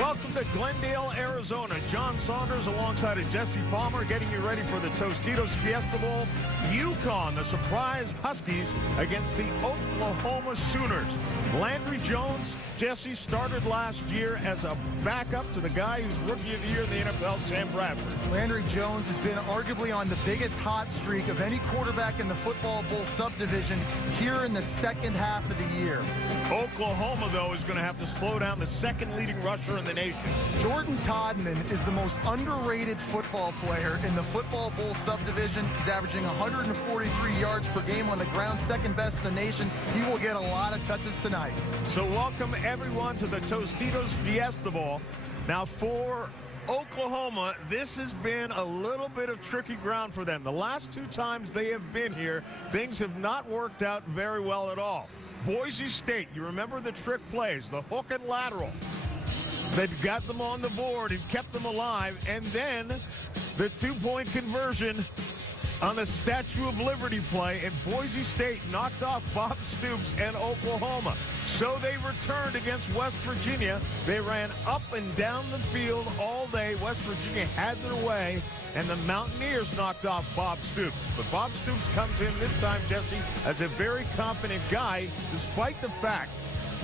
Welcome to Glendale, Arizona. John Saunders alongside of Jesse Palmer getting you ready for the Tostitos Fiesta Bowl. UConn, the surprise Huskies against the Oklahoma Sooners. Landry Jones, Jesse, started last year as a backup to the guy who's Rookie of the Year in the NFL, Sam Bradford. Landry Jones has been arguably on the biggest hot streak of any quarterback in the Football Bowl subdivision here in the second half of the year. Oklahoma, though, is going to have to slow down the second leading rusher in the nation. Jordan Todman is the most underrated football player in the Football Bowl subdivision. He's averaging 143 yards per game on the ground, second best in the nation. He will get a lot of touches tonight. So welcome everyone to the Tostitos Fiesta Bowl. Now for Oklahoma, this has been a little bit of tricky ground for them. The last two times they have been here, things have not worked out very well at all. Boise State, you remember the trick plays, the hook and lateral. They've got them on the board and kept them alive, and then the two-point conversion on the Statue of Liberty play, and Boise State knocked off Bob Stoops and Oklahoma. So they returned against West Virginia. They ran up and down the field all day. West Virginia had their way, and the Mountaineers knocked off Bob Stoops. But Bob Stoops comes in this time, Jesse, as a very confident guy, despite the fact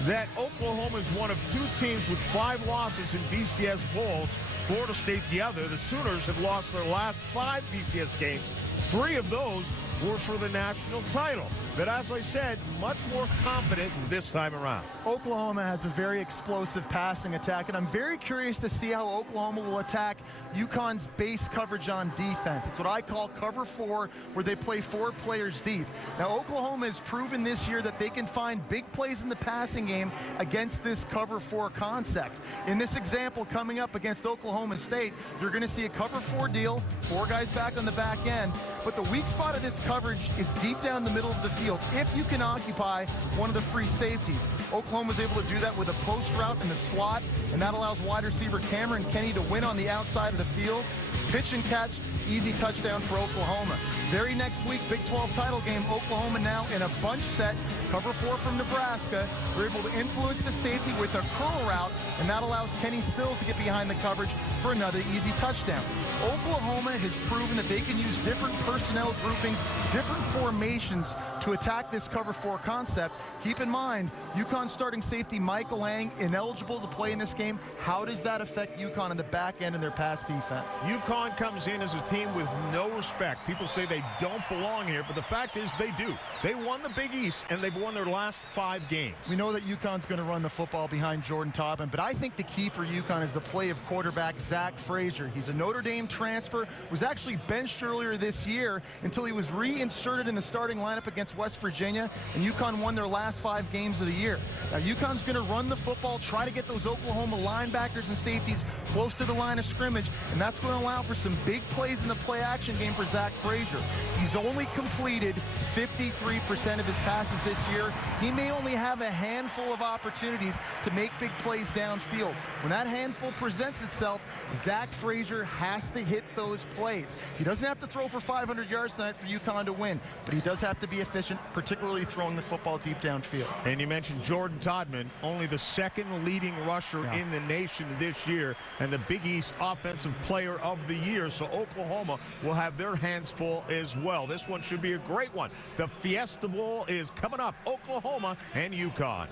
that Oklahoma is one of two teams with 5 losses in BCS Bowls. Florida State the other. The Sooners have lost their last 5 BCS games. 3 of those were for the national title. But as I said, much more confident this time around. Oklahoma has a very explosive passing attack, and I'm very curious to see how Oklahoma will attack UConn's base coverage on defense. It's what I call cover 4, where they play 4 players deep. Now, Oklahoma has proven this year that they can find big plays in the passing game against this cover 4 concept. In this example coming up against Oklahoma State, you're going to see a cover 4 deal, 4 guys back on the back end, but the weak spot of this coverage is deep down the middle of the field if you can occupy one of the free safeties. Oklahoma's able to do that with a post route in the slot, and that allows wide receiver Cameron Kenny to win on the outside of the field. It's pitch and catch, easy touchdown for Oklahoma. Very next week, Big 12 title game, Oklahoma now in a bunch set, cover 4 from Nebraska. They're able to influence the safety with a curl route, and that allows Kenny Stills to get behind the coverage for another easy touchdown. Oklahoma has proven that they can use different personnel groupings, different formations to attack this cover 4 concept. Keep in mind, UConn starting safety Michael Lang ineligible to play in this game. How does that affect UConn in the back end in their pass defense? UConn comes in as a team with no respect. People say they don't belong here, but the fact is they do. They won the Big East, and they've won their last 5 games. We know that UConn's going to run the football behind Jordan Todman, but I think the key for UConn is the play of quarterback Zach Frazier. He's a Notre Dame transfer, was actually benched earlier this year until he was reinserted in the starting lineup against West Virginia, and UConn won their last 5 games of the year. Now, UConn's going to run the football, try to get those Oklahoma linebackers and safeties close to the line of scrimmage, and that's going to allow for some big plays in the play-action game for Zach Frazier. He's only completed 53% of his passes this year. He may only have a handful of opportunities to make big plays downfield. When that handful presents itself, Zach Frazier has to hit those plays. He doesn't have to throw for 500 yards tonight for UConn to win, but he does have to be efficient, particularly throwing the football deep downfield. And you mentioned Jordan Todman, only the 2nd leading rusher in the nation this year, and the Big East Offensive Player of the Year. So Oklahoma will have their hands full as well. This one should be a great one. The Fiesta Bowl is coming up, Oklahoma and UConn.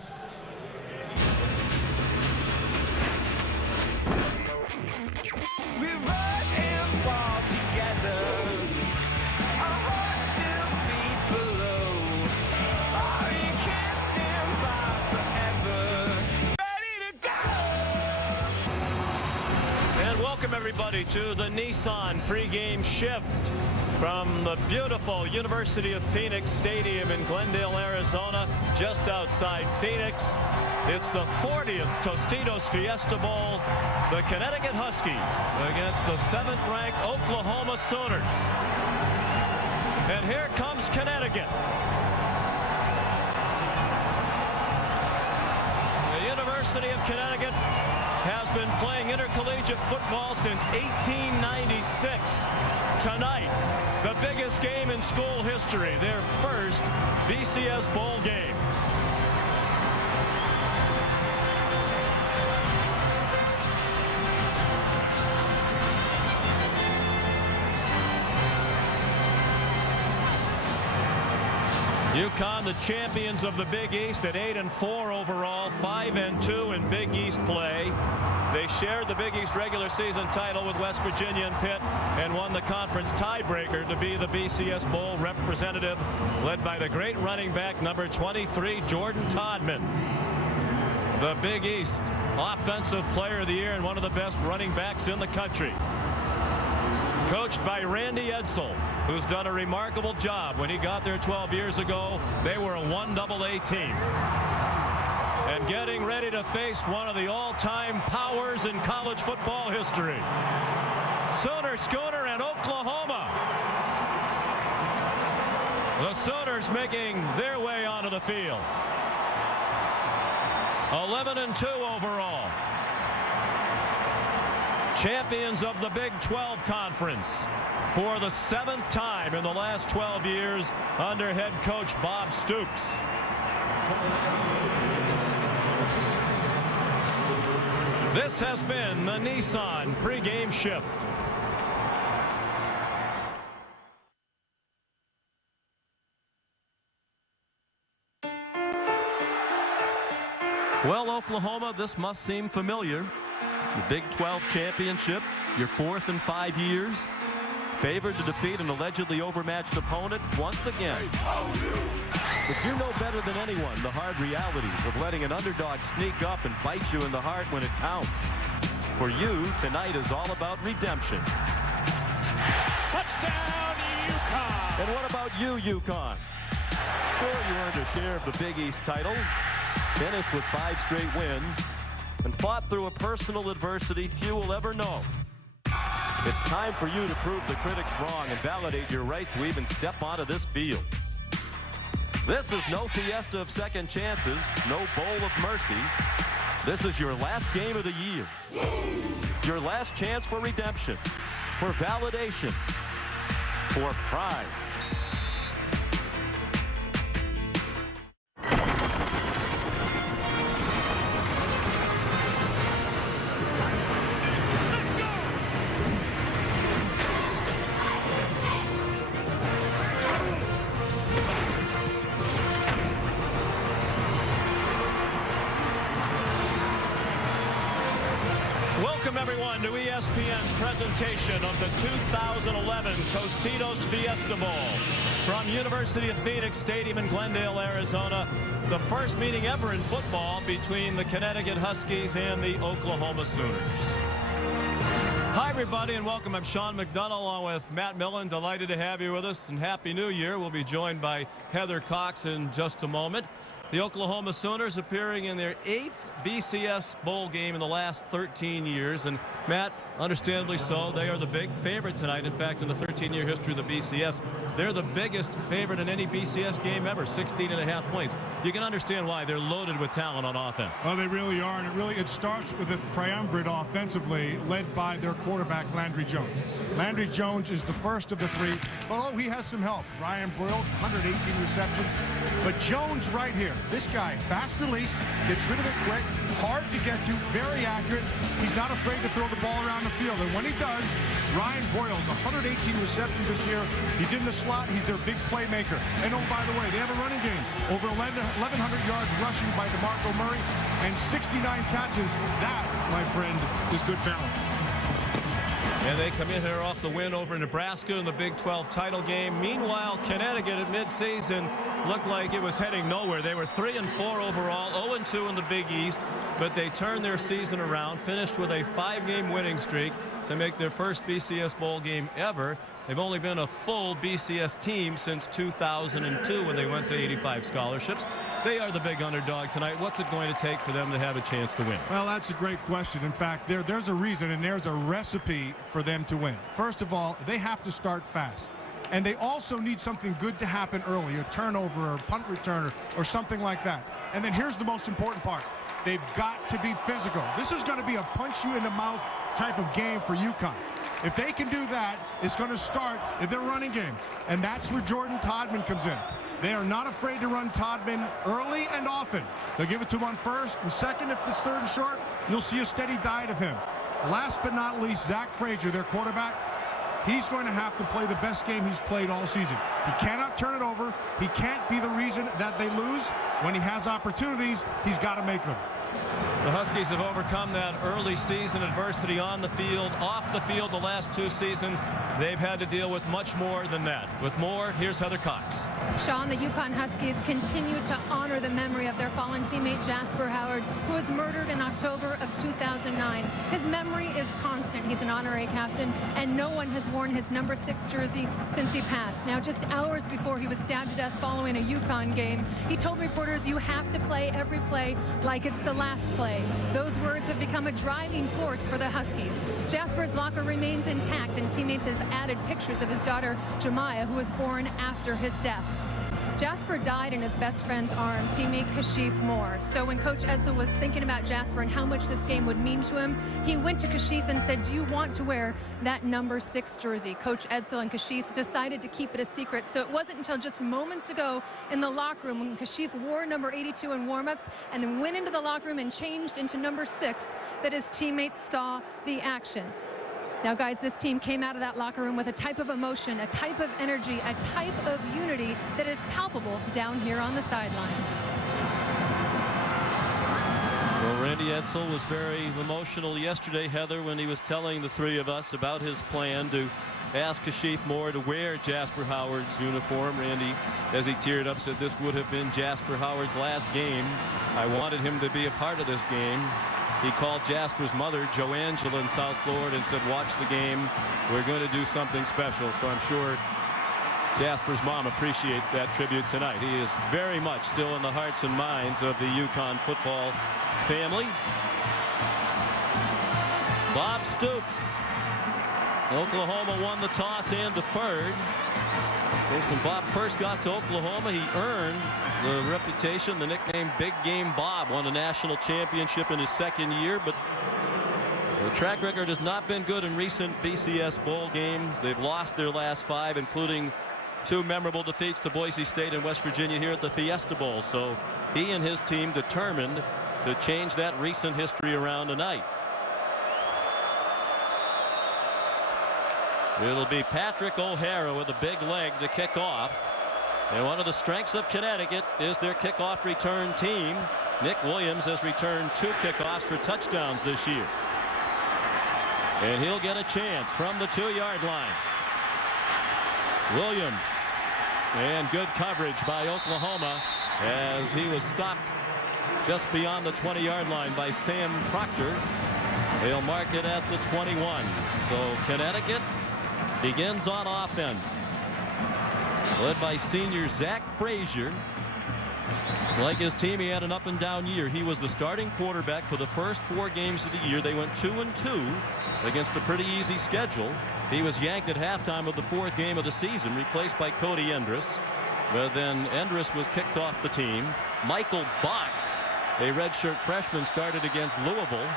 We rise and fall together. Our hearts still beat below. Oh, you can't stand by forever. Ready to go! And welcome everybody to the Nissan pregame shift from the beautiful University of Phoenix Stadium in Glendale, Arizona, just outside Phoenix. It's the 40th Tostitos Fiesta Bowl. The Connecticut Huskies against the 7th-ranked Oklahoma Sooners. And here comes Connecticut. The University of Connecticut has been playing intercollegiate football since 1896. Tonight, the biggest game in school history, their first BCS Bowl game. UConn, the champions of the Big East at 8-4 overall, 5-2 in Big East play. They shared the Big East regular season title with West Virginia and Pitt and won the conference tiebreaker to be the BCS Bowl representative, led by the great running back number 23, Jordan Todman. The Big East Offensive Player of the Year and one of the best running backs in the country. Coached by Randy Edsall, who's done a remarkable job. When he got there 12 years ago, they were a 1AA team. And getting ready to face one of the all-time powers in college football history. Sooner Schooner and Oklahoma. The Sooners making their way onto the field. 11-2 overall. Champions of the Big 12 Conference for the 7th time in the last 12 years under head coach Bob Stoops. This has been the Nissan pregame shift. Well, Oklahoma, this must seem familiar. The Big 12 championship, your 4th in 5 years. Favored to defeat an allegedly overmatched opponent once again. But you know better than anyone the hard realities of letting an underdog sneak up and bite you in the heart when it counts. For you, tonight is all about redemption. Touchdown, UConn! And what about you, UConn? Sure, you earned a share of the Big East title, finished with 5 straight wins, and fought through a personal adversity few will ever know. It's time for you to prove the critics wrong and validate your right to even step onto this field. This is no Fiesta of second chances, no bowl of mercy. This is your last game of the year. Your last chance for redemption, for validation, for pride. Welcome, everyone, to ESPN's presentation of the 2011 Tostitos Fiesta Bowl. From University of Phoenix Stadium in Glendale, Arizona, the first meeting ever in football between the Connecticut Huskies and the Oklahoma Sooners. Hi, everybody, and welcome. I'm Sean McDonough along with Matt Millen. Delighted to have you with us, and Happy New Year. We'll be joined by Heather Cox in just a moment. The Oklahoma Sooners appearing in their 8th BCS bowl game in the last 13 years. And Matt, understandably so, they are the big favorite tonight. In fact, in the 13-year history of the BCS, they're the biggest favorite in any BCS game ever, 16.5 points. You can understand why. They're loaded with talent on offense. Oh, they really are, and it starts with a triumvirate offensively led by their quarterback, Landry Jones. Landry Jones is the first of the 3. Although he has some help. Ryan Broyles, 118 receptions. But Jones right here, this guy, fast release, gets rid of it quick, hard to get to, very accurate. He's not afraid to throw the ball around the field. And when he does, Ryan Broyles, 118 receptions this year. He's in the slot. He's their big playmaker. And oh, by the way, they have a running game. Over 1,100 yards rushing by DeMarco Murray and 69 catches. That, my friend, is good balance. And they come in here off the win over Nebraska in the Big 12 title game. Meanwhile, Connecticut at midseason looked like it was heading nowhere. They were 3-4 overall, 0-2 in the Big East, but they turned their season around, finished with a 5-game winning streak to make their first BCS bowl game ever. They've only been a full BCS team since 2002 when they went to 85 scholarships. They are the big underdog tonight. What's it going to take for them to have a chance to win? Well, that's a great question. In fact, there's a reason and there's a recipe for them to win. First of all, they have to start fast. And they also need something good to happen early, a turnover or a punt returner or something like that. And then here's the most important part. They've got to be physical. This is going to be a punch-you-in-the-mouth type of game for UConn. If they can do that, it's going to start in their running game. And that's where Jordan Todman comes in. They are not afraid to run Todman early and often. They'll give it to him on first and second. If it's third and short, you'll see a steady diet of him. Last but not least, Zach Frazier, their quarterback. he's going to have to play the best game he's played all season. He cannot turn it over. He can't be the reason that they lose. When he has opportunities, he's got to make them. The Huskies have overcome that early season adversity on the field, off the field. The last 2 seasons, they've had to deal with much more than that. With more, here's Heather Cox. Sean, the UConn Huskies continue to honor the memory of their fallen teammate Jasper Howard, who was murdered in October of 2009. His memory is constant. He's an honorary captain, and no one has worn his number 6 jersey since he passed. Now, just hours before he was stabbed to death following a UConn game, he told reporters, "You have to play every play like it's the last play." Those words have become a driving force for the Huskies. Jasper's locker remains intact, and teammates have added pictures of his daughter, Jemiah, who was born after his death. Jasper died in his best friend's arm, teammate Kashif Moore. So when Coach Edsall was thinking about Jasper and how much this game would mean to him, he went to Kashif and said, "Do you want to wear that number 6 jersey?" Coach Edsall and Kashif decided to keep it a secret. So it wasn't until just moments ago in the locker room when Kashif wore number 82 in warmups and then went into the locker room and changed into number 6 that his teammates saw the action. Now, guys, this team came out of that locker room with a type of emotion, a type of energy, a type of unity that is palpable down here on the sideline. Well, Randy Edsall was very emotional yesterday, Heather, when he was telling the 3 of us about his plan to ask Kashif Moore to wear Jasper Howard's uniform. Randy, as he teared up, said this would have been Jasper Howard's last game. I wanted him to be a part of this game. He called Jasper's mother, Joangela, in South Florida, and said, "Watch the game. We're going to do something special." So I'm sure Jasper's mom appreciates that tribute tonight. He is very much still in the hearts and minds of the UConn football family. Bob Stoops. Oklahoma won the toss and deferred. Of course, when Bob first got to Oklahoma, he earned the reputation, the nickname Big Game Bob. Won a national championship in his 2nd year, but the track record has not been good in recent BCS bowl games. They've lost their last 5, including 2 memorable defeats to Boise State and West Virginia here at the Fiesta Bowl. So he and his team determined to change that recent history around tonight. It'll be Patrick O'Hara with a big leg to kick off. And one of the strengths of Connecticut is their kickoff return team. Nick Williams has returned 2 kickoffs for touchdowns this year. And he'll get a chance from the 2-yard line. Williams, and good coverage by Oklahoma as he was stopped just beyond the 20-yard line by Sam Proctor. They'll mark it at the 21. So Connecticut begins on offense, led by senior Zach Frazier. Like his team, he had an up and down year. He was the starting quarterback for the first 4 games of the year. They went 2-2 against a pretty easy schedule. He was yanked at halftime of the 4th game of the season, replaced by Cody Endress. But then Endress was kicked off the team. Michael Box, a redshirt freshman, started against Louisville,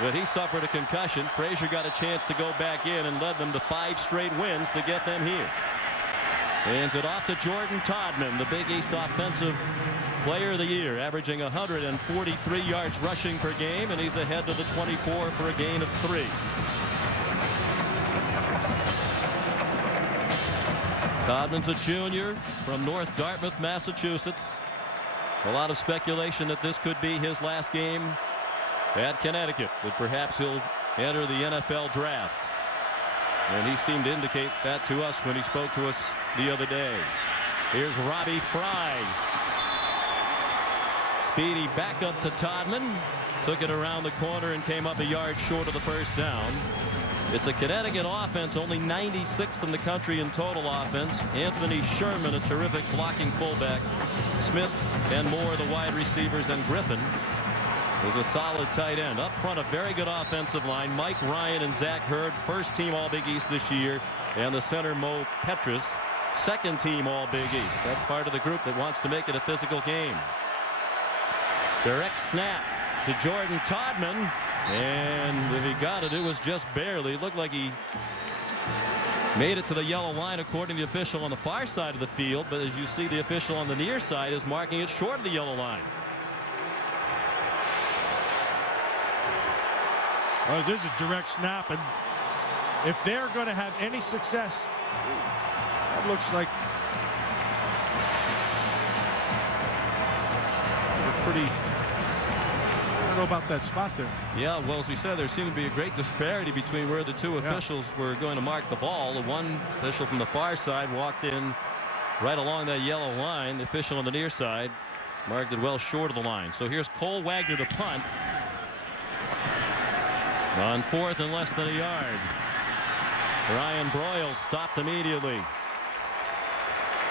but he suffered a concussion. Frazier got a chance to go back in and led them to 5 straight wins to get them here. Hands it off to Jordan Todman, the Big East Offensive Player of the Year, averaging 143 yards rushing per game, and he's ahead to the 24 for a gain of 3. Todman's a junior from North Dartmouth, Massachusetts. A lot of speculation that this could be his last game at Connecticut, that perhaps he'll enter the NFL draft. And he seemed to indicate that to us when he spoke to us the other day. Here's Robbie Fry. Speedy back up to Todman. Took it around the corner and came up a yard short of the first down. It's a Connecticut offense, only 96th in the country in total offense. Anthony Sherman, a terrific blocking fullback. Smith and Moore, the wide receivers, and Griffin is a solid tight end. Up front, a very good offensive line. Mike Ryan and Zach Hurd, first team All Big East this year. And the center, Mo Petrus, second team All Big East. That's part of the group that wants to make it a physical game. Direct snap to Jordan Todman. And if he got it, it was just barely. It looked like he made it to the yellow line according to the official on the far side of the field. But as you see, the official on the near side is marking it short of the yellow line. Well, this is a direct snap, and if they're going to have any success, that looks like pretty. I don't know about that spot there. Yeah, well, as we said, there seemed to be a great disparity between where the two officials were going to mark the ball. The one official from the far side walked in right along that yellow line. The official on the near side marked it well short of the line. So here's Cole Wagner to punt. On 4th and less than a yard. Ryan Broyles stopped immediately.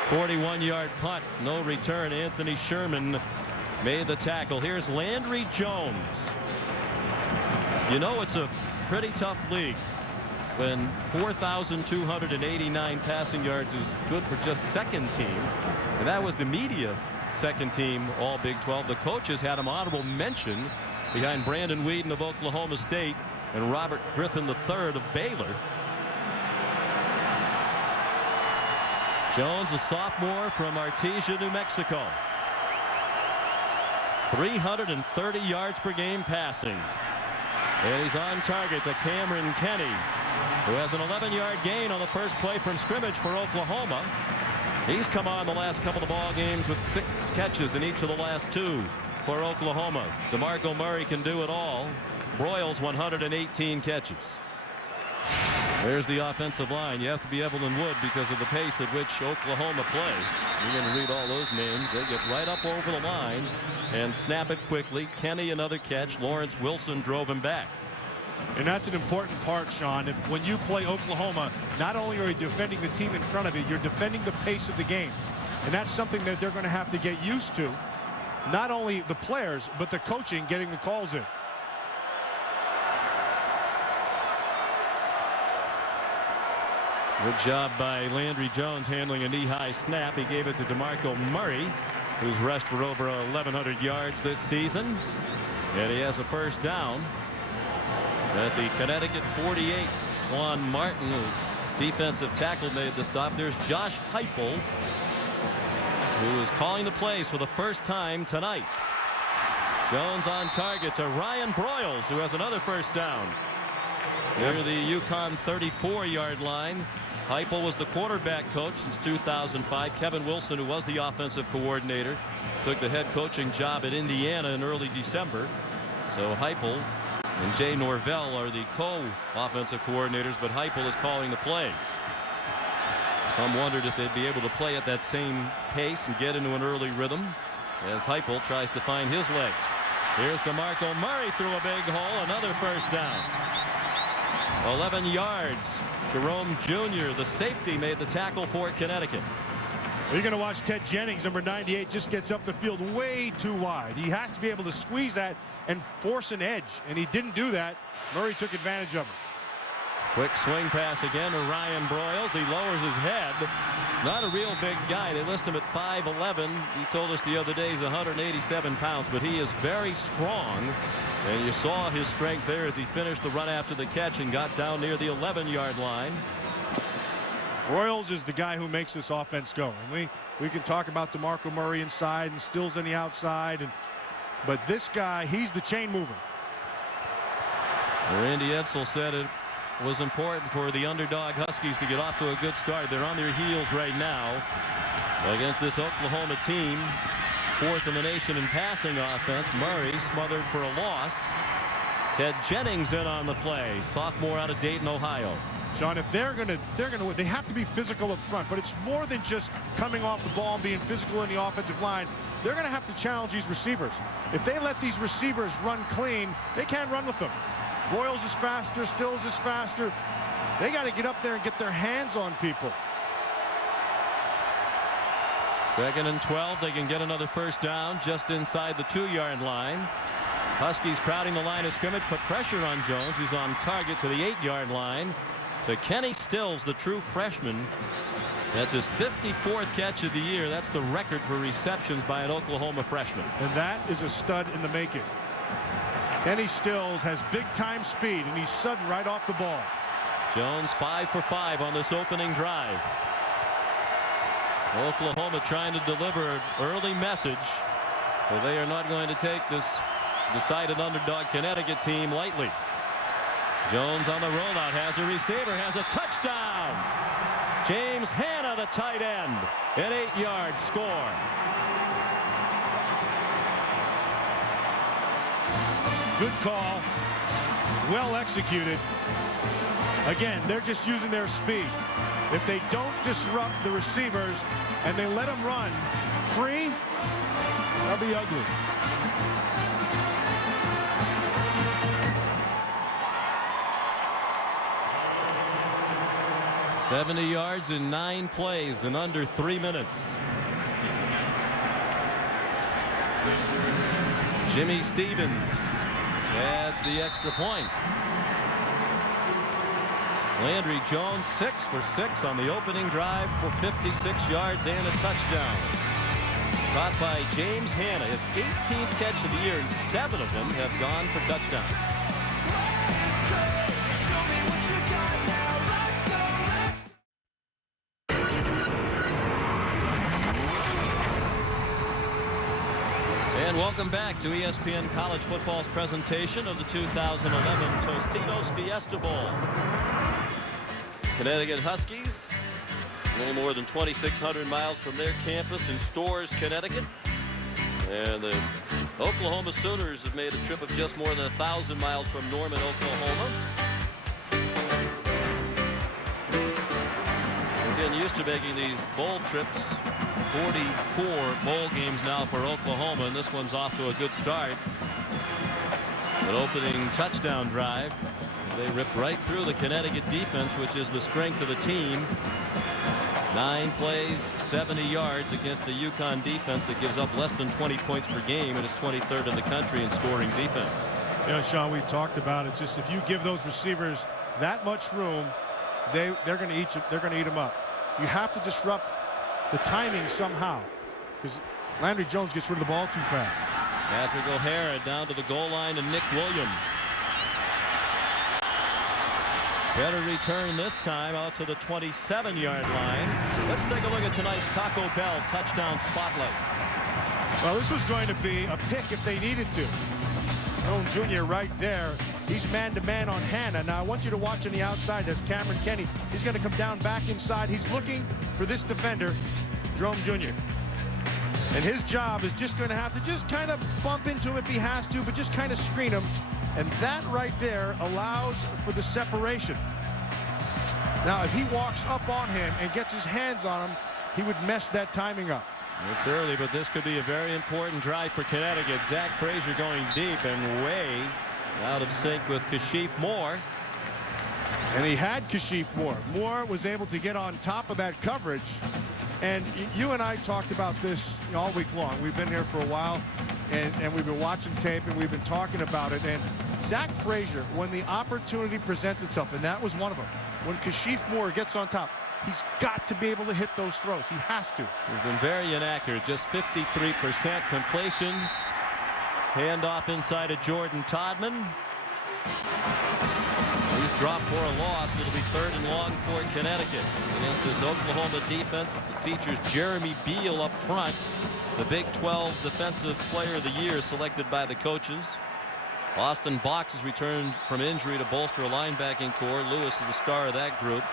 41-yard punt. No return. Anthony Sherman made the tackle. Here's Landry Jones. You know, it's a pretty tough league when 4,289 passing yards is good for just second team. And that was the media second team all Big 12. The coaches had him honorable mention behind Brandon Whedon of Oklahoma State and Robert Griffin III of Baylor. Jones, a sophomore from Artesia, New Mexico. 330 yards per game passing. And he's on target to Cameron Kenny, who has an 11-yard gain on the first play from scrimmage for Oklahoma. He's come on the last couple of ball games with 6 catches in each of the last 2 for Oklahoma. DeMarco Murray can do it all. Broyles 118 catches. There's the offensive line. You have to be Evelyn Wood because of the pace at which Oklahoma plays. You're going to read all those names. They get right up over the line and snap it quickly. Kenny another catch. Lawrence Wilson drove him back. And that's an important part, Sean. When you play Oklahoma, not only are you defending the team in front of you, you're defending the pace of the game. And that's something that they're going to have to get used to. Not only the players, but the coaching getting the calls in. Good job by Landry Jones handling a knee-high snap. He gave it to DeMarco Murray, who's rushed for over 1,100 yards this season. And he has a first down at the Connecticut 48. Juan Martin, who defensive tackle, made the stop. There's Josh Heupel, who is calling the plays for the first time tonight. Jones on target to Ryan Broyles, who has another first down near the UConn 34-yard line. Heupel was the quarterback coach since 2005. Kevin Wilson, who was the offensive coordinator, took the head coaching job at Indiana in early December. So Heupel and Jay Norvell are the co-offensive coordinators, but Heupel is calling the plays. Some wondered if they'd be able to play at that same pace and get into an early rhythm as Heupel tries to find his legs. Here's DeMarco Murray through a big hole. Another first down. 11 yards. Jerome Jr., the safety, made the tackle for Connecticut. You're going to watch Ted Jennings, number 98, just gets up the field way too wide. He has to be able to squeeze that and force an edge, and he didn't do that. Murray took advantage of it. Quick swing pass again to Ryan Broyles. He lowers his head. He's not a real big guy. They list him at 5'11". He told us the other day he's 187 pounds, but he is very strong. And you saw his strength there as he finished the run after the catch and got down near the 11-yard line. Broyles is the guy who makes this offense go. And we can talk about DeMarco Murray inside and Stills on the outside, but this guy, he's the chain mover. Randy Edsall said it was important for the underdog Huskies to get off to a good start. They're on their heels right now against this Oklahoma team. 4th in the nation in passing offense. Murray smothered for a loss. Ted Jennings in on the play. Sophomore out of Dayton, Ohio. Sean, if they're going to win, they have to be physical up front, but it's more than just coming off the ball and being physical in the offensive line. They're going to have to challenge these receivers. If they let these receivers run clean, they can't run with them. Broyles is faster, Stills is faster. They got to get up there and get their hands on people. 2nd and 12. They can get another first down just inside the 2-yard line. Huskies crowding the line of scrimmage, put pressure on Jones, who's on target to the 8-yard line. To Kenny Stills, the true freshman. That's his 54th catch of the year. That's the record for receptions by an Oklahoma freshman. And that is a stud in the making. Kenny Stills has big-time speed, and he's sudden right off the ball. Jones 5 for 5 on this opening drive. Oklahoma trying to deliver an early message that they are not going to take this decided underdog Connecticut team lightly. Jones on the rollout, has a receiver, has a touchdown. James Hanna, the tight end, an 8-yard score. Good call. Well executed. Again, they're just using their speed. If they don't disrupt the receivers and they let them run free, that'll be ugly. $70 yards in 9 plays in under 3 minutes. Jimmy Stevens adds the extra point. Landry Jones 6 for 6 on the opening drive for 56 yards and a touchdown. Caught by James Hanna, his 18th catch of the year, and 7 of them have gone for touchdowns. And welcome back to ESPN College Football's presentation of the 2011 Tostitos Fiesta Bowl. Connecticut Huskies, no more than 2,600 miles from their campus in Storrs, Connecticut. And the Oklahoma Sooners have made a trip of just more than 1,000 miles from Norman, Oklahoma. They're getting used to making these bowl trips. 44 bowl games now for Oklahoma, and this one's off to a good start. An opening touchdown drive. They ripped right through the Connecticut defense, which is the strength of the team. 9 plays, 70 yards against the UConn defense that gives up less than 20 points per game and is 23rd in the country in scoring defense. Yeah, Sean, we've talked about it. Just if you give those receivers that much room, they're going to eat you. They're going to eat them up. You have to disrupt the timing somehow, because Landry Jones gets rid of the ball too fast. Patrick O'Hara down to the goal line, and Nick Williams. Better return this time out to the 27-yard line. Let's take a look at tonight's Taco Bell touchdown spotlight. Well, this was going to be a pick if they needed to. Jones Jr. right there. He's man-to-man on Hanna. Now, I want you to watch on the outside. That's Cameron Kenny. He's going to come down back inside. He's looking for this defender, Jerome Jr. And his job is just going to have to just kind of bump into him if he has to, but just kind of screen him. And that right there allows for the separation. Now, if he walks up on him and gets his hands on him, he would mess that timing up. It's early, but this could be a very important drive for Connecticut. Zach Frazier going deep and way out of sync with Kashif Moore. And he had Kashif Moore. Moore was able to get on top of that coverage. And you and I talked about this all week long. We've been here for a while, and we've been watching tape, and we've been talking about it. And Zach Frazier, when the opportunity presents itself, and that was one of them, when Kashif Moore gets on top, he's got to be able to hit those throws. He has to. He's been very inaccurate. Just 53% completions. Handoff inside of Jordan Todman. He's dropped for a loss. It'll be 3rd and long for Connecticut against this Oklahoma defense that features Jeremy Beal up front, the Big 12 Defensive Player of the Year selected by the coaches. Austin Box has returned from injury to bolster a linebacking core. Lewis is the star of that group.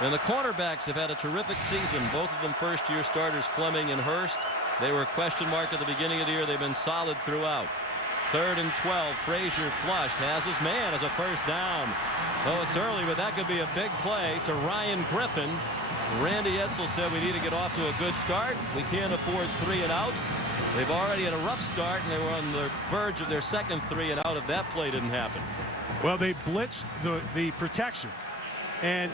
And the cornerbacks have had a terrific season. Both of them first-year starters, Fleming and Hurst. They were a question mark at the beginning of the year. They've been solid throughout. 3rd and 12. Frazier flushed. Has his man as a first down. Oh, it's early, but that could be a big play to Ryan Griffin. Randy Edsel said we need to get off to a good start. We can't afford 3 and outs. They've already had a rough start, and they were on the verge of their second 3 and out if that play didn't happen. Well, they blitzed the protection. And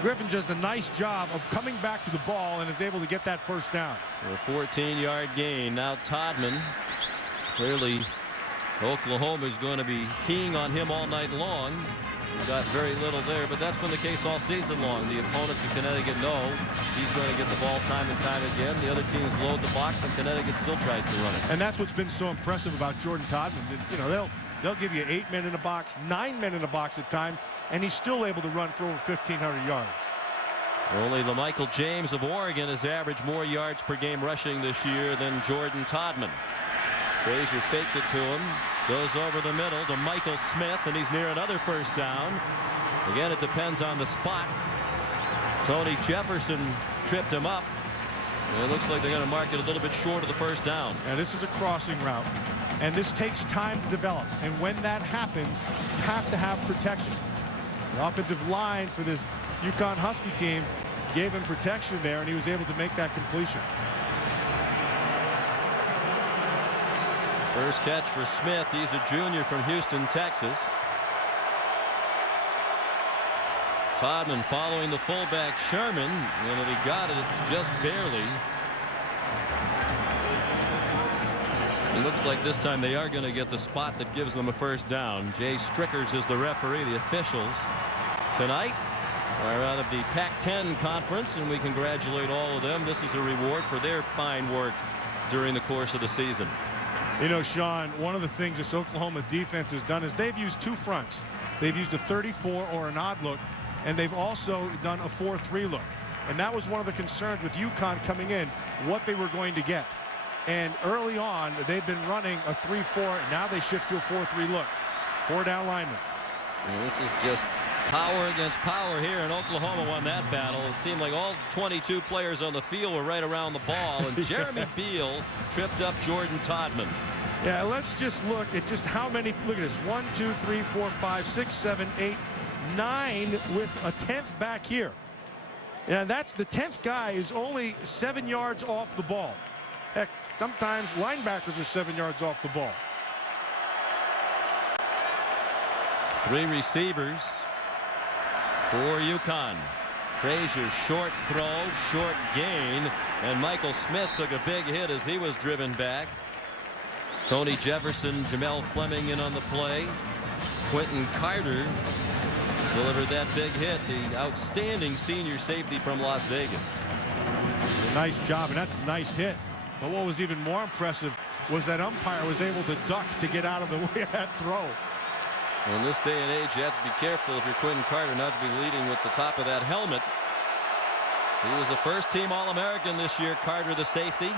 Griffin does a nice job of coming back to the ball and is able to get that first down. A 14-yard gain. Now Todman. Clearly, Oklahoma is going to be keying on him all night long. He's got very little there, but that's been the case all season long. The opponents in Connecticut know he's going to get the ball time and time again. The other teams load the box, and Connecticut still tries to run it. And that's what's been so impressive about Jordan Todman. You know, they'll give you 8 men in the box, 9 men in the box at times, and he's still able to run for over 1,500 yards. Only LaMichael James of Oregon has averaged more yards per game rushing this year than Jordan Todman. Frazier faked it to him, Goes over the middle to Michael Smith, and he's near another first down. Again, it depends on the spot. Tony Jefferson tripped him up. And it looks like they're going to mark it a little bit short of the first down. Now, this is a crossing route, and this takes time to develop. And when that happens, you have to have protection. The offensive line for this UConn Husky team gave him protection there, and he was able to make that completion. First catch for Smith. He's a junior from Houston, Texas. Todman following the fullback Sherman, and he got it just barely. It looks like this time they are going to get the spot that gives them a first down. Jay Strickers is the referee. The officials tonight are out of the Pac-10 conference, and we congratulate all of them. This is a reward for their fine work during the course of the season. You know, Sean, one of the things this Oklahoma defense has done is they've used two fronts. They've used a 34 or an odd look, and they've also done a 4-3 look. And that was one of the concerns with UConn coming in, what they were going to get. And early on, they've been running a 3-4. Now they shift to a 4-3 look. 4-down linemen. And this is just power against power here, and Oklahoma won that battle. It seemed like all 22 players on the field were right around the ball, and Jeremy Beal tripped up Jordan Todman. Yeah, let's just look at just how many. Look at this. 1, 2, 3, 4, 5, 6, 7, 8, 9 with a 10th back here. And that's the 10th guy is only 7 yards off the ball. Heck, sometimes linebackers are 7 yards off the ball. 3 receivers for UConn. Frazier, short throw, short gain, and Michael Smith took a big hit as he was driven back. Tony Jefferson, Jamel Fleming in on the play. Quentin Carter delivered that big hit, the outstanding senior safety from Las Vegas. A nice job, and that's a nice hit. But what was even more impressive was that umpire was able to duck to get out of the way of that throw. Well, in this day and age, you have to be careful if you're Quentin Carter not to be leading with the top of that helmet. He was a first-team All-American this year, Carter, the safety.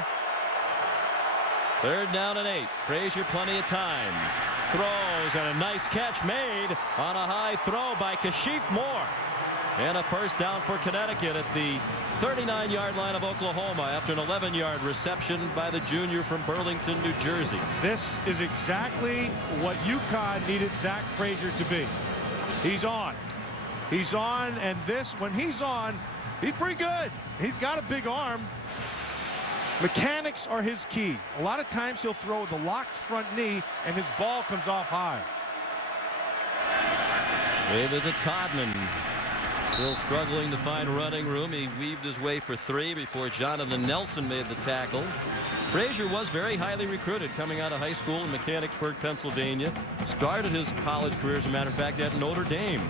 3rd down and 8. Frazier, plenty of time. Throws, and a nice catch made on a high throw by Kashif Moore. And a first down for Connecticut at the 39-yard line of Oklahoma after an 11-yard reception by the junior from Burlington, New Jersey. This is exactly what UConn needed Zach Frazier to be. He's on. He's on, and this, when he's on, he's pretty good. He's got a big arm. Mechanics are his key. A lot of times he'll throw the locked front knee, and his ball comes off high. David to Todman. Still struggling to find running room. He weaved his way for 3 before Jonathan Nelson made the tackle. Frazier was very highly recruited coming out of high school in Mechanicsburg, Pennsylvania. Started his college career, as a matter of fact, at Notre Dame.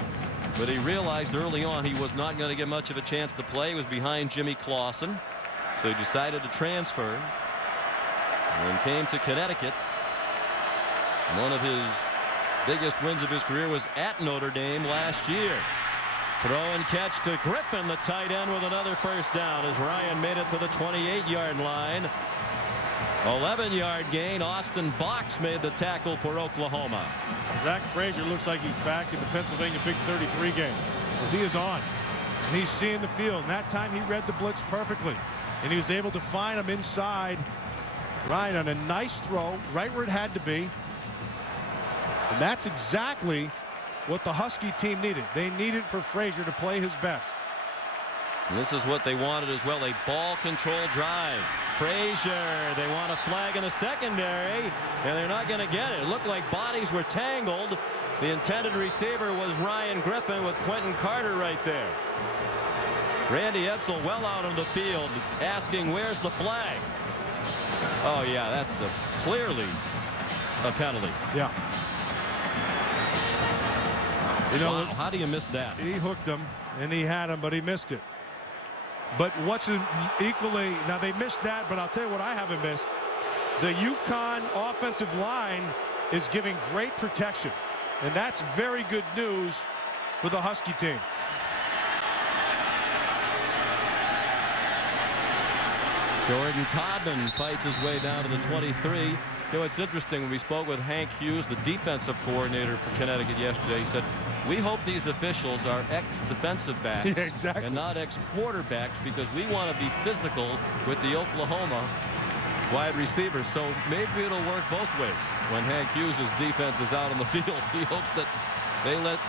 But he realized early on he was not going to get much of a chance to play. He was behind Jimmy Clausen. So he decided to transfer and came to Connecticut. One of his biggest wins of his career was at Notre Dame last year. Throw and catch to Griffin, the tight end, with another first down as Ryan made it to the 28-yard line. 11-yard gain. Austin Box made the tackle for Oklahoma. Zach Frazier looks like he's back in the Pennsylvania Big 33 game, because he is on. And he's seeing the field. And that time he read the blitz perfectly. And he was able to find him inside. Ryan on a nice throw, right where it had to be. And that's exactly what the Husky team needed. They needed for Frazier to play his best. And this is what they wanted as well, a ball control drive. Frazier, they want a flag in the secondary, and they're not going to get it. It looked like bodies were tangled. The intended receiver was Ryan Griffin with Quentin Carter right there. Randy Edsel well out on the field asking, where's the flag? Oh, yeah, that's clearly a penalty. Yeah. You know, wow, how do you miss that? He hooked him, and he had him, but he missed it. But what's equally, now they missed that, but I'll tell you what I haven't missed. The UConn offensive line is giving great protection, and that's very good news for the Husky team. Jordan Todman fights his way down to the 23. You know, it's interesting, when we spoke with Hank Hughes, the defensive coordinator for Connecticut yesterday, he said, we hope these officials are ex-defensive backs and not ex-quarterbacks, because we want to be physical with the Oklahoma wide receivers. So maybe it'll work both ways. When Hank Hughes' defense is out on the field, he hopes that they let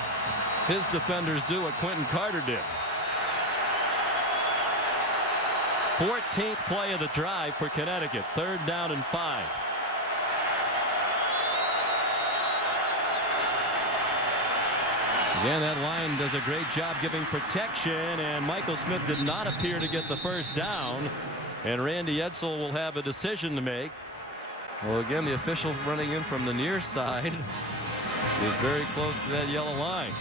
his defenders do what Quentin Carter did. 14th play of the drive for Connecticut. 3rd down and 5. Again, that line does a great job giving protection, and Michael Smith did not appear to get the first down, and Randy Edsall will have a decision to make. Well, again, the official running in from the near side is very close to that yellow line.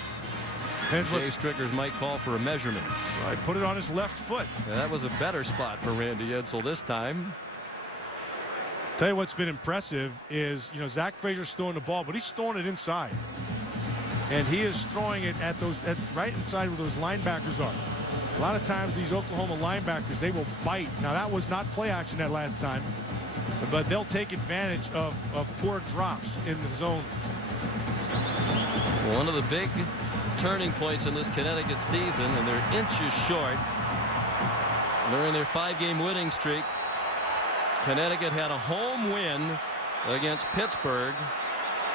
Jay Strickers might call for a measurement. Right, put it on his left foot. Yeah, that was a better spot for Randy Edsall this time. Tell you what's been impressive is, you know, Zach Frazier's throwing the ball, but he's throwing it inside. And he is throwing it at right inside where those linebackers are. A lot of times these Oklahoma linebackers, they will bite. Now that was not play action that last time, but they'll take advantage of poor drops in the zone. One of the big turning points in this Connecticut season, and they're inches short. They're in their 5-game winning streak. Connecticut had a home win against Pittsburgh,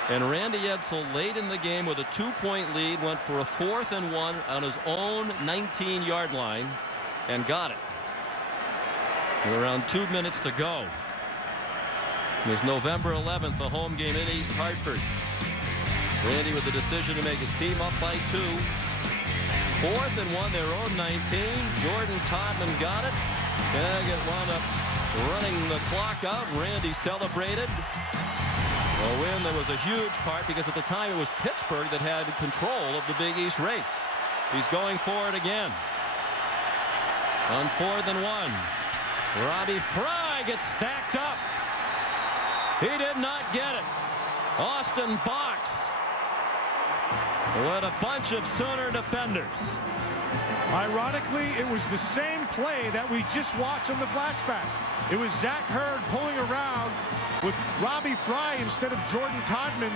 and Randy Edsall late in the game with a 2-point lead went for a 4th and 1 on his own 19-yard line and got it with around 2 minutes to go. It was November 11th, a home game in East Hartford. Randy with the decision to make his team up by 2. 4th and 1, their own 19. Jordan Todman got it. Connecticut wound up running the clock out. Randy celebrated. A win that was a huge part, because at the time it was Pittsburgh that had control of the Big East race. He's going for it again. On 4th and 1. Robbie Fry gets stacked up. He did not get it. Austin Box with a bunch of Sooner defenders. Ironically, it was the same play that we just watched on the flashback. It was Zach Hurd pulling around with Robbie Fry instead of Jordan Todman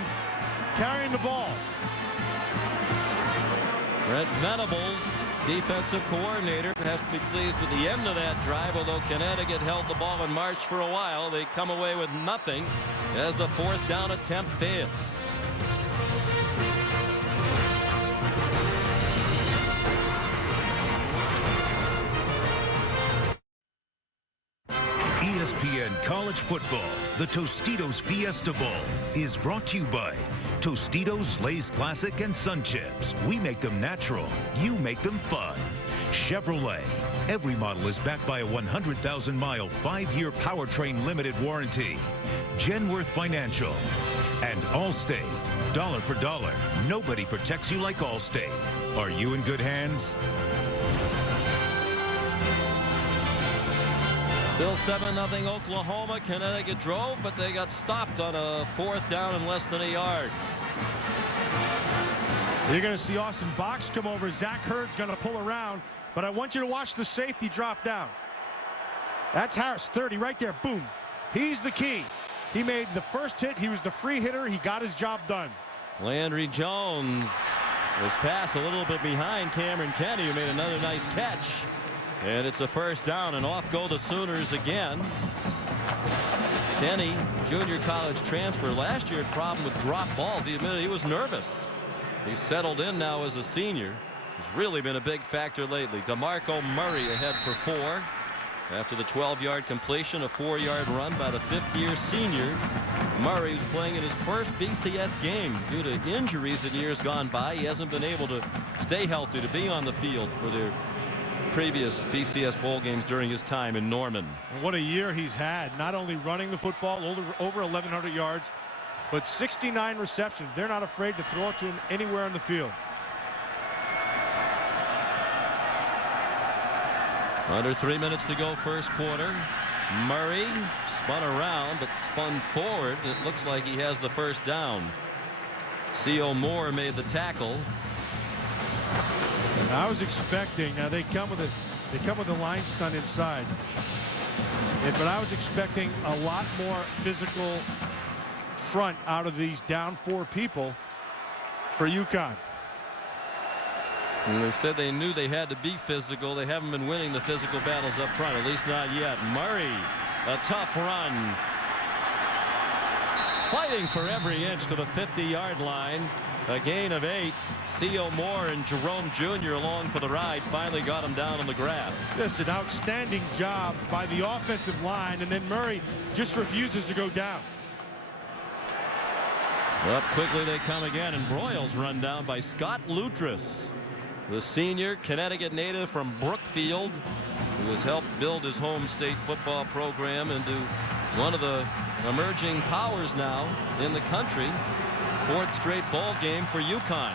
carrying the ball. Brent Venables, defensive coordinator, has to be pleased with the end of that drive. Although Connecticut held the ball and marched for a while, they come away with nothing as the 4th down attempt fails. ESPN College Football, the Tostitos Fiesta Bowl, is brought to you by Tostitos, Lay's Classic, and Sun Chips. We make them natural. You make them fun. Chevrolet. Every model is backed by a 100,000-mile, 5-year powertrain limited warranty. Genworth Financial. And Allstate. Dollar for dollar. Nobody protects you like Allstate. Are you in good hands? Still 7-0 Oklahoma. Connecticut drove, but they got stopped on a 4th down and less than a yard. You're going to see Austin Box come over. Zach Hurd's going to pull around, but I want you to watch the safety drop down. That's Harris, 30 right there. Boom. He's the key. He made the first hit. He was the free hitter. He got his job done. Landry Jones was passed a little bit behind Cameron Kenny, who made another nice catch. And it's a 1st down, and off go the Sooners again. Kenny, junior college transfer, last year had a problem with drop balls. He admitted he was nervous. He's settled in now as a senior. He's really been a big factor lately. DeMarco Murray ahead for 4. After the 12-yard completion, a 4-yard run by the 5th-year senior. Murray, who's playing in his first BCS game due to injuries in years gone by. He hasn't been able to stay healthy to be on the field for their previous BCS bowl games during his time in Norman. What a year he's had, not only running the football over 1,100 yards, but 69 receptions. They're not afraid to throw it to him anywhere on the field. Under 3 minutes to go, first quarter. Murray spun around, but spun forward. It looks like he has the 1st down. C.O. Moore made the tackle. I was expecting, now they come with a line stunt inside, but I was expecting a lot more physical front out of these down 4 people for UConn. And they said they knew they had to be physical. They haven't been winning the physical battles up front, at least not yet. Murray, a tough run. Fighting for every inch to the 50-yard line. A gain of 8. C.O. Moore and Jerome Jr. along for the ride. Finally got him down on the grass. Just an outstanding job by the offensive line, and then Murray just refuses to go down. Up quickly they come again, and Broyles run down by Scott Lutris, the senior Connecticut native from Brookfield, who has helped build his home state football program into one of the emerging powers now in the country. 4th straight bowl game for UConn.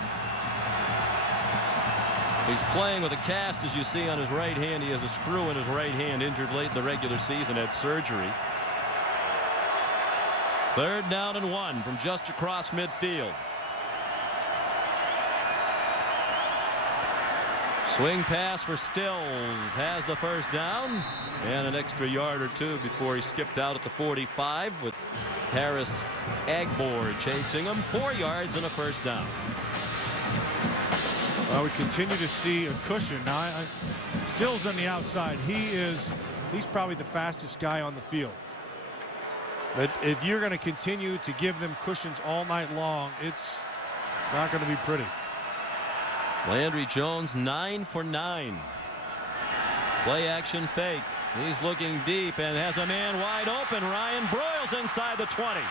He's playing with a cast, as you see on his right hand. He has a screw in his right hand, injured late in the regular season, had surgery. 3rd down and 1 from just across midfield. Swing pass for Stills, has the first down and an extra yard or 2 before he skipped out at the 45 with Harris Agbor chasing him. 4 yards and a first down. Well, we continue to see a cushion. Now, Stills on the outside. He's probably the fastest guy on the field. But if you're going to continue to give them cushions all night long, it's not going to be pretty. Landry Jones 9 for 9. Play action fake. He's looking deep and has a man wide open. Ryan Broyles inside the 20.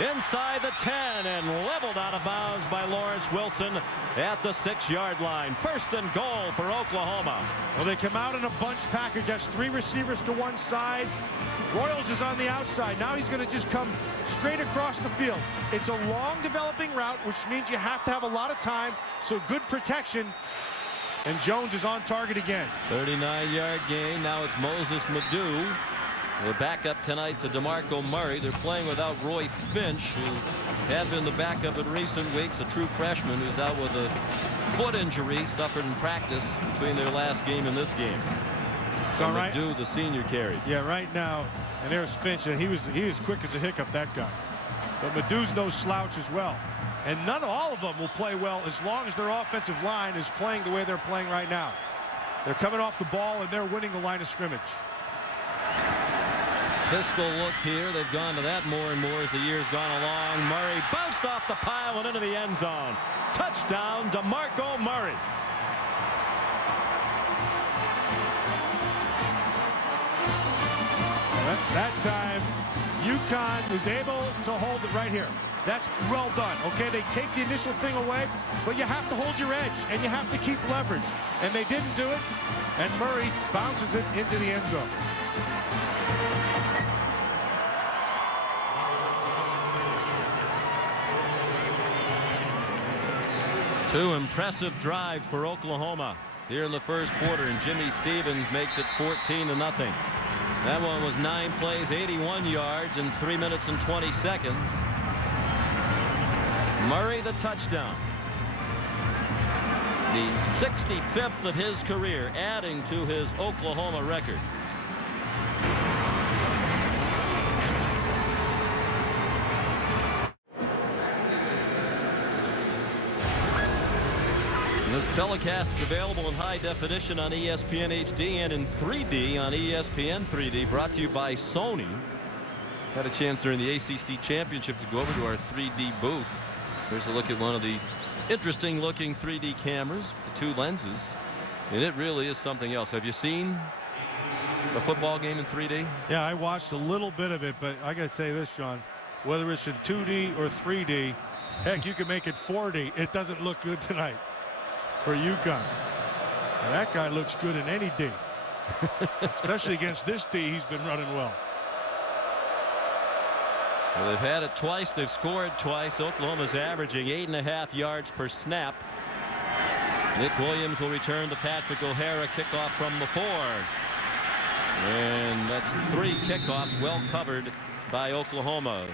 Inside the 10 and leveled out of bounds by Lawrence Wilson at the 6-yard line. 1st and goal for Oklahoma. Well, they come out in a bunch package. That's 3 receivers to one side. Broyles is on the outside. Now he's going to just come straight across the field. It's a long developing route, which means you have to have a lot of time. So good protection. And Jones is on target again. 39-yard gain. Now it's Moses Madu. The backup tonight to DeMarco Murray. They're playing without Roy Finch, who had been the backup in recent weeks, a true freshman who's out with a foot injury suffered in practice between their last game and this game. So Madu, the senior, carried. Yeah, right now, and there's Finch, and he is quick as a hiccup, that guy. But Madu's no slouch as well. And all of them will play well as long as their offensive line is playing the way they're playing right now. They're coming off the ball and they're winning the line of scrimmage. Pistol look here. They've gone to that more and more as the year's gone along. Murray bounced off the pile and into the end zone. Touchdown, DeMarco Murray. That time, UConn was able to hold it right here. That's well done. Okay, they take the initial thing away, but you have to hold your edge and you have to keep leverage. And they didn't do it, and Murray bounces it into the end zone. Two impressive drives for Oklahoma here in the first quarter, and Jimmy Stevens makes it 14-0. That one was 9 plays, 81 yards in 3 minutes and 20 seconds. Murray the touchdown. The 65th of his career, adding to his Oklahoma record. This telecast is available in high definition on ESPN HD and in 3D on ESPN 3D, brought to you by Sony. Had a chance during the ACC championship to go over to our 3D booth. Here's a look at one of the interesting looking 3D cameras, the 2 lenses, and it really is something else. Have you seen a football game in 3D? Yeah, I watched a little bit of it, but I got to say this, Sean, whether it's in 2D or 3D, heck, you can make it 4D. It doesn't look good tonight for UConn. Now, that guy looks good in any D, especially against this D. He's been running well. Well, they've had it twice. They've scored twice. Oklahoma's averaging 8.5 yards per snap. Nick Williams will return to Patrick O'Hara. Kickoff from the 4. And that's 3 kickoffs well covered by Oklahoma.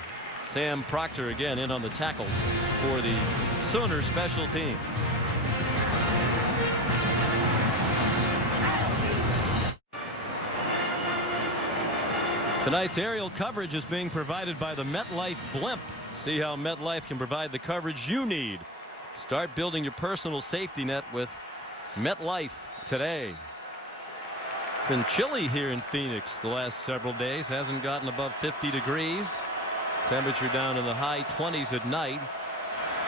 Sam Proctor again in on the tackle for the Sooner special teams. Tonight's aerial coverage is being provided by the MetLife Blimp. See how MetLife can provide the coverage you need. Start building your personal safety net with MetLife today. Been chilly here in Phoenix the last several days. Hasn't gotten above 50 degrees. Temperature down in the high 20s at night.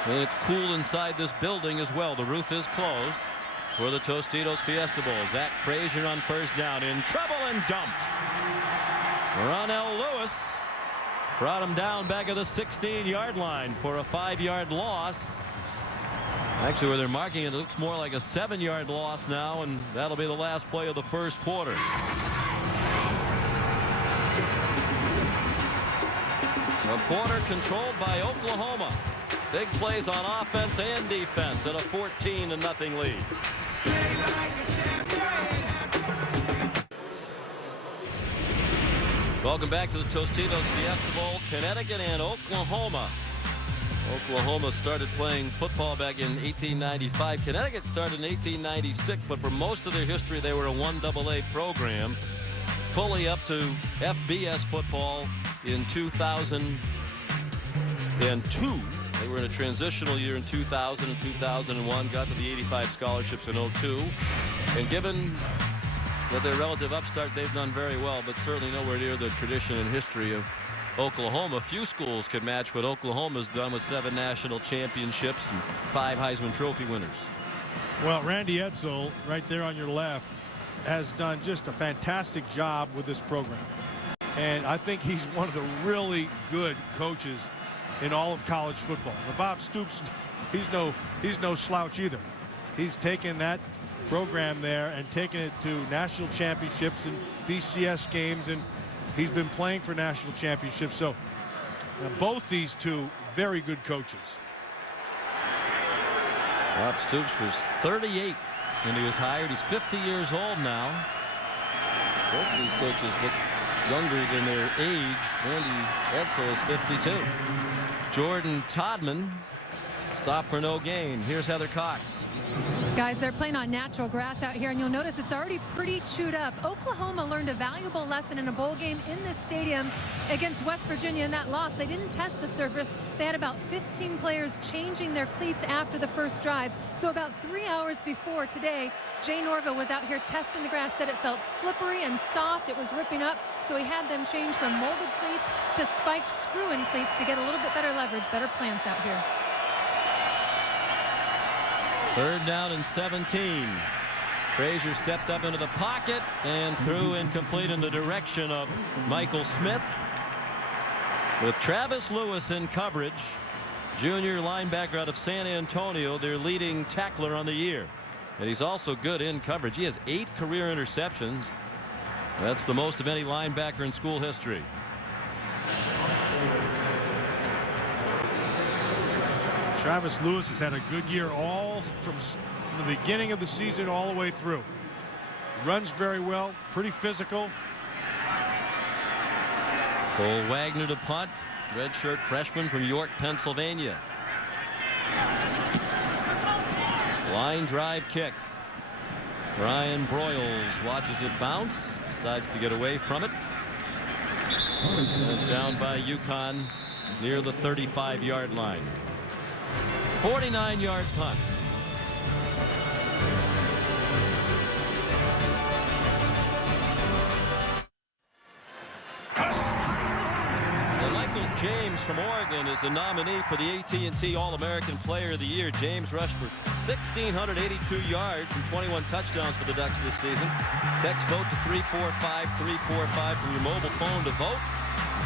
And it's cool inside this building as well. The roof is closed for the Tostitos Fiesta Bowl. Zach Frazier on first down, in trouble and dumped. Ronell Lewis brought him down back at the 16-yard line for a 5-yard loss. Actually, where they're marking it, it looks more like a 7-yard loss now, and that'll be the last play of the first quarter. A quarter controlled by Oklahoma. Big plays on offense and defense at a 14-0 lead. Welcome back to the Tostitos Fiesta Bowl. Connecticut and Oklahoma. Oklahoma started playing football back in 1895. Connecticut started in 1896, but for most of their history they were a 1AA program, fully up to FBS football in 2002. They were in a transitional year in 2000 and 2001, got to the 85 scholarships in 02. And given that their relative upstart, they've done very well, but certainly nowhere near the tradition and history of Oklahoma. Few schools could match what Oklahoma's done with 7 national championships and 5 Heisman Trophy winners. Well, Randy Edsall, right there on your left, has done just a fantastic job with this program. And I think he's one of the really good coaches in all of college football. Now, Bob Stoops, he's no slouch either. He's taken that program there and taken it to national championships and BCS games, and he's been playing for national championships. So both these two very good coaches. Bob Stoops was 38 when he was hired. He's 50 years old now. Both of these coaches look younger than their age. Randy Edsall is 52. Jordan Todman stopped for no gain. Here's Heather Cox. Guys, they're playing on natural grass out here, and you'll notice it's already pretty chewed up. Oklahoma learned a valuable lesson in a bowl game in this stadium against West Virginia in that loss. They didn't test the surface. They had about 15 players changing their cleats after the first drive. So about 3 hours before today, Jay Norville was out here testing the grass, said it felt slippery and soft. It was ripping up, so he had them change from molded cleats to spiked screw-in cleats to get a little bit better leverage, better plants out here. 3rd down and 17. Frazier stepped up into the pocket and threw incomplete in the direction of Michael Smith. With Travis Lewis in coverage, junior linebacker out of San Antonio, their leading tackler on the year. And he's also good in coverage. He has 8 career interceptions. That's the most of any linebacker in school history. Travis Lewis has had a good year all from the beginning of the season all the way through. Runs very well, pretty physical. Cole Wagner to punt. Redshirt freshman from York, Pennsylvania. Line drive kick. Brian Broyles watches it bounce, decides to get away from it. And it's down by UConn near the 35-yard line. 49-yard punt. Well, Michael James from Oregon is the nominee for the AT&T All-American Player of the Year. James rushed for 1,682 yards and 21 touchdowns for the Ducks this season. Text vote to 345-345 from your mobile phone to vote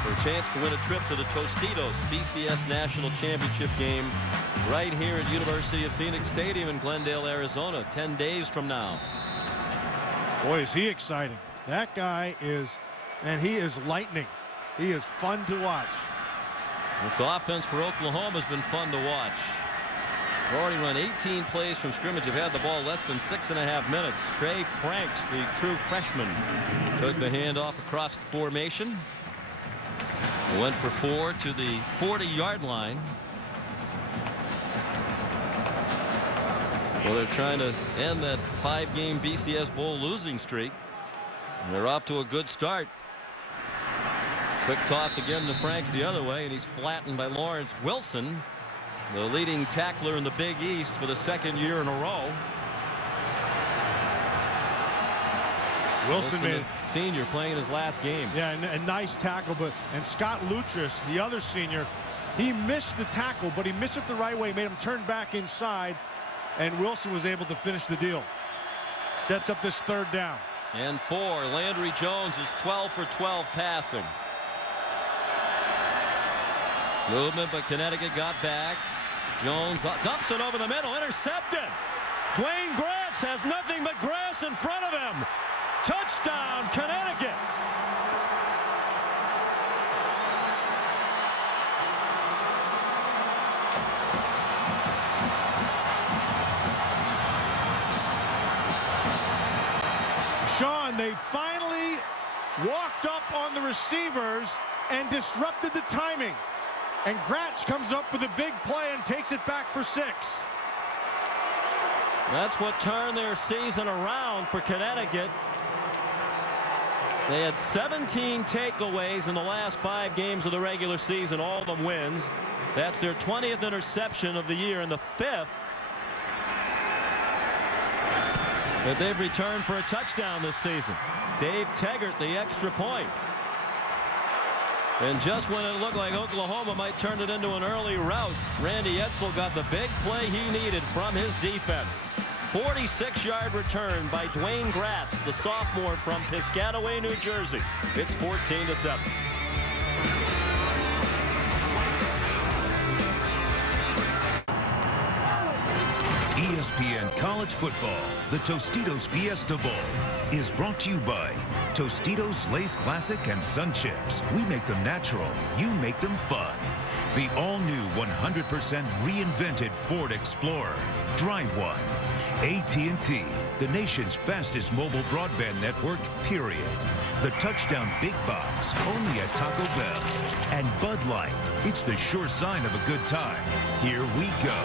for a chance to win a trip to the Tostitos BCS National Championship game right here at University of Phoenix Stadium in Glendale, Arizona, 10 days from now. Boy, is he exciting. That guy is, and he is lightning. He is fun to watch. This offense for Oklahoma has been fun to watch. They've already run 18 plays from scrimmage, have had the ball less than 6.5 minutes. Trey Franks, the true freshman, took the handoff across the formation. Went for 4 to the 40-yard line. Well, they're trying to end that 5-game BCS Bowl losing streak. And they're off to a good start. Quick toss again to Franks the other way, and he's flattened by Lawrence Wilson, the leading tackler in the Big East for the second year in a row. Wilson made senior playing his last game. Yeah, and a nice tackle, and Scott Lutris, the other senior, he missed the tackle, but he missed it the right way, made him turn back inside, and Wilson was able to finish the deal. Sets up this third down. And 4. Landry Jones is 12 for 12 passing. Movement, but Connecticut got back. Jones dumps it over the middle, intercepted. Dwayne Gratz has nothing but grass in front of him. Touchdown, Connecticut. Sean, they finally walked up on the receivers and disrupted the timing. And Gratz comes up with a big play and takes it back for 6. That's what turned their season around for Connecticut. They had 17 takeaways in the last 5 games of the regular season, all of them wins. That's their 20th interception of the year and the 5th that they've returned for a touchdown this season. Dave Teggart, the extra point. And just when it looked like Oklahoma might turn it into an early rout, Randy Edsall got the big play he needed from his defense. 46-yard return by Dwayne Gratz, the sophomore from Piscataway, New Jersey. It's 14-7. ESPN College Football, the Tostitos Fiesta Bowl, is brought to you by Tostitos Lay's Classic and Sun Chips. We make them natural. You make them fun. The all-new 100% reinvented Ford Explorer. Drive one. AT&T, the nation's fastest mobile broadband network, period. The Touchdown Big Box, only at Taco Bell. And Bud Light, it's the sure sign of a good time. Here we go.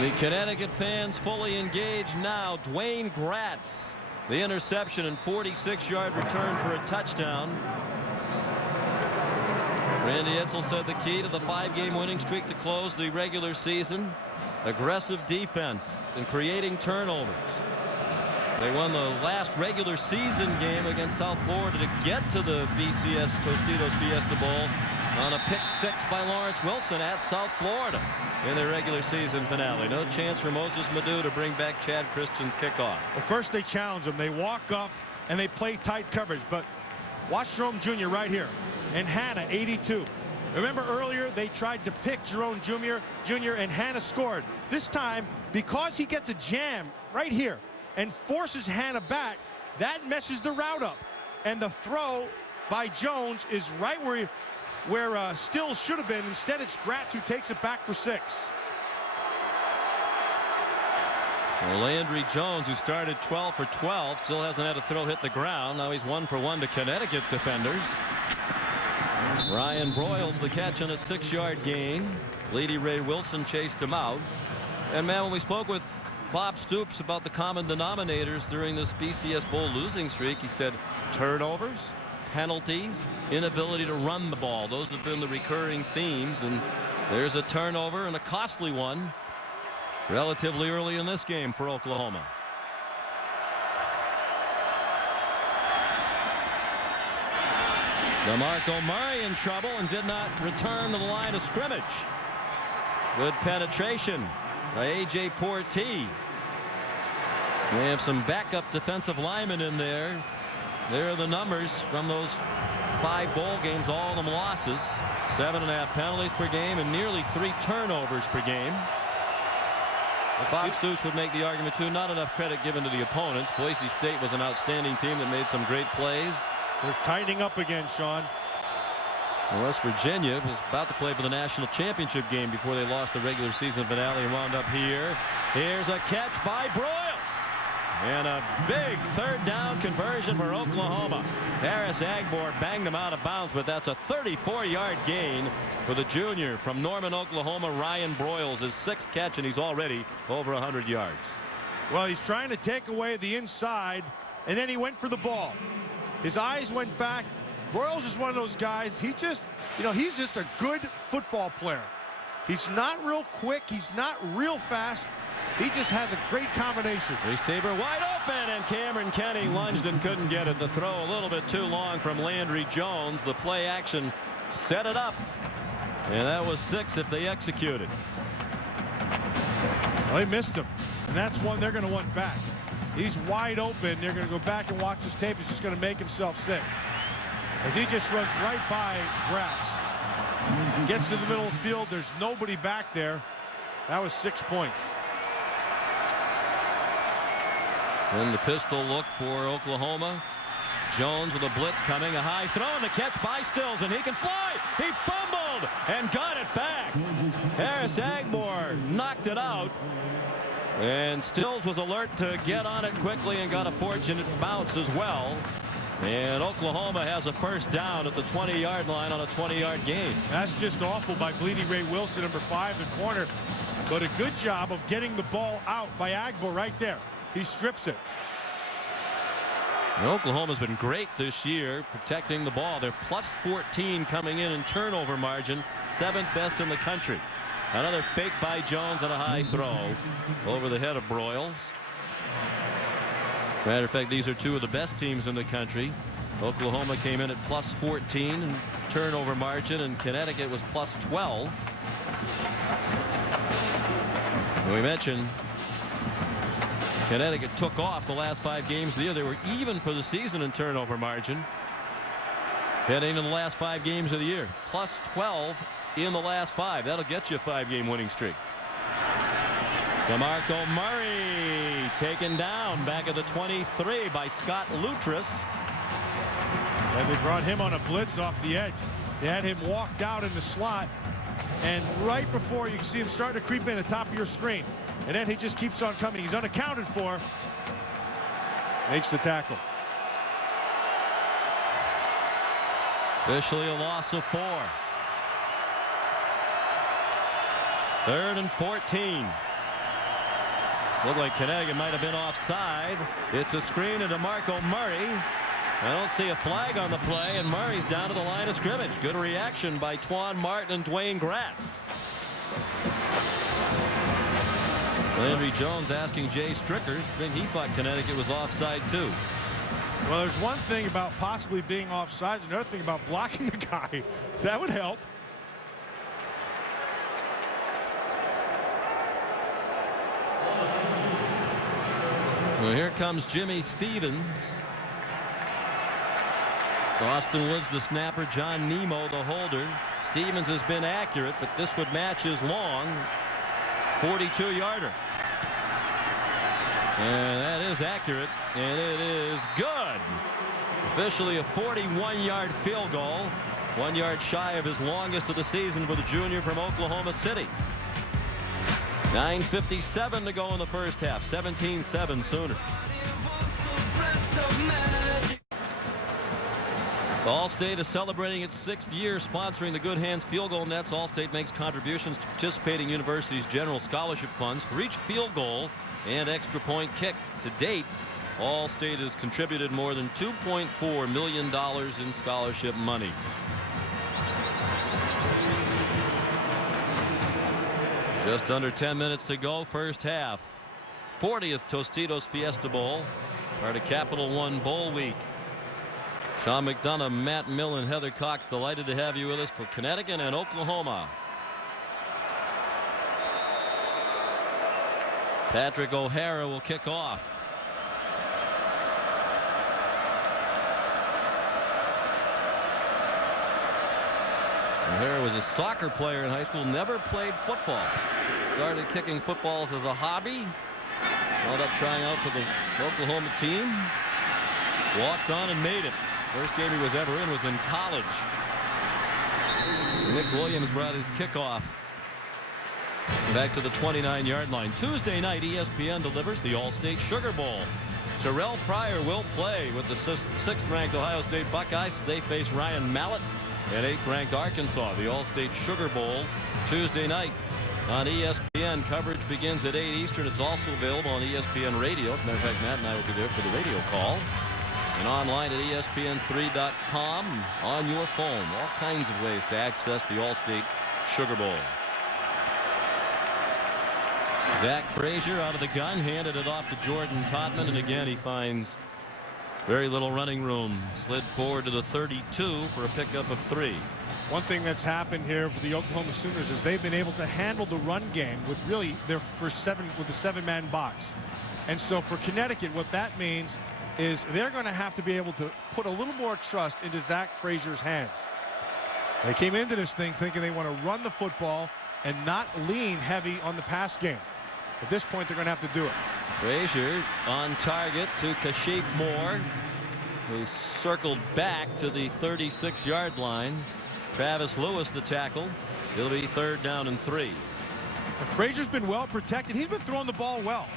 The Connecticut fans fully engaged now. Dwayne Gratz, the interception and 46-yard return for a touchdown. Randy Edsall said the key to the 5-game winning streak to close the regular season, aggressive defense and creating turnovers. They won the last regular season game against South Florida to get to the BCS Tostitos Fiesta Bowl on a pick 6 by Lawrence Wilson at South Florida in their regular season finale. No chance for Moses Madu to bring back Chad Christian's kickoff. Well, first they challenge him. They walk up and they play tight coverage. But watch Jerome Jr. right here. And Hannah, 82. Remember earlier they tried to pick Jerome Jr. and Hannah scored. This time, because he gets a jam right here and forces Hannah back, that messes the route up. And the throw by Jones is right where Stills should have been. Instead, it's Gratz who takes it back for 6. Well, Landry Jones, who started 12 for 12, still hasn't had a throw hit the ground. Now he's 1 for 1 to Connecticut defenders. Ryan Broyles the catch on a 6-yard gain. Lady Ray Wilson chased him out. And man, when we spoke with Bob Stoops about the common denominators during this BCS Bowl losing streak, he said turnovers, penalties, inability to run the ball. Those have been the recurring themes, and there's a turnover and a costly one relatively early in this game for Oklahoma. DeMarco Murray in trouble and did not return to the line of scrimmage. Good penetration by A.J. Portee. We have some backup defensive linemen in there. There are the numbers from those 5 bowl games, all of them losses. 7.5 penalties per game and nearly 3 turnovers per game. Bob Stoops would make the argument too, not enough credit given to the opponents. Boise State was an outstanding team that made some great plays. They're tightening up again, Sean. West Virginia was about to play for the national championship game before they lost the regular season finale and wound up here. Here's a catch by Broyles. And a big 3rd down conversion for Oklahoma. Harris Agbor banged him out of bounds, but that's a 34-yard gain for the junior from Norman, Oklahoma. Ryan Broyles, his 6th catch, and he's already over 100 yards. Well, he's trying to take away the inside, and then he went for the ball. His eyes went back. Broyles is one of those guys. He just, he's just a good football player. He's not real quick. He's not real fast. He just has a great combination. Receiver wide open, and Cameron Kenny lunged and couldn't get it. The throw a little bit too long from Landry Jones. The play action set it up, and that was 6 if they executed. Well, he missed him, and that's one they're going to want back. He's wide open. They're going to go back and watch his tape. He's just going to make himself sick, as he just runs right by Gratz. Gets to the middle of the field. There's nobody back there. That was 6 points. And the pistol look for Oklahoma. Jones with a blitz coming, a high throw, and the catch by Stills, and he can fly. He fumbled and got it back. Harris Agmore knocked it out, and Stills was alert to get on it quickly and got a fortunate bounce as well. And Oklahoma has a first down at the 20-yard line on a 20-yard gain. That's just awful by Bleedy Ray Wilson, number 5, the corner. But a good job of getting the ball out by Agbo right there. He strips it. And Oklahoma's been great this year protecting the ball. They're plus 14 coming in turnover margin, 7th best in the country. Another fake by Jones and a high throw over the head of Broyles. Matter of fact, these are 2 of the best teams in the country. Oklahoma came in at plus 14 in turnover margin, and Connecticut was plus 12. And we mentioned Connecticut took off the last 5 games of the year. They were even for the season in turnover margin. Heading into the last 5 games of the year. Plus 12 in the last 5. That'll get you a 5-game winning streak. DeMarco Murray taken down back at the 23 by Scott Lutris. And they brought him on a blitz off the edge. They had him walked out in the slot, and right before you can see him starting to creep in the top of your screen, and then he just keeps on coming. He's unaccounted for. Makes the tackle. Officially a loss of 4. 3rd and 14. Looked like Connecticut might have been offside. It's a screen to DeMarco Murray. I don't see a flag on the play, and Murray's down to the line of scrimmage. Good reaction by Twan Martin and Dwayne Gratz. Landry Jones asking Jay Strickers. I think he thought Connecticut was offside too. Well, there's one thing about possibly being offside, another thing about blocking the guy. That would help. Well, here comes Jimmy Stevens. Austin Woods the snapper, John Nemo the holder. Stevens has been accurate, but this would match his long 42-yarder. And that is accurate, and it is good. Officially a 41-yard field goal, 1 yard shy of his longest of the season for the junior from Oklahoma City. 9:57 to go in the first half. 17-7 Sooners. Allstate is celebrating its 6th year sponsoring the Good Hands Field Goal Nets. Allstate makes contributions to participating universities' general scholarship funds for each field goal and extra point kicked. To date, Allstate has contributed more than $2.4 million in scholarship monies. Just under 10 minutes to go, first half. 40th Tostitos Fiesta Bowl, part of Capital One Bowl Week. Sean McDonough, Matt Millen, Heather Cox, delighted to have you with us for Connecticut and Oklahoma. Patrick O'Hara will kick off. O'Hara was a soccer player in high school, never played football. Started kicking footballs as a hobby. Wound up trying out for the Oklahoma team. Walked on and made it. First game he was ever in was in college. Nick Williams brought his kickoff back to the 29-yard line. Tuesday night, ESPN delivers the All-State Sugar Bowl. Terrell Pryor will play with the 6th-ranked Ohio State Buckeyes. They face Ryan Mallett and 8th-ranked Arkansas. The All-State Sugar Bowl Tuesday night. on ESPN. Coverage begins at 8 Eastern. It's also available on ESPN Radio. As a matter of fact, Matt and I will be there for the radio call. And online at ESPN3.com on your phone. All kinds of ways to access the Allstate Sugar Bowl. Zach Frazier out of the gun, handed it off to Jordan Totman, and again he finds very little running room. Slid forward to the 32 for a pickup of 3. One thing that's happened here for the Oklahoma Sooners is they've been able to handle the run game with really their first 7 with a 7-man box. And so for Connecticut, what that means is they're going to have to be able to put a little more trust into Zach Frazier's hands. They came into this thing thinking they want to run the football and not lean heavy on the pass game. At this point, they're going to have to do it. Frazier on target to Kashif Moore, who circled back to the 36-yard line. Travis Lewis the tackle. It'll be 3rd down and 3. And Frazier's been well protected. He's been throwing the ball well.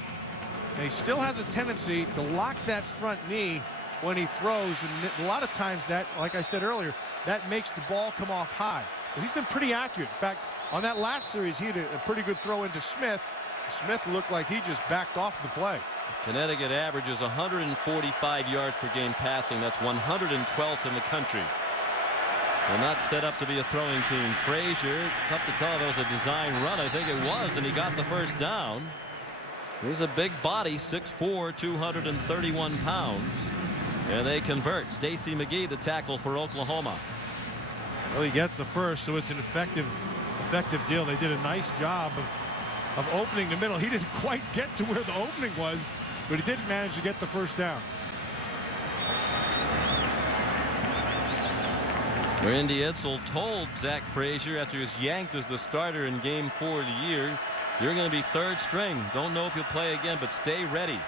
And he still has a tendency to lock that front knee when he throws. And a lot of times that, like I said earlier, that makes the ball come off high. But he's been pretty accurate. In fact, on that last series, he had a pretty good throw into Smith. Smith looked like he just backed off the play. Connecticut averages 145 yards per game passing. That's 112th in the country. They're not set up to be a throwing team. Frazier, tough to tell if it was a design run. I think it was, and he got the first down. He's a big body, 6'4", 231 pounds. And they convert. Stacy McGee, the tackle for Oklahoma. Well, he gets the first, so it's an effective deal. They did a nice job of opening the middle. He didn't quite get to where the opening was, but he did manage to get the first down. Randy Edsall told Zach Frazier after he was yanked as the starter in Game 4 of the year, "You're going to be 3rd string. Don't know if you'll play again, but stay ready."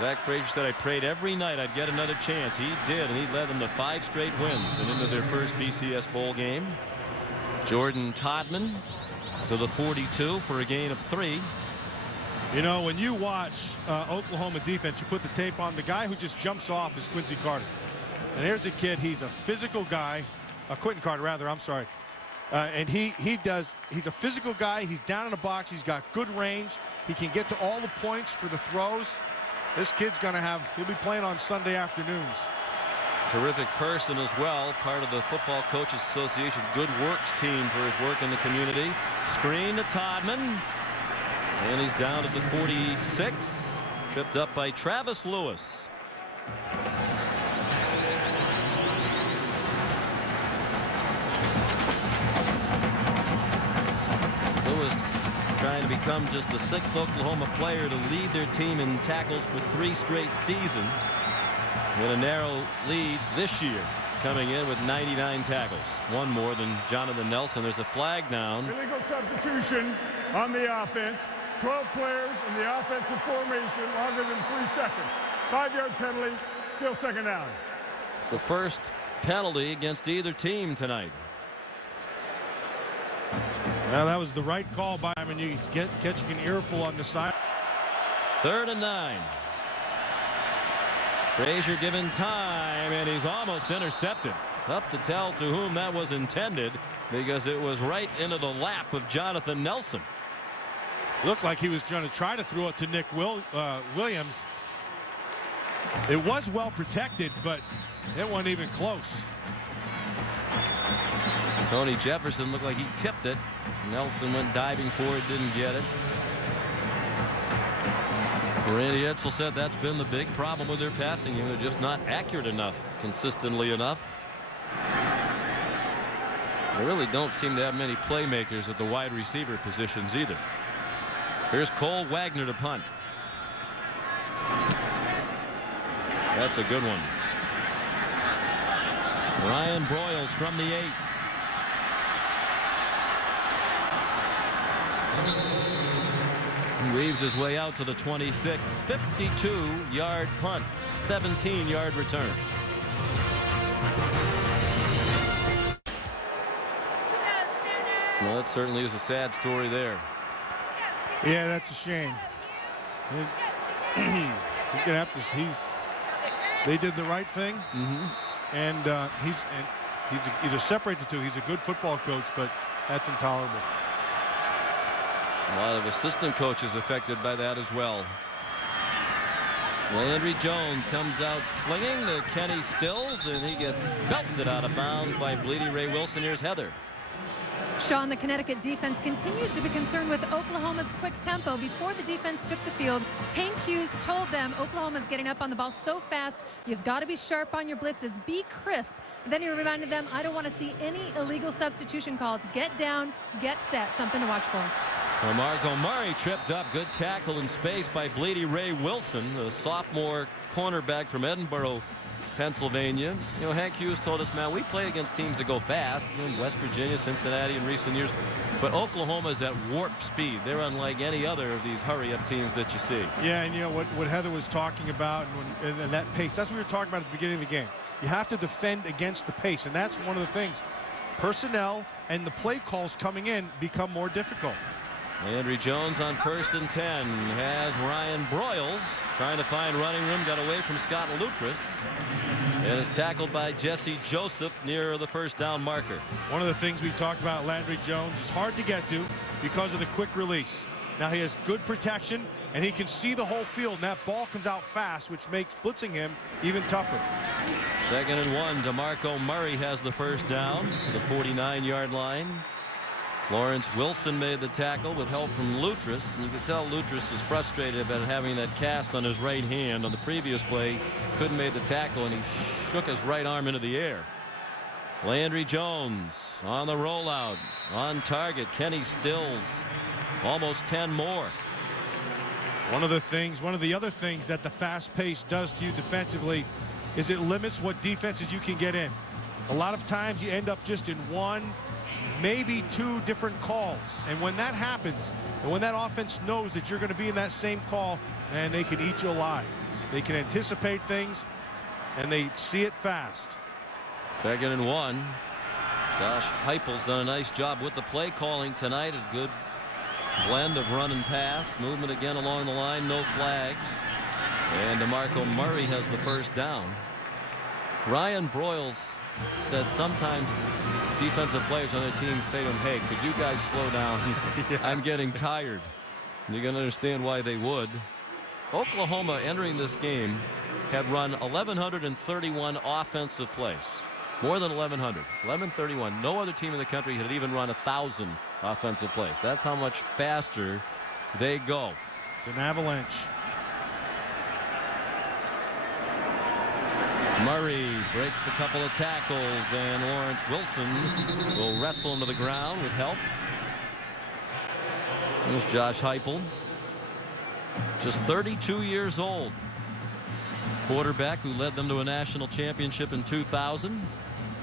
Zach Frazier said, "I prayed every night I'd get another chance." He did, and he led them to 5 straight wins and into their first BCS bowl game. Jordan Todman to the 42 for a gain of 3. You know, when you watch Oklahoma defense, you put the tape on. The guy who just jumps off is Quincy Carter. And here's a kid. He's a physical guy. Quentin Carter, rather. I'm sorry. And he's a physical guy. He's down in the box. He's got good range. He can get to all the points for the throws. This kid's going to he'll be playing on Sunday afternoons. Terrific person as well, part of the Football Coaches Association Good Works team for his work in the community. Screen to Todman, and he's down at the 46, tripped up by Travis Lewis. Lewis trying to become just the 6th Oklahoma player to lead their team in tackles for 3 straight seasons. In a narrow lead this year, coming in with 99 tackles, 1 more than Jonathan Nelson. There's a flag down. Illegal substitution on the offense. 12 players in the offensive formation longer than 3 seconds. 5-yard penalty, still 2nd down. It's the first penalty against either team tonight. Well, that was the right call by him, and you catching an earful on the side. 3rd and 9. Frazier given time, and he's almost intercepted. Tough to tell to whom that was intended, because it was right into the lap of Jonathan Nelson. Looked like he was going to try to throw it to Nick Williams. It was well protected, but it wasn't even close. Tony Jefferson looked like he tipped it. Nelson went diving for it, didn't get it. Randy Edsall said that's been the big problem with their passing game. They're just not accurate enough, consistently enough. They really don't seem to have many playmakers at the wide receiver positions either. Here's Cole Wagner to punt. That's a good one. Ryan Broyles from the 8. He weaves his way out to the 26. 52-yard punt, 17-yard return. Well, that certainly is a sad story there. Yeah, that's a shame. He's gonna have to. They did the right thing, and he's either separate the two. He's a good football coach, but that's intolerable. A lot of assistant coaches affected by that as well. Landry Jones comes out slinging to Kenny Stills, and he gets belted out of bounds by Bleedy Ray Wilson. Here's Heather. Sean, the Connecticut defense continues to be concerned with Oklahoma's quick tempo. Before the defense took the field, Hank Hughes told them Oklahoma's getting up on the ball so fast, you've got to be sharp on your blitzes, be crisp. Then he reminded them, I don't want to see any illegal substitution calls. Get down, get set, something to watch for. Marco Murray tripped up. Good tackle in space by Bleedy Ray Wilson, the sophomore cornerback from Edinburgh, Pennsylvania. You know, Hank Hughes told us, man, we play against teams that go fast. You know, West Virginia, Cincinnati in recent years. But Oklahoma is at warp speed. They're unlike any other of these hurry-up teams that you see. Yeah, and you know what Heather was talking about and that pace. That's what we were talking about at the beginning of the game. You have to defend against the pace, and that's one of the things. Personnel and the play calls coming in become more difficult. Landry Jones on 1st and 10 has Ryan Broyles trying to find running room, got away from Scott Lutris, and is tackled by Jesse Joseph near the first down marker. One of the things we talked about, Landry Jones, is hard to get to because of the quick release. Now he has good protection and he can see the whole field, and that ball comes out fast, which makes blitzing him even tougher. 2nd and 1. DeMarco Murray has the first down to the 49-yard line. Lawrence Wilson made the tackle with help from Lutris, and you can tell Lutris is frustrated about having that cast on his right hand. On the previous play, couldn't make the tackle, and he shook his right arm into the air. Landry Jones on the rollout, on target. Kenny Stills, almost 10 more. One of the other things that the fast pace does to you defensively is it limits what defenses you can get in. A lot of times you end up just in one, maybe two different calls, and when that happens and when that offense knows that you're going to be in that same call, and they can eat you alive. They can anticipate things and they see it fast. 2nd and 1. Josh Heupel's done a nice job with the play calling tonight. A good blend of run and pass, movement again along the line, no flags, and DeMarco Murray has the first down. Ryan Broyles said sometimes defensive players on their team say to him, hey, could you guys slow down? Yeah. I'm getting tired. And you're going to understand why they would. Oklahoma entering this game had run 1,131 offensive plays. More than 1,100. 1,131. No other team in the country had even run 1,000 offensive plays. That's how much faster they go. It's an avalanche. Murray breaks a couple of tackles, and Lawrence Wilson will wrestle him to the ground with help. There's Josh Heupel, just 32 years old. Quarterback who led them to a national championship in 2000.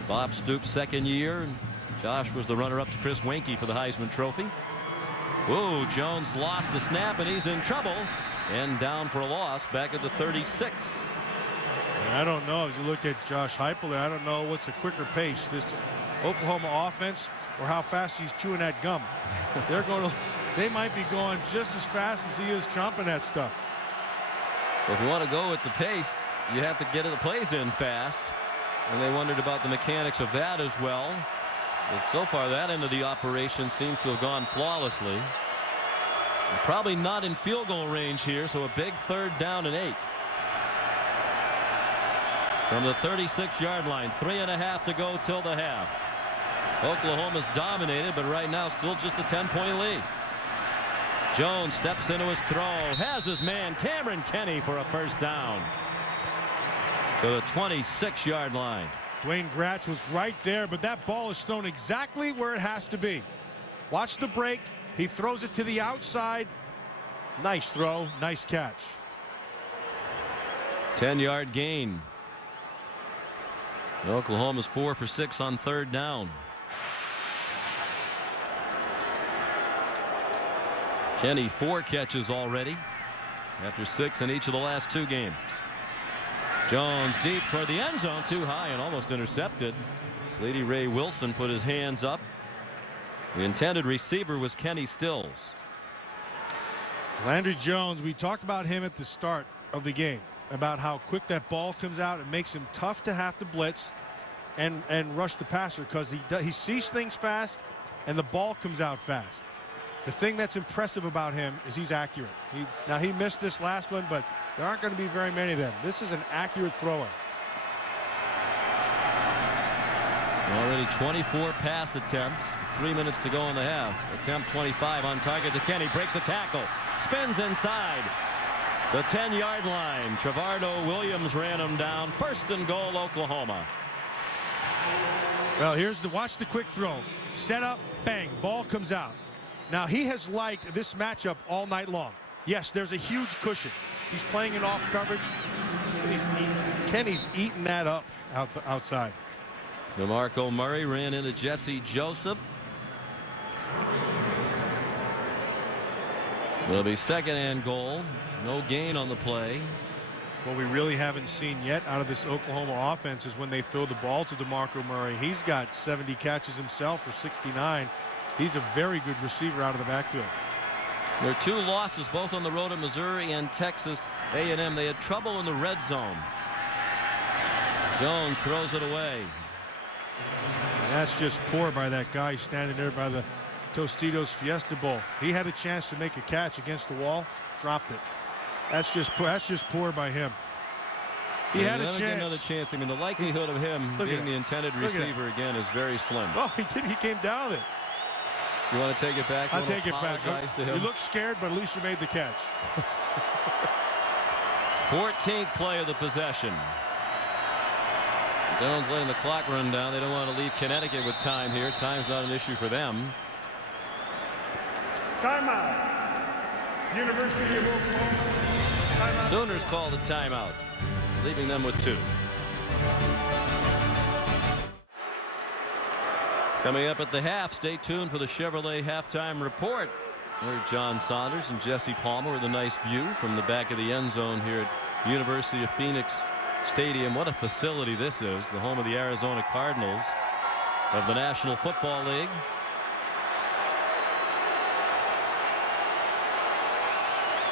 Bob Stoops' second year, and Josh was the runner-up to Chris Weinke for the Heisman Trophy. Whoa, Jones lost the snap, and he's in trouble, and down for a loss back at the 36. I don't know. As you look at Josh Heupel there, I don't know what's a quicker pace, this Oklahoma offense or how fast he's chewing that gum. They might be going just as fast as he is chomping that stuff. Well, if you want to go at the pace, you have to get the plays in fast, and they wondered about the mechanics of that as well. But so far, that end of the operation seems to have gone flawlessly. And probably not in field goal range here, so a big 3rd down and 8. From the 36-yard line, 3.5 to go till the half. Oklahoma's dominated, but right now still just a 10-point lead. Jones steps into his throw, has his man Cameron Kenny for a first down to the 26-yard line. Dwayne Gratz was right there, but that ball is thrown exactly where it has to be. Watch the break. He throws it to the outside. Nice throw, nice catch. 10-yard gain. Oklahoma's 4 for 6 on 3rd down. Kenny 4 catches already after 6 in each of the last 2 games. Jones deep toward the end zone, too high and almost intercepted. Bleedy Ray Wilson put his hands up. The intended receiver was Kenny Stills. Landry Jones, we talked about him at the start of the game, about how quick that ball comes out. It makes him tough to have to blitz and rush the passer because he sees things fast and the ball comes out fast. The thing that's impressive about him is he's accurate. Now he missed this last one, but there aren't going to be very many of them. This is an accurate thrower. Already 24 pass attempts. 3 minutes to go in the half. Attempt 25 on target to Kenny. Breaks a tackle. Spins inside the 10-yard line. Trevardo Williams ran him down. 1st and goal, Oklahoma. Well, watch the quick throw. Set up, bang, ball comes out. Now he has liked this matchup all night long. Yes, there's a huge cushion. He's playing in off coverage. Kenny's eating that up outside. DeMarco Murray ran into Jesse Joseph. It'll be 2nd and goal. No gain on the play. What we really haven't seen yet out of this Oklahoma offense is when they throw the ball to DeMarco Murray. He's got 70 catches himself for 69. He's a very good receiver out of the backfield. There are 2 losses, both on the road at Missouri and Texas A&M. They had trouble in the red zone. Jones throws it away. That's just poor by that guy standing there by the Tostitos Fiesta Bowl. He had a chance to make a catch against the wall, dropped it. That's just poor by him. He had a chance. Another chance. I mean, the likelihood of him being the intended receiver again is very slim. Oh, he did. He came down with it. You want to take it back? I'll take it back. To him? You look scared, but at least you made the catch. 14th play of the possession. Jones letting the clock run down. They don't want to leave Connecticut with time here. Time's not an issue for them. Timeout. University of Oklahoma. Timeout. Sooners call the timeout, leaving them with 2. Coming up at the half, stay tuned for the Chevrolet halftime report. There John Saunders and Jesse Palmer with a nice view from the back of the end zone here at University of Phoenix Stadium. What a facility this is, the home of the Arizona Cardinals of the National Football League.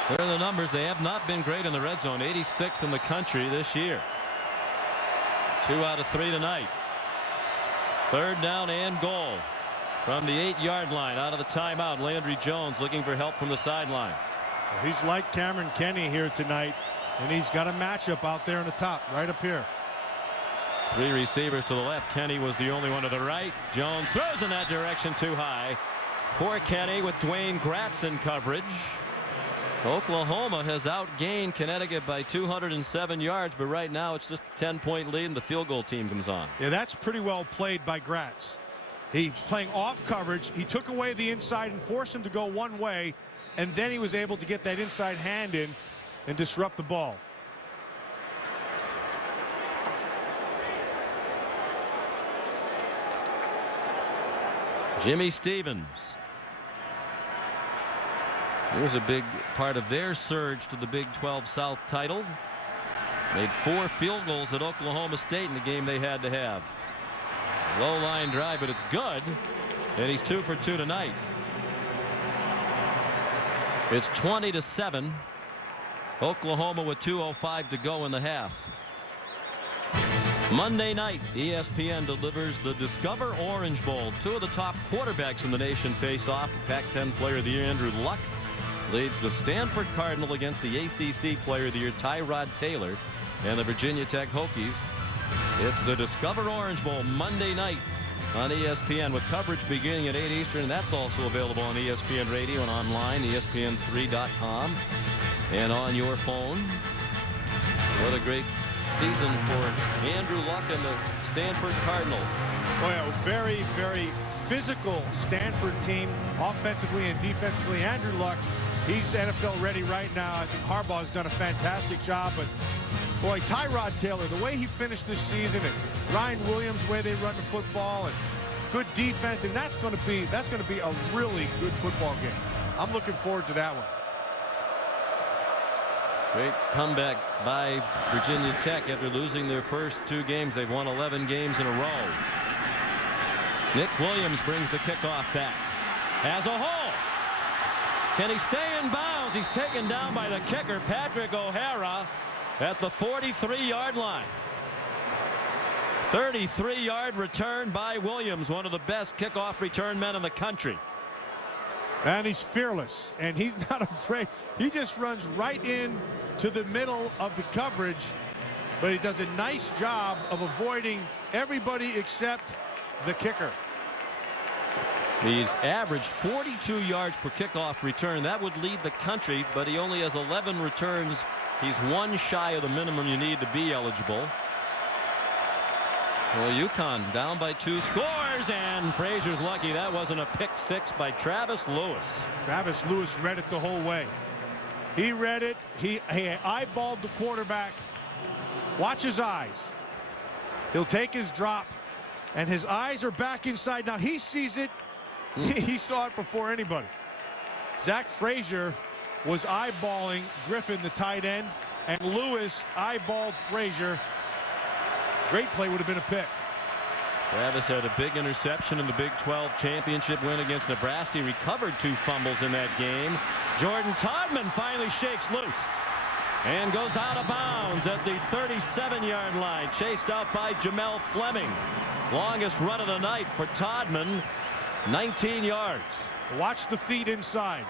There are the numbers. They have not been great in the red zone. 86th in the country this year. 2 out of 3 tonight. 3rd down and goal from the 8-yard line out of the timeout. Landry Jones looking for help from the sideline. Well, he's like Cameron Kenny here tonight, and he's got a matchup out there on the top, right up here. 3 receivers to the left. Kenny was the only one to the right. Jones throws in that direction too high for Kenny with Dwayne Gratz in coverage. Oklahoma has outgained Connecticut by 207 yards, but right now it's just a 10-point lead and the field goal team comes on. Yeah, that's pretty well played by Gratz. He's playing off coverage. He took away the inside and forced him to go one way, and then he was able to get that inside hand in and disrupt the ball. Jimmy Stevens. He was a big part of their surge to the Big 12 South title. Made 4 field goals at Oklahoma State in the game they had to have. Low line drive, but it's good. And he's 2 for 2 tonight. It's 20-7. Oklahoma with 2:05 to go in the half. Monday night, ESPN delivers the Discover Orange Bowl. 2 of the top quarterbacks in the nation face off. Pac-10 Player of the Year Andrew Luck leads the Stanford Cardinal against the ACC Player of the Year Tyrod Taylor and the Virginia Tech Hokies. It's the Discover Orange Bowl Monday night on ESPN with coverage beginning at 8 Eastern. And that's also available on ESPN Radio and online, ESPN3.com, and on your phone. What a great season for Andrew Luck and the Stanford Cardinals. Oh, yeah, very, very physical Stanford team, offensively and defensively. Andrew Luck, he's NFL ready right now. I think Harbaugh's done a fantastic job, but boy, Tyrod Taylor, the way he finished this season, and Ryan Williams, the way they run the football, and good defense, and that's going to be a really good football game. I'm looking forward to that one. Great comeback by Virginia Tech after losing their first 2 games. They've won 11 games in a row. Nick Williams brings the kickoff back. Has a hole. Can he stay in bounds? He's taken down by the kicker, Patrick O'Hara, at the 43-yard line. 33-yard return by Williams, one of the best kickoff return men in the country. And he's fearless, and he's not afraid. He just runs right in to the middle of the coverage, but he does a nice job of avoiding everybody except the kicker. He's averaged 42 yards per kickoff return. That would lead the country, but he only has 11 returns. He's one shy of the minimum you need to be eligible. Well, UConn down by 2 scores, and Frazier's lucky that wasn't a pick six by Travis Lewis. Travis Lewis read it the whole way. He read it. He eyeballed the quarterback. Watch his eyes. He'll take his drop, and his eyes are back inside. Now he sees it. He saw it before anybody. Zach Frazier was eyeballing Griffin, the tight end, and Lewis eyeballed Frazier. Great play, would have been a pick. Travis had a big interception in the Big 12 championship win against Nebraska. He recovered 2 fumbles in that game. Jordan Todman finally shakes loose and goes out of bounds at the 37-yard line, chased out by Jamel Fleming. Longest run of the night for Todman, 19 yards. Watch the feet inside.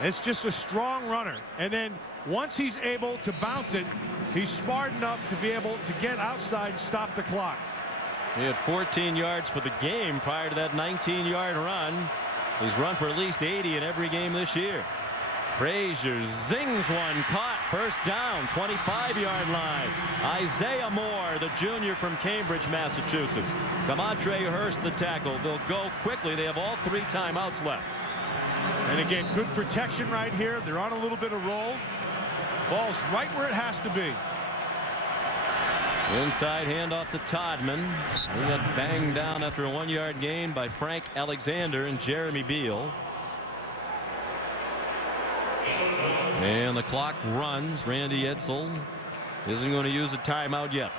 It's just a strong runner, and then once he's able to bounce it, he's smart enough to be able to get outside and stop the clock. He had 14 yards for the game prior to that 19-yard run. He's run for at least 80 in every game this year. Frazier zings one, caught, first down, 25-yard line. Isaiah Moore, the junior from Cambridge, Massachusetts. Demontre Hurst, the tackle. They'll go quickly. They have all 3 timeouts left. And again, good protection right here. They're on a little bit of roll. Ball's right where it has to be. Inside handoff to Todman. He got banged down after a 1-yard gain by Frank Alexander and Jeremy Beal. And the clock runs. Randy Edsall isn't going to use a timeout yet.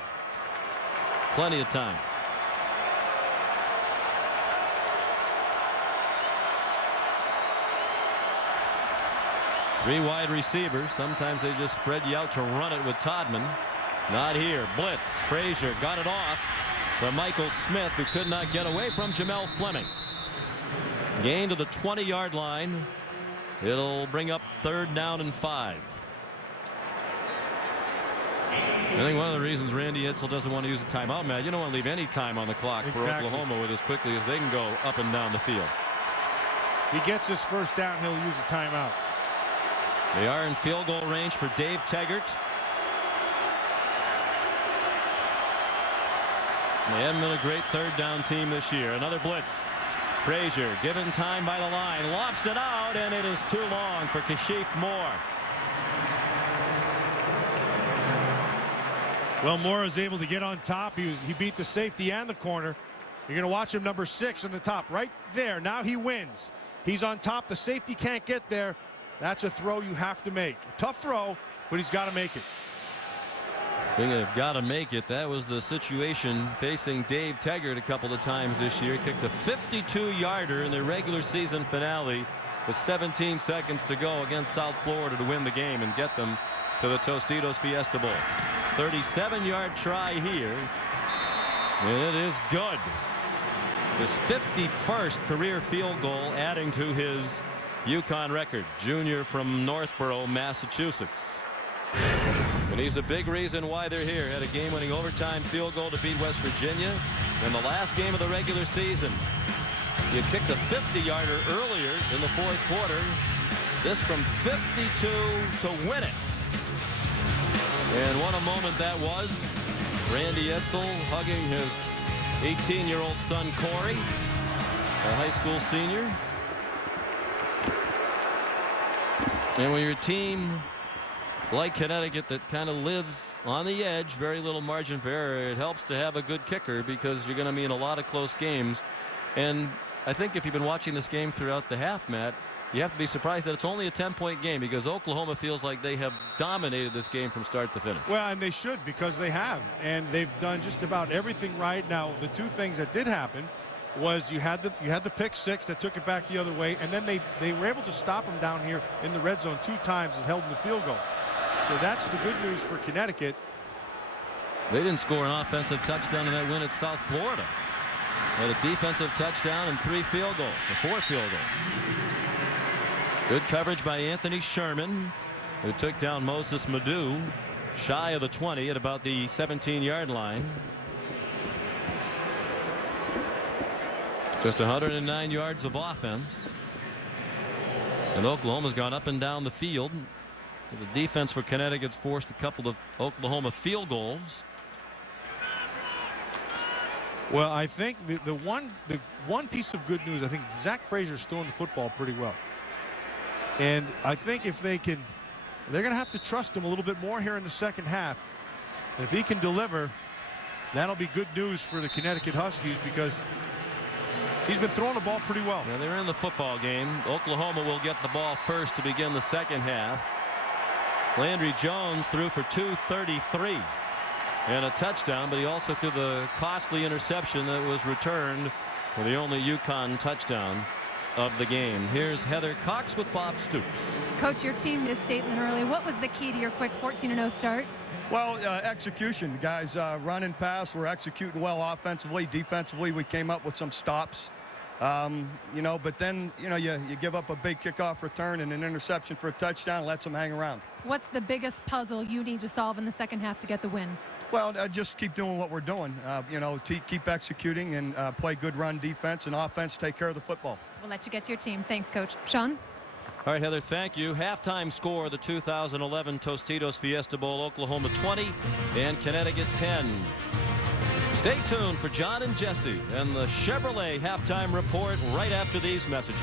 Plenty of time. Three wide receivers. Sometimes they just spread you out to run it with Todman. Not here. Blitz. Frazier got it off to Michael Smith, who could not get away from Jamel Fleming. Gain to the 20-yard line. It'll bring up 3rd down and 5. I think one of the reasons Randy Edsall doesn't want to use a timeout, Matt, you don't want to leave any time on the clock for Oklahoma with as quickly as they can go up and down the field. He gets his first down, he'll use a timeout. They are in field goal range for Dave Taggart. They haven't been a great 3rd down team this year. Another blitz. Frazier given time by the line, lofts it out, and it is too long for Kashif Moore. Well, Moore is able to get on top. He beat the safety and the corner. You're going to watch him, number 6 on the top right there. Now he wins. He's on top. The safety can't get there. That's a throw you have to make. A tough throw, but he's got to make it. Speaking of got to make it, that was the situation facing Dave Taggart a couple of times this year. He kicked a 52-yarder in the regular season finale with 17 seconds to go against South Florida to win the game and get them to the Tostitos Fiesta Bowl. 37-yard try here, and it is good. His 51st career field goal, adding to his UConn record. Junior from Northborough, Massachusetts. And he's a big reason why they're here. Had a game-winning overtime field goal to beat West Virginia in the last game of the regular season. You kicked a 50-yarder earlier in the 4th quarter. This from 52 to win it. And what a moment that was. Randy Edsall hugging his 18-year-old son Corey, a high school senior. And when your team like Connecticut that kind of lives on the edge, very little margin for error, it helps to have a good kicker because you're going to be in a lot of close games. And I think if you've been watching this game throughout the half, Matt, you have to be surprised that it's only a 10-point game because Oklahoma feels like they have dominated this game from start to finish. Well, and they should, because they have, and they've done just about everything right. Now, the 2 things that did happen was you had the pick 6 that took it back the other way, and then they were able to stop them down here in the red zone 2 times and held them to field goals. So that's the good news for Connecticut. They didn't score an offensive touchdown in that win at South Florida. Had a defensive touchdown and 3 field goals, or 4 field goals. Good coverage by Anthony Sherman, who took down Moses Madu shy of the 20 at about the 17-yard line. Just 109 yards of offense. And Oklahoma's gone up and down the field. The defense for Connecticut's forced a couple of Oklahoma field goals. Well, I think the one piece of good news, I think Zach Frazier's throwing the football pretty well. And I think if they're going to have to trust him a little bit more here in the second half. And if he can deliver, that'll be good news for the Connecticut Huskies, because he's been throwing the ball pretty well. Yeah, they're in the football game. Oklahoma will get the ball first to begin the second half. Landry Jones threw for 233 and a touchdown, but he also threw the costly interception that was returned for the only UConn touchdown of the game. Here's Heather Cox with Bob Stoops. Coach, your team made a statement early. What was the key to your quick 14-0 start? Well, execution. Guys, run and pass. We're executing well offensively. Defensively, we came up with some stops. You know, but then, you know, you give up a big kickoff return and an interception for a touchdown, lets them hang around. What's the biggest puzzle you need to solve in the second half to get the win? Well, just keep doing what we're doing. You know, keep executing and play good run defense, and offense take care of the football. We'll let you get to your team. Thanks, Coach. Sean? All right, Heather, thank you. Halftime score, the 2011 Tostitos Fiesta Bowl, Oklahoma 20 and Connecticut 10. Stay tuned for John and Jesse and the Chevrolet halftime report right after these messages.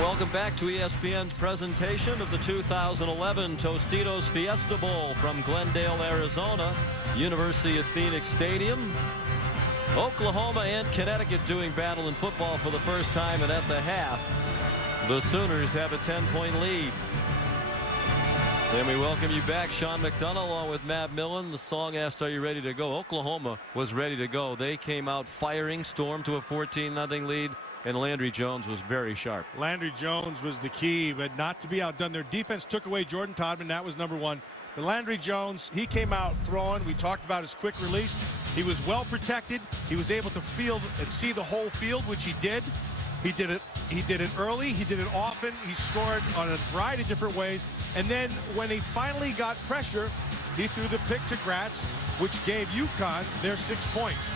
Welcome back to ESPN's presentation of the 2011 Tostitos Fiesta Bowl from Glendale, Arizona, University of Phoenix Stadium. Oklahoma and Connecticut doing battle in football for the first time, and at the half, the Sooners have a 10-point lead. And we welcome you back, Sean McDonough, along with Matt Millen. The song asked, "Are you ready to go?" Oklahoma was ready to go. They came out firing, stormed to a 14-0 lead. And Landry Jones was very sharp. Landry Jones was the key, but not to be outdone. Their defense took away Jordan Todman. That was number one. But Landry Jones, he came out throwing. We talked about his quick release. He was well protected. He was able to field and see the whole field, which he did. He did it early. He did it often. He scored on a variety of different ways. And then when he finally got pressure, he threw the pick to Gratz, which gave UConn their 6 points.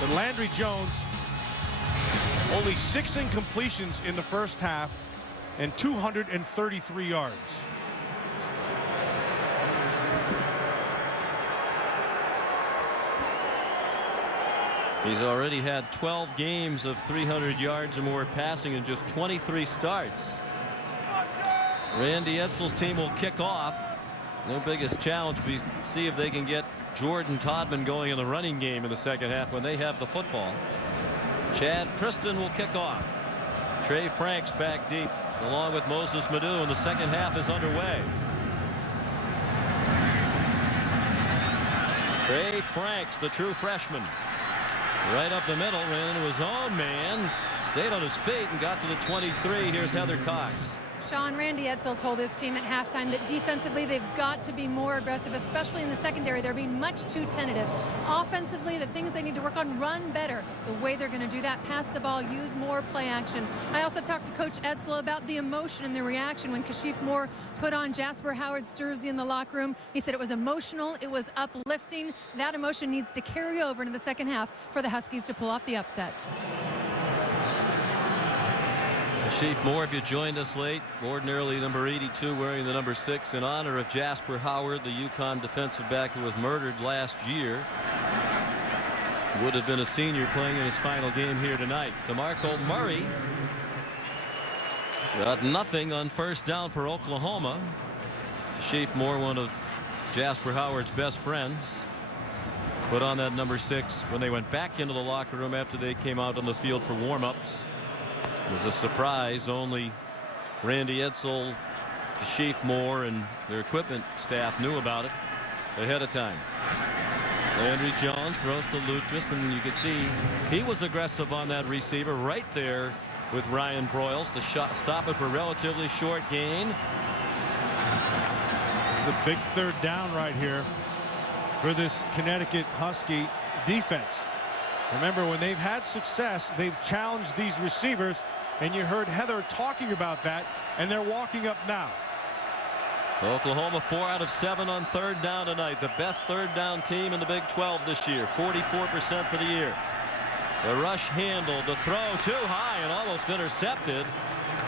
But Landry Jones, only 6 incompletions in the first half and 233 yards. He's already had 12 games of 300 yards or more passing in just 23 starts. Randy Edsall's team will kick off. Their biggest challenge will be to see if they can get Jordan Todman going in the running game in the second half when they have the football. Chad Preston will kick off. Trey Franks back deep along with Moses Madu, and the second half is underway. Trey Franks, the true freshman, right up the middle, ran into his own man, stayed on his feet and got to the 23. Here's Heather Cox. Sean, Randy Edsall told his team at halftime that defensively they've got to be more aggressive, especially in the secondary. They're being much too tentative. Offensively, the things they need to work on: run better. The way they're going to do that: pass the ball, use more play action. I also talked to Coach Edsall about the emotion and the reaction when Kashif Moore put on Jasper Howard's jersey in the locker room. He said it was emotional, it was uplifting. That emotion needs to carry over into the second half for the Huskies to pull off the upset. Kashif Moore, if you joined us late, ordinarily number 82, wearing the number 6 in honor of Jasper Howard, the UConn defensive back who was murdered last year. Would have been a senior playing in his final game here tonight. DeMarco Murray Got nothing on first down for Oklahoma. Sheaf Moore, one of Jasper Howard's best friends, put on that number 6 when they went back into the locker room after they came out on the field for warm-ups. It was a surprise. Only Randy Edsall, Sheaf Moore, and their equipment staff knew about it ahead of time. Landry Jones throws to Lutris, and you can see he was aggressive on that receiver right there with Ryan Broyles to stop it for a relatively short gain. The big third down right here for this Connecticut Husky defense. Remember, when they've had success, they've challenged these receivers, and you heard Heather talking about that, and they're walking up now. Oklahoma 4 out of 7 on third down tonight. The best third down team in the Big 12 this year. 44% for the year. The rush handle, the throw too high and almost intercepted.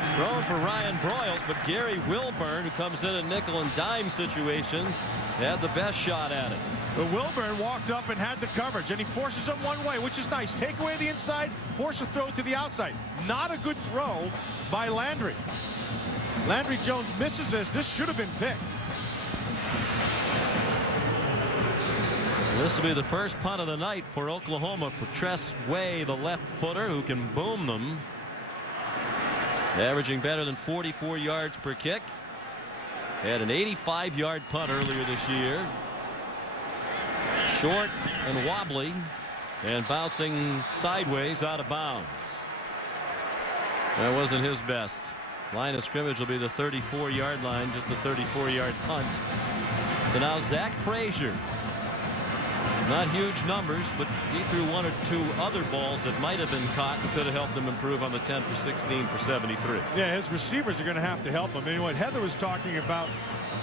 It's thrown for Ryan Broyles, but Gary Wilburn, who comes in nickel and dime situations, had the best shot at it. But Wilburn walked up and had the coverage, and he forces him one way, which is nice. Take away the inside, force a throw to the outside. Not a good throw by Landry. Landry Jones misses this. This should have been picked. This will be the first punt of the night for Oklahoma for Tress Way, the left footer, who can boom them. Averaging better than 44 yards per kick. Had an 85-yard punt earlier this year. Short and wobbly and bouncing sideways out of bounds. That wasn't his best. Line of scrimmage will be the 34-yard line, just a 34-yard punt. So now Zach Frazier. Not huge numbers, but he threw 1 or 2 other balls that might have been caught and could have helped him improve on the 10 for 16 for 73. Yeah, his receivers are going to have to help him. And what Heather was talking about,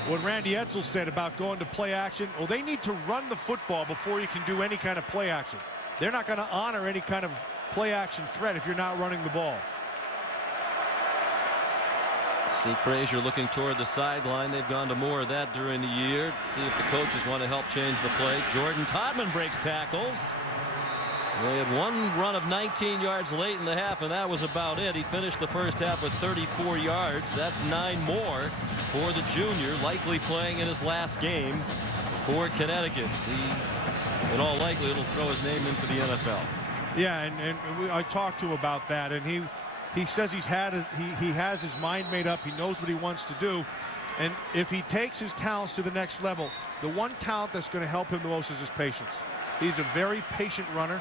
what Randy Edsall said about going to play action, well, they need to run the football before you can do any kind of play action. They're not going to honor any kind of play action threat if you're not running the ball. See Frazier looking toward the sideline. They've gone to more of that during the year. See if the coaches want to help change the play. Jordan Todman breaks tackles. They had one run of 19 yards late in the half, and that was about it. He finished the first half with 34 yards. That's 9 more for the junior, likely playing in his last game for Connecticut. In all likelihood, will throw his name in for the NFL. Yeah, I talked to him about that, and he says he has his mind made up. He knows what he wants to do, and if he takes his talents to the next level, the one talent that's going to help him the most is his patience. He's a very patient runner.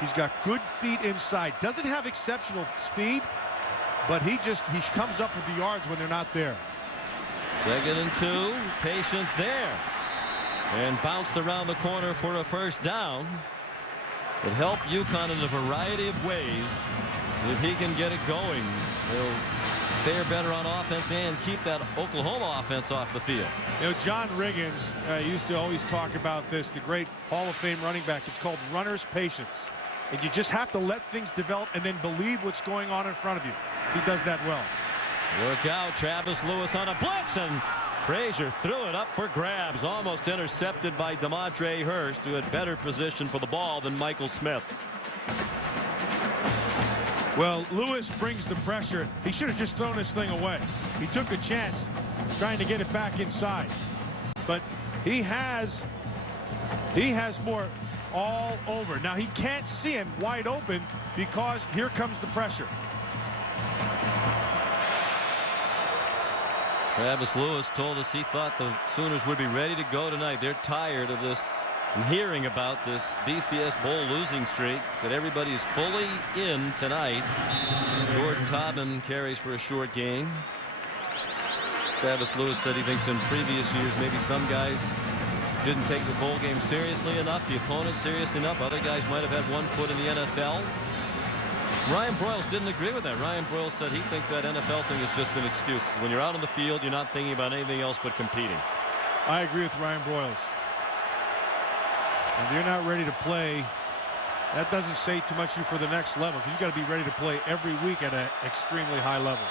He's got good feet inside. Doesn't have exceptional speed, but he comes up with the yards when they're not there. 2nd and 2. Patience there, and bounced around the corner for a first down. It helped UConn in a variety of ways. If he can get it going, he'll fare better on offense and keep that Oklahoma offense off the field. You know, John Riggins used to always talk about this, the great Hall of Fame running back. It's called runner's patience. And you just have to let things develop and then believe what's going on in front of you. He does that well. Look out, Travis Lewis on a blitz, and Frazier threw it up for grabs, almost intercepted by DeMontre Hurst, who had better position for the ball than Michael Smith. Well, Lewis brings the pressure. He should have just thrown this thing away. He took a chance trying to get it back inside. But he has more all over. Now, he can't see him wide open because here comes the pressure. Travis Lewis told us he thought the Sooners would be ready to go tonight. They're tired of this and hearing about this BCS Bowl losing streak. Said everybody's fully in tonight. Jordan Todman carries for a short gain. Travis Lewis said he thinks in previous years maybe some guys didn't take the bowl game seriously enough, the opponent seriously enough. Other guys might have had one foot in the NFL. Ryan Broyles didn't agree with that. Ryan Broyles said he thinks that NFL thing is just an excuse. When you're out on the field, you're not thinking about anything else but competing. I agree with Ryan Broyles. If you're not ready to play, that doesn't say too much for the next level, because you got to be ready to play every week at an extremely high level.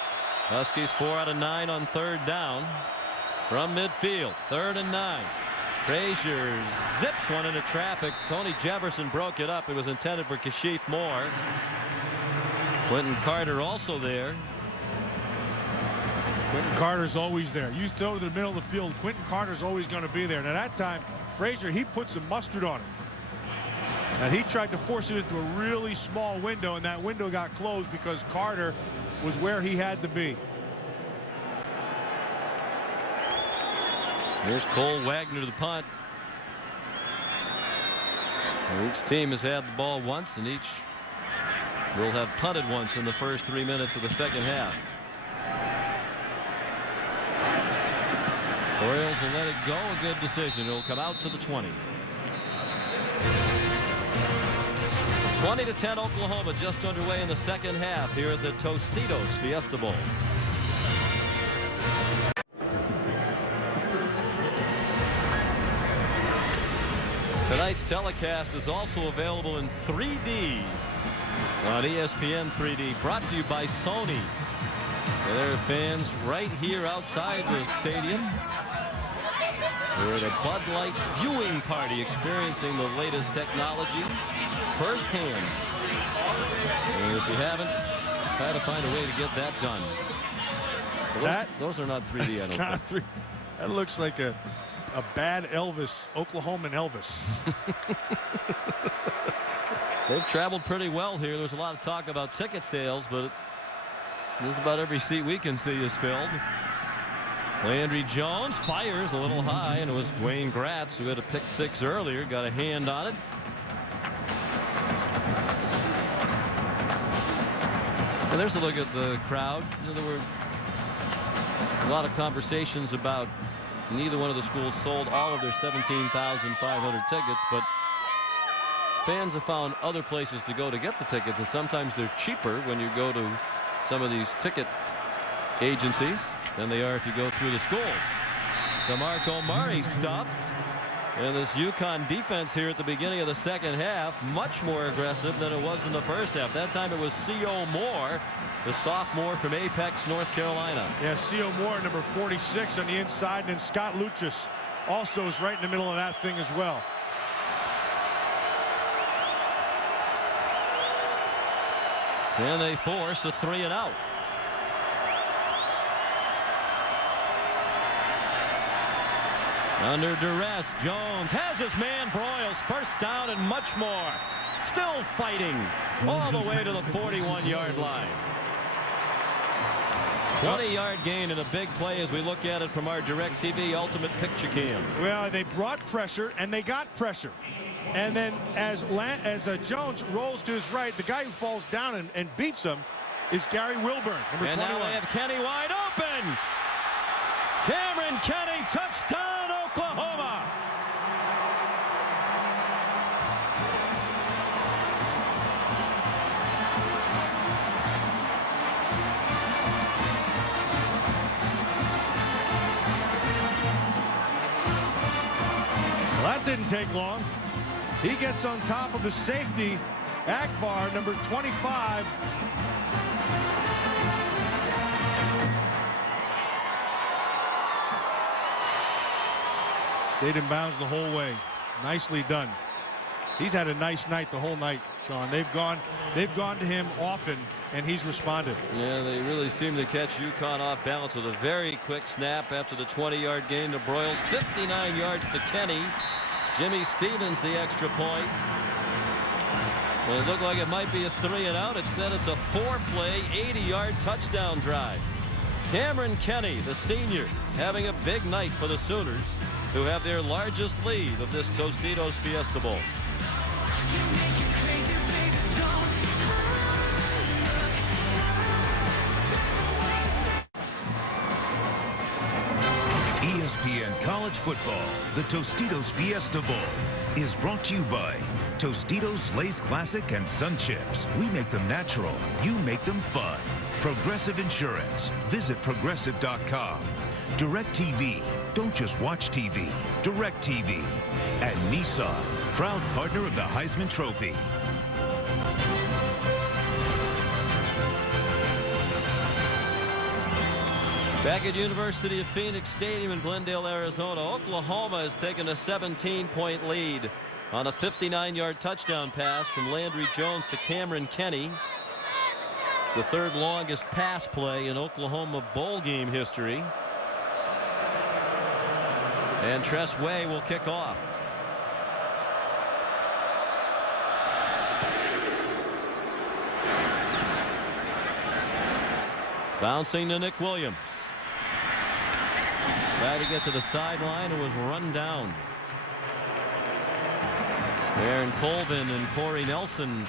Huskies 4 out of 9 on third down from midfield. 3rd and 9. Frazier zips one into traffic. Tony Jefferson broke it up. It was intended for Kashif Moore. Quentin Carter also there. Quentin Carter's always there. You throw to the middle of the field, Quentin Carter's always going to be there. Now that time, Frazier, he put some mustard on it. And he tried to force it into a really small window, and that window got closed because Carter was where he had to be. Here's Cole Wagner to the punt. And each team has had the ball once, and each will have punted once in the first 3 minutes of the second half. Orioles will let it go. A good decision. It'll come out to the 20. 20-10 Oklahoma, just underway in the second half here at the Tostitos Fiesta Bowl. Tonight's telecast is also available in 3D on ESPN 3D, brought to you by Sony. And there are fans right here outside the stadium. We're at a Bud Light viewing party, experiencing the latest technology firsthand. And if you haven't, try to find a way to get that done. Well, those are not 3D, I don't think. That looks like a bad Elvis, Oklahoman Elvis. They've traveled pretty well here. There's a lot of talk about ticket sales, but just about every seat we can see is filled. Landry Jones fires a little high, and it was Dwayne Gratz who had a pick six earlier, got a hand on it. And there's a look at the crowd. You know, there were a lot of conversations about neither one of the schools sold all of their 17,500 tickets, but fans have found other places to go to get the tickets, and sometimes they're cheaper when you go to some of these ticket agencies than they are if you go through the schools. DeMarco Murray stuffed, and this UConn defense here at the beginning of the second half much more aggressive than it was in the first half. That time it was C.O. Moore, the sophomore from Apex, North Carolina. Yeah, C.O. Moore, number 46 on the inside, and then Scott Luchas also is right in the middle of that thing as well. And they force a 3-and-out. Under duress, Jones has his man. Broyles first down and much more. Still fighting all the way to the 41-yard line. 20-yard gain and a big play as we look at it from our DirecTV Ultimate Picture Cam. Well, they brought pressure and they got pressure. And then as Jones rolls to his right, the guy who falls down and beats him is Gary Wilburn, number 21. And now they have Kenny wide open. Cameron Kenny, touchdown, Oklahoma. Well, that didn't take long. He gets on top of the safety, Akbar, number 25. Stayed in bounds the whole way. Nicely done. He's had a nice night the whole night, Sean. They've gone to him often, and he's responded. Yeah, they really seem to catch UConn off balance with a very quick snap after the 20-yard gain to Broyles. 59 yards to Kenny. Jimmy Stevens the extra point. Well, it looked like it might be a 3-and-out. Instead, it's a 4-play, 80-yard touchdown drive. Cameron Kenny, the senior, having a big night for the Sooners, who have their largest lead of this Tostitos Fiesta Bowl. ESPN College Football, the Tostitos Fiesta Bowl, is brought to you by Tostitos Lay's Classic and Sun Chips. We make them natural. You make them fun. Progressive Insurance. Visit progressive.com. DirecTV. Don't just watch TV. DirecTV. And Nissan, proud partner of the Heisman Trophy. Back at University of Phoenix Stadium in Glendale, Arizona, Oklahoma has taken a 17-point lead on a 59-yard touchdown pass from Landry Jones to Cameron Kenny. the third longest pass play in Oklahoma bowl game history. And Tress Way will kick off. Bouncing to Nick Williams. Tried to get to the sideline and was run down. Aaron Colvin and Corey Nelson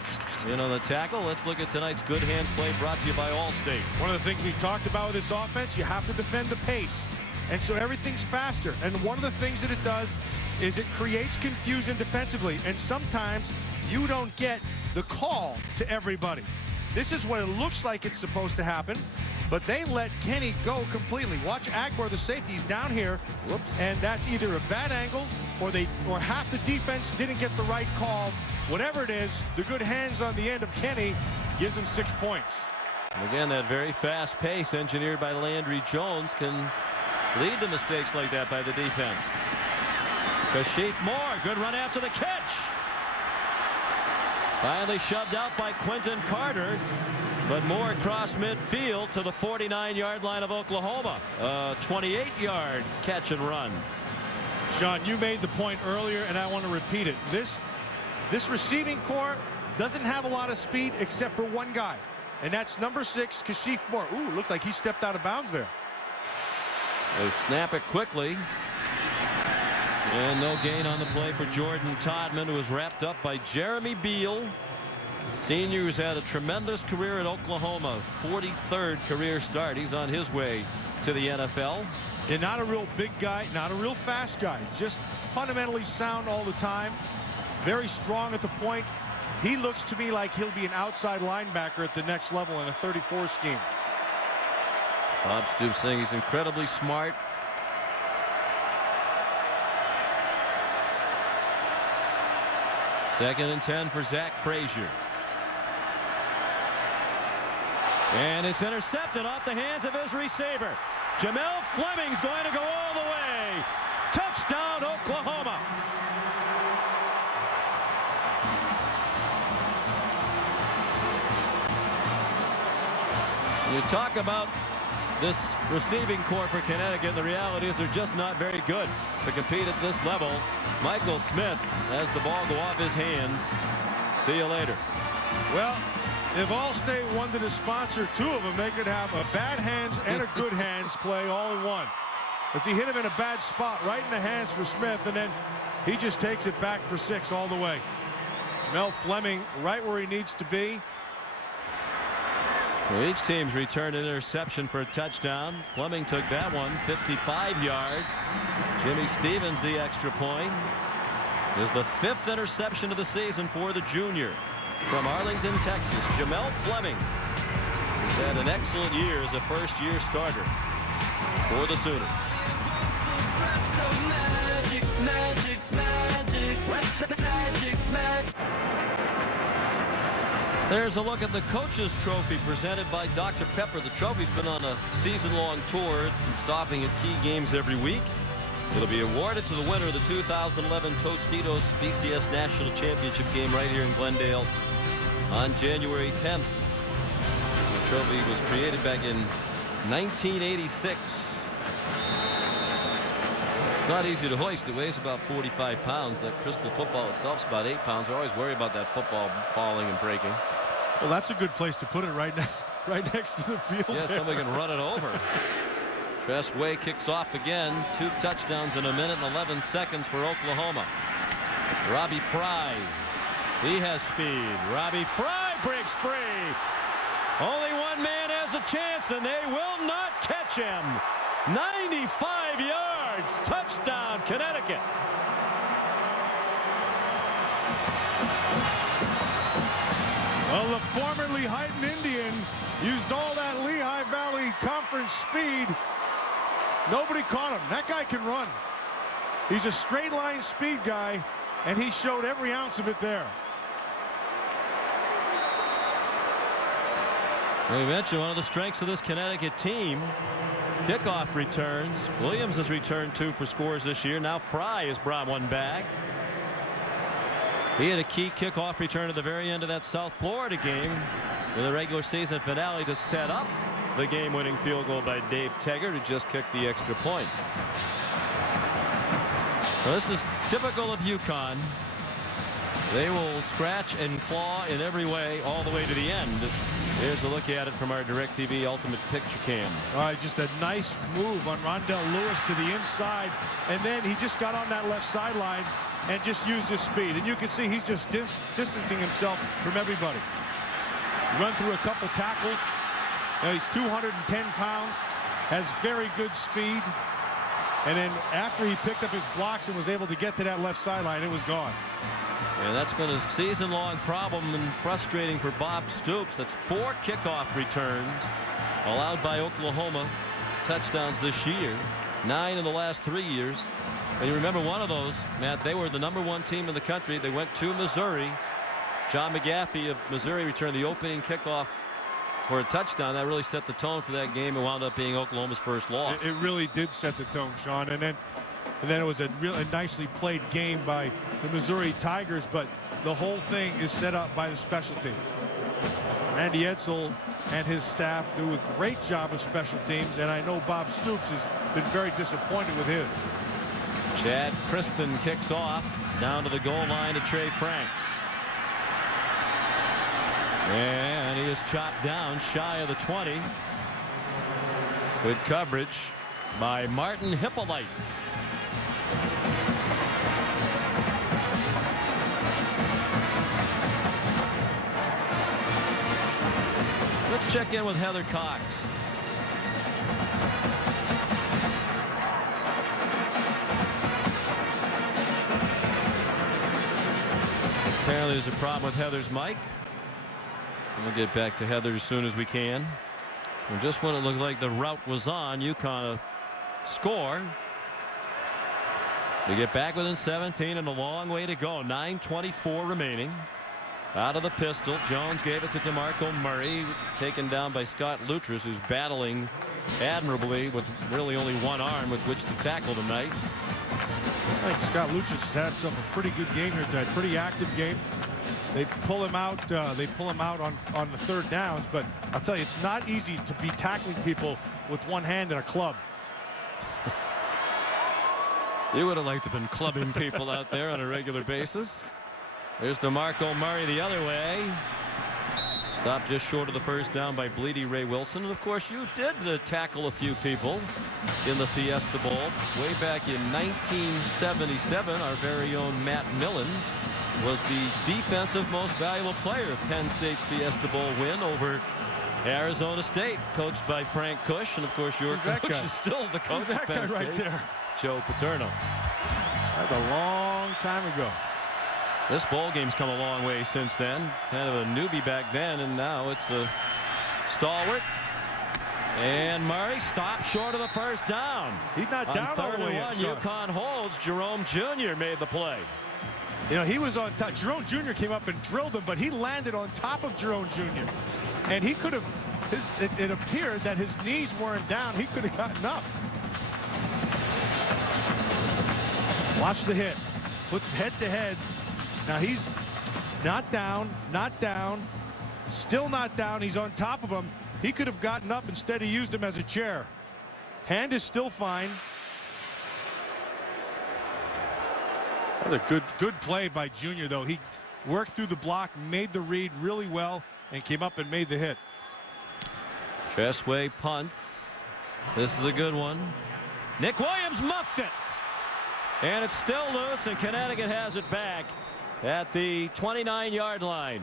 in on the tackle. Let's look at tonight's good hands play brought to you by Allstate. One of the things we talked about with this offense, you have to defend the pace. And so everything's faster. And one of the things that it does is it creates confusion defensively. And sometimes you don't get the call to everybody. This is what it looks like it's supposed to happen. But they let Kenny go completely. Watch Agbar, the safety, he's down here. Whoops. And that's either a bad angle or half the defense didn't get the right call. Whatever it is, the good hands on the end of Kenny gives him 6 points. And again, that very fast pace engineered by Landry Jones can lead to mistakes like that by the defense. Kashif Moore, good run after the catch. Finally shoved out by Quentin Carter. But Moore across midfield to the 49-yard line of Oklahoma. 28-yard catch and run. Sean, you made the point earlier, and I want to repeat it. This receiving core doesn't have a lot of speed except for one guy, and that's number 6, Kashif Moore. Ooh, looks like he stepped out of bounds there. They snap it quickly. And no gain on the play for Jordan Todman, who was wrapped up by Jeremy Beal. Senior who's had a tremendous career at Oklahoma. 43rd career start. He's on his way to the NFL. And not a real big guy, not a real fast guy. Just fundamentally sound all the time. Very strong at the point. He looks to me like he'll be an outside linebacker at the next level in a 34 scheme. Bob Stoops saying he's incredibly smart. Second and 10 for Zach Frazier. And it's intercepted off the hands of his receiver. Jamel Fleming's going to go all the way. Touchdown, Oklahoma. You talk about this receiving core for Connecticut. The reality is they're just not very good to compete at this level. Michael Smith has the ball go off his hands. See you later. Well, if Allstate wanted to sponsor 2 of them, they could have a bad hands and a good hands play all in one. But he hit him in a bad spot right in the hands for Smith, and then he just takes it back for 6 all the way. Jamel Fleming right where he needs to be. Well, each team's returned an interception for a touchdown. Fleming took that one 55 yards. Jimmy Stevens the extra point. Is the 5th interception of the season for the junior. From Arlington, Texas, Jamel Fleming has had an excellent year as a first-year starter for the Sooners. There's a look at the Coach's Trophy presented by Dr. Pepper. The trophy's been on a season-long tour. It's been stopping at key games every week. It'll be awarded to the winner of the 2011 Tostitos BCS National Championship game right here in Glendale on January 10th. The trophy was created back in 1986. Not easy to hoist. It weighs about 45 pounds. That crystal football itself is about 8 pounds. I always worry about that football falling and breaking. Well, that's a good place to put it right now, right next to the field. Yeah, there. somebody can run it over. Tress Way kicks off again. 2 touchdowns in 1 minute and 11 seconds for Oklahoma. Robbie Fry. He has speed. Robbie Fry breaks free. Only one man has a chance, and they will not catch him. 95 yards. Touchdown, Connecticut. Well, the former Lehighton Indian used all that Lehigh Valley Conference speed. Nobody caught him. That guy can run. He's a straight line speed guy, and he showed every ounce of it there. We mentioned one of the strengths of this Connecticut team. Kickoff returns. Williams has returned 2 for scores this year. Now Fry has brought one back. He had a key kickoff return at the very end of that South Florida game. in the regular season finale to set up the game-winning field goal by Dave Tegger, who just kicked the extra point. Well, this is typical of UConn. They will scratch and claw in every way all the way to the end. Here's a look at it from our DirecTV Ultimate Picture Cam. All right, just a nice move on Rondell Lewis to the inside, and then he just got on that left sideline and just used his speed. And you can see he's just distancing himself from everybody. Run through a couple tackles. Now he's 210 pounds, has very good speed. And then after he picked up his blocks and was able to get to that left sideline, it was gone. And that's been a season-long problem and frustrating for Bob Stoops. That's 4 kickoff returns allowed by Oklahoma. Touchdowns this year, 9 in the last 3 years. And you remember one of those, Matt, they were the #1 team in the country. They went to Missouri. John McGaffey of Missouri returned the opening kickoff for a touchdown. That really set the tone for that game and wound up being Oklahoma's first loss. It really did set the tone, Sean. And then it was a really nicely played game by the Missouri Tigers, but the whole thing is set up by the special teams. Randy Edsall and his staff do a great job of special teams, and I know Bob Stoops has been very disappointed with his. Chad Kristen kicks off down to the goal line to Trey Franks. And he is chopped down shy of the 20. Good coverage by Martin Hippolyte. Let's check in with Heather Cox. Apparently there's a problem with Heather's mic. We'll get back to Heather as soon as we can. And just when it looked like the route was on, UConn score. They get back within 17 and a long way to go. 9:24 remaining. Out of the pistol, Jones gave it to DeMarco Murray, taken down by Scott Luttress, who's battling admirably with really only one arm with which to tackle tonight. I think Scott Luttress has had himself a pretty good game here tonight. Pretty active game. They pull him out. On the third downs. But I'll tell you, it's not easy to be tackling people with one hand and a club. You would have liked to have been clubbing people out there on a regular basis. There's DeMarco Murray the other way. Stopped just short of the first down by Bleedy Ray Wilson. And of course, you did tackle a few people in the Fiesta Bowl. Way back in 1977, our very own Matt Millen was the defensive most valuable player of Penn State's Fiesta Bowl win over Arizona State, coached by Frank Kush. And of course, your coach is still the coach of Penn State, right there? Joe Paterno. That's a long time ago. This bowl game's come a long way since then. Kind of a newbie back then, and now it's a stalwart. And Murray stopped short of the first down. He's not down all the way yet. UConn holds. Jerome Jr. made the play. You know, he was on top. Jerome Jr. came up and drilled him, but he landed on top of Jerome Jr. And he could have, it appeared that his knees weren't down. He could have gotten up. Watch the hit. Puts head to head. Now he's not down, still not down. He's on top of him. He could have gotten up. Instead, he used him as a chair. Hand is still fine. That's a good play by Junior, though. He worked through the block, made the read really well, and came up and made the hit. Tressway punts. This is a good one. Nick Williams muffed it. And it's still loose, and Connecticut has it back at the 29-yard line.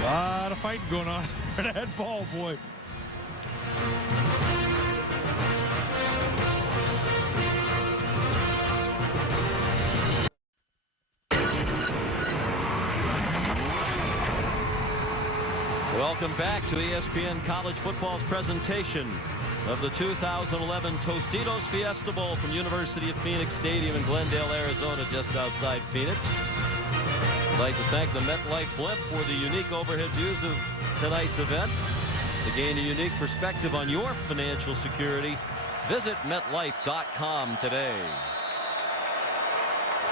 A lot of fighting going on for that ball, boy. Welcome back to ESPN College Football's presentation of the 2011 Tostitos Fiesta Bowl from University of Phoenix Stadium in Glendale, Arizona, just outside Phoenix. I'd like to thank the MetLife Blimp for the unique overhead views of tonight's event. To gain a unique perspective on your financial security, Visit MetLife.com today.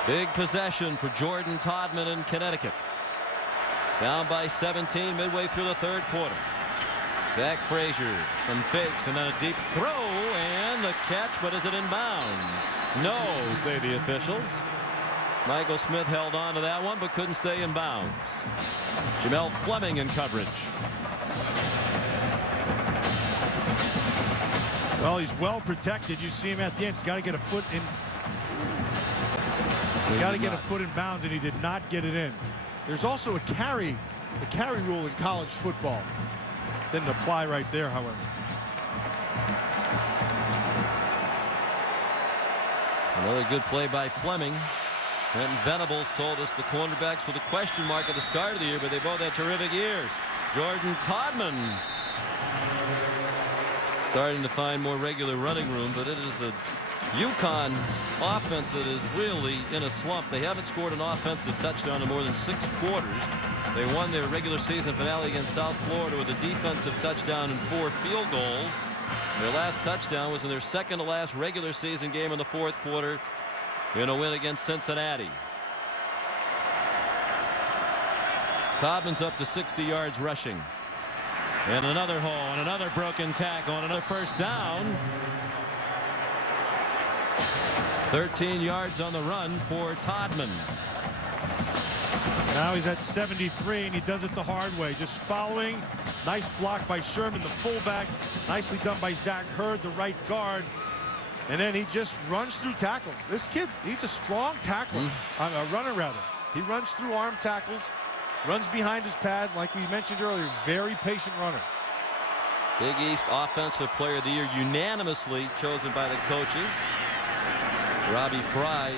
Big possession for Jordan Todman in Connecticut. Down by 17 midway through the third quarter. Zach Frazier, some fakes, and then a deep throw, and the catch, but is it in bounds? No, say the officials. Michael Smith held on to that one, but couldn't stay in bounds. Jamel Fleming in coverage. Well, he's well protected. You see him at the end. He's got to get a foot in. Got to get a foot in bounds, and he did not get it in. There's also a carry rule in college football. Didn't apply right there, however. Another good play by Fleming. Quentin Venables told us the cornerbacks were the question mark at the start of the year, but they both had terrific years. Jordan Todman starting to find more regular running room, but it is a UConn offense that is really in a slump. They haven't scored an offensive touchdown in more than 6 quarters. They won their regular season finale against South Florida with a defensive touchdown and 4 field goals. Their last touchdown was in their second to last regular season game in the 4th quarter in a win against Cincinnati. Todman's up to 60 yards rushing. And another hole and another broken tackle and another first down. 13 yards on the run for Todman. Now he's at 73, and he does it the hard way. Just following. Nice block by Sherman, the fullback. Nicely done by Zach Hurd, the right guard. And then he just runs through tackles. This kid, he's a strong tackler. A runner, rather. He runs through arm tackles, runs behind his pad, like we mentioned earlier. Very patient runner. Big East Offensive Player of the Year, unanimously chosen by the coaches. Robbie Fry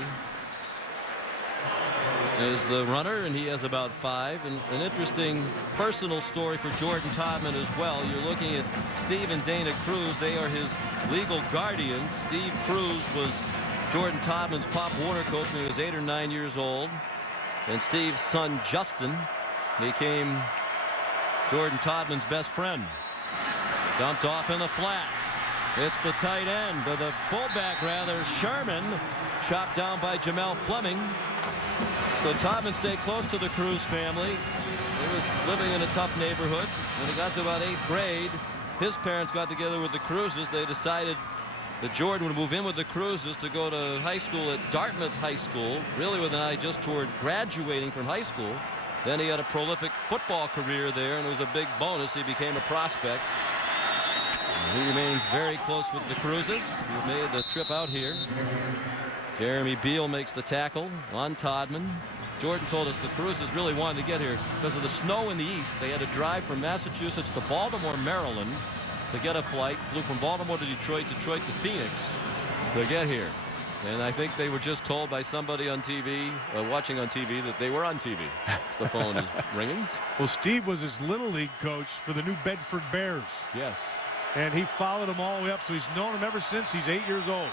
is the runner, and he has about 5. And an interesting personal story for Jordan Todman as well. You're looking at Steve and Dana Cruz. They are his legal guardians. Steve Cruz was Jordan Todman's Pop Warner coach when he was 8 or 9 years old. And Steve's son, Justin, became Jordan Todman's best friend. Dumped off in the flat. It's the tight end, or the fullback rather, Sherman, chopped down by Jamel Fleming. So Todman stayed close to the Cruz family. He was living in a tough neighborhood. When he got to about 8th grade, his parents got together with the Cruzes. They decided that Jordan would move in with the Cruzes to go to high school at Dartmouth High School, really with an eye just toward graduating from high school. Then he had a prolific football career there, and it was a big bonus. He became a prospect. He remains very close with the Cruzes, who made the trip out here. Jeremy Beal makes the tackle on Todman. Jordan told us the Cruzes really wanted to get here because of the snow in the east. They had to drive from Massachusetts to Baltimore, Maryland to get a flight. Flew from Baltimore to Detroit, Detroit to Phoenix to get here. And I think they were just told by somebody on TV, watching on TV, that they were on TV. The phone is ringing. Well, Steve was his Little League coach for the New Bedford Bears. Yes. And he followed him all the way up, so he's known him ever since he's 8 years old.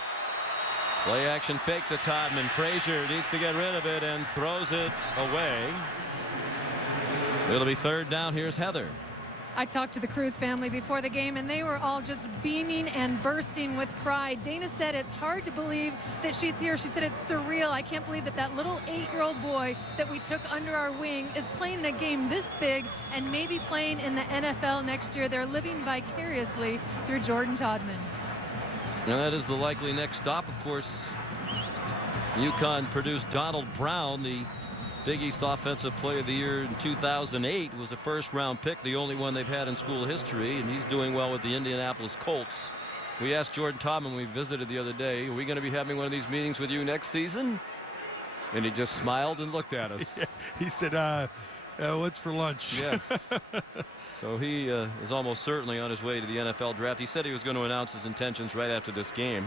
Play action fake to Todman. Frazier needs to get rid of it and throws it away. It'll be 3rd down. Here's Heather. I talked to the Cruz family before the game, and they were all just beaming and bursting with pride. Dana said it's hard to believe that she's here. She said it's surreal. I can't believe that that little 8-year-old boy that we took under our wing is playing in a game this big and maybe playing in the NFL next year. They're living vicariously through Jordan Todman. And that is the likely next stop. Of course, UConn produced Donald Brown, the Big East Offensive Player of the Year in 2008. Was a 1st-round pick, the only one they've had in school history, and he's doing well with the Indianapolis Colts. We asked Jordan Todman when we visited the other day, are we going to be having one of these meetings with you next season? And he just smiled and looked at us. Yeah, he said, what's for lunch? Yes. So he is almost certainly on his way to the NFL draft. He said he was going to announce his intentions right after this game.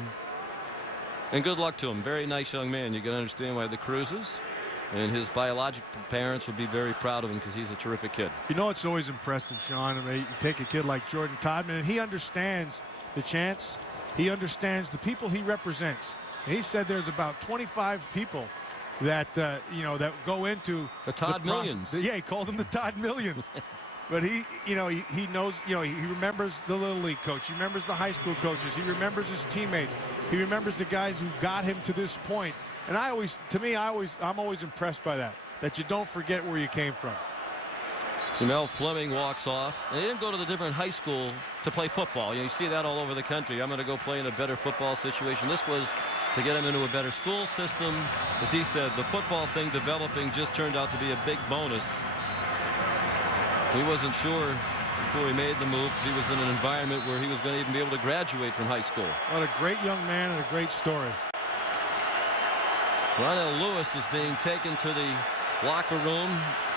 And good luck to him. Very nice young man. You can understand why the Cruzes and his biological parents would be very proud of him, because he's a terrific kid. You know, it's always impressive, Sean. I mean, you take a kid like Jordan Todman, and he understands the chance. He understands the people he represents. And he said there's about 25 people that, you know, that go into the Todd Millions. Yeah, he called them the Todd Millions. But he knows, he remembers the Little League coach. He remembers the high school coaches. He remembers his teammates. He remembers the guys who got him to this point. And I'm always impressed by that you don't forget where you came from. Jamel Fleming walks off. They didn't go to the different high school to play football. You see that all over the country. I'm going to go play in a better football situation. This was to get him into a better school system. As he said, the football thing developing just turned out to be a big bonus. He wasn't sure before he made the move. He was in an environment where he was going to even be able to graduate from high school. What a great young man and a great story. Ronell Lewis is being taken to the locker room.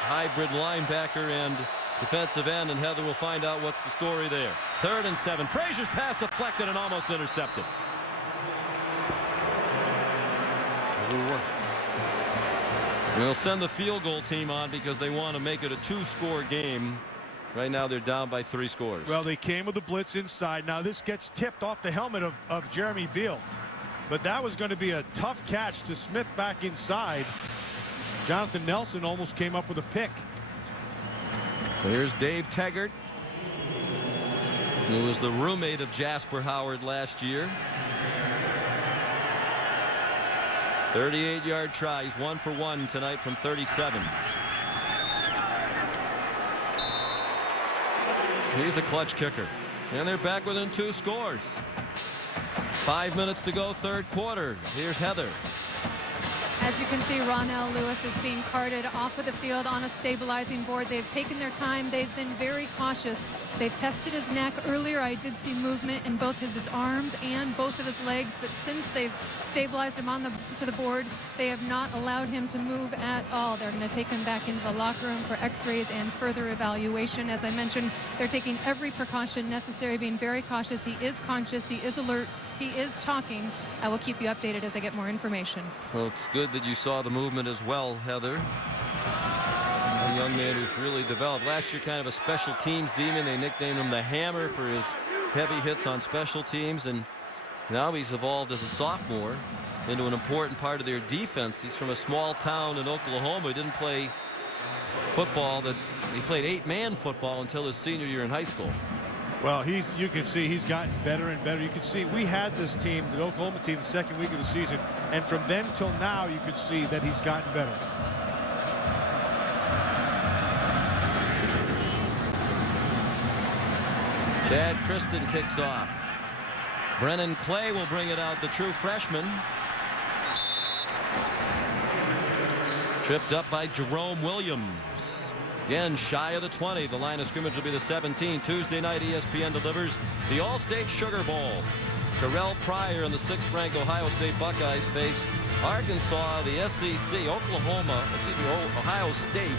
Hybrid linebacker and defensive end, and Heather will find out what's the story there. 3rd and 7. Frazier's pass deflected and almost intercepted. And they'll send the field goal team on because they want to make it a 2-score game. Right now they're down by 3 scores. Well, they came with the blitz inside. Now this gets tipped off the helmet of Jeremy Beal. But that was going to be a tough catch to Smith back inside. Jonathan Nelson almost came up with a pick. So here's Dave Taggart, who was the roommate of Jasper Howard last year. 38-yard try. He's 1 for 1 tonight from 37. He's a clutch kicker. And they're back within 2 scores. 5 minutes to go, 3rd quarter. Here's Heather. As you can see, Ronell Lewis is being carted off of the field on a stabilizing board. They've taken their time. They've been very cautious. They've tested his neck. Earlier, I did see movement in both of his arms and both of his legs, but since they've stabilized him to the board, they have not allowed him to move at all. They're going to take him back into the locker room for x-rays and further evaluation. As I mentioned, they're taking every precaution necessary, being very cautious. He is conscious. He is alert. He is talking. I will keep you updated as I get more information. Well, it's good that you saw the movement as well, Heather. A young man who's really developed. Last year, kind of a special teams demon. They nicknamed him the Hammer for his heavy hits on special teams, and now he's evolved as a sophomore into an important part of their defense. He's from a small town in Oklahoma. He didn't play football. He played 8-man football until his senior year in high school. Well, you can see he's gotten better and better. You can see we had this team, the Oklahoma team, the 2nd week of the season, and from then till now you could see that he's gotten better. Chad Kristen kicks off. Brennan Clay will bring it out, the true freshman. Tripped up by Jerome Williams. Again, shy of the 20. The line of scrimmage will be the 17. Tuesday night, ESPN delivers the All-State Sugar Bowl. Terrell Pryor and the 6th-ranked Ohio State Buckeyes face Arkansas, the SEC. Ohio State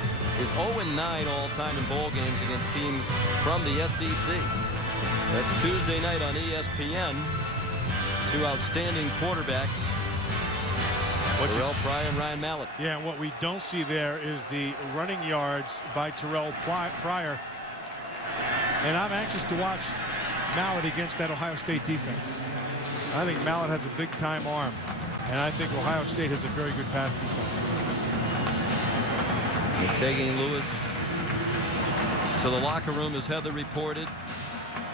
is 0-9 all-time in bowl games against teams from the SEC. That's Tuesday night on ESPN. 2 outstanding quarterbacks. Terrell Pryor and Ryan Mallett. Yeah, and what we don't see there is the running yards by Terrell Pryor. And I'm anxious to watch Mallett against that Ohio State defense. I think Mallett has a big-time arm, and I think Ohio State has a very good pass defense. They're taking Lewis to the locker room, as Heather reported.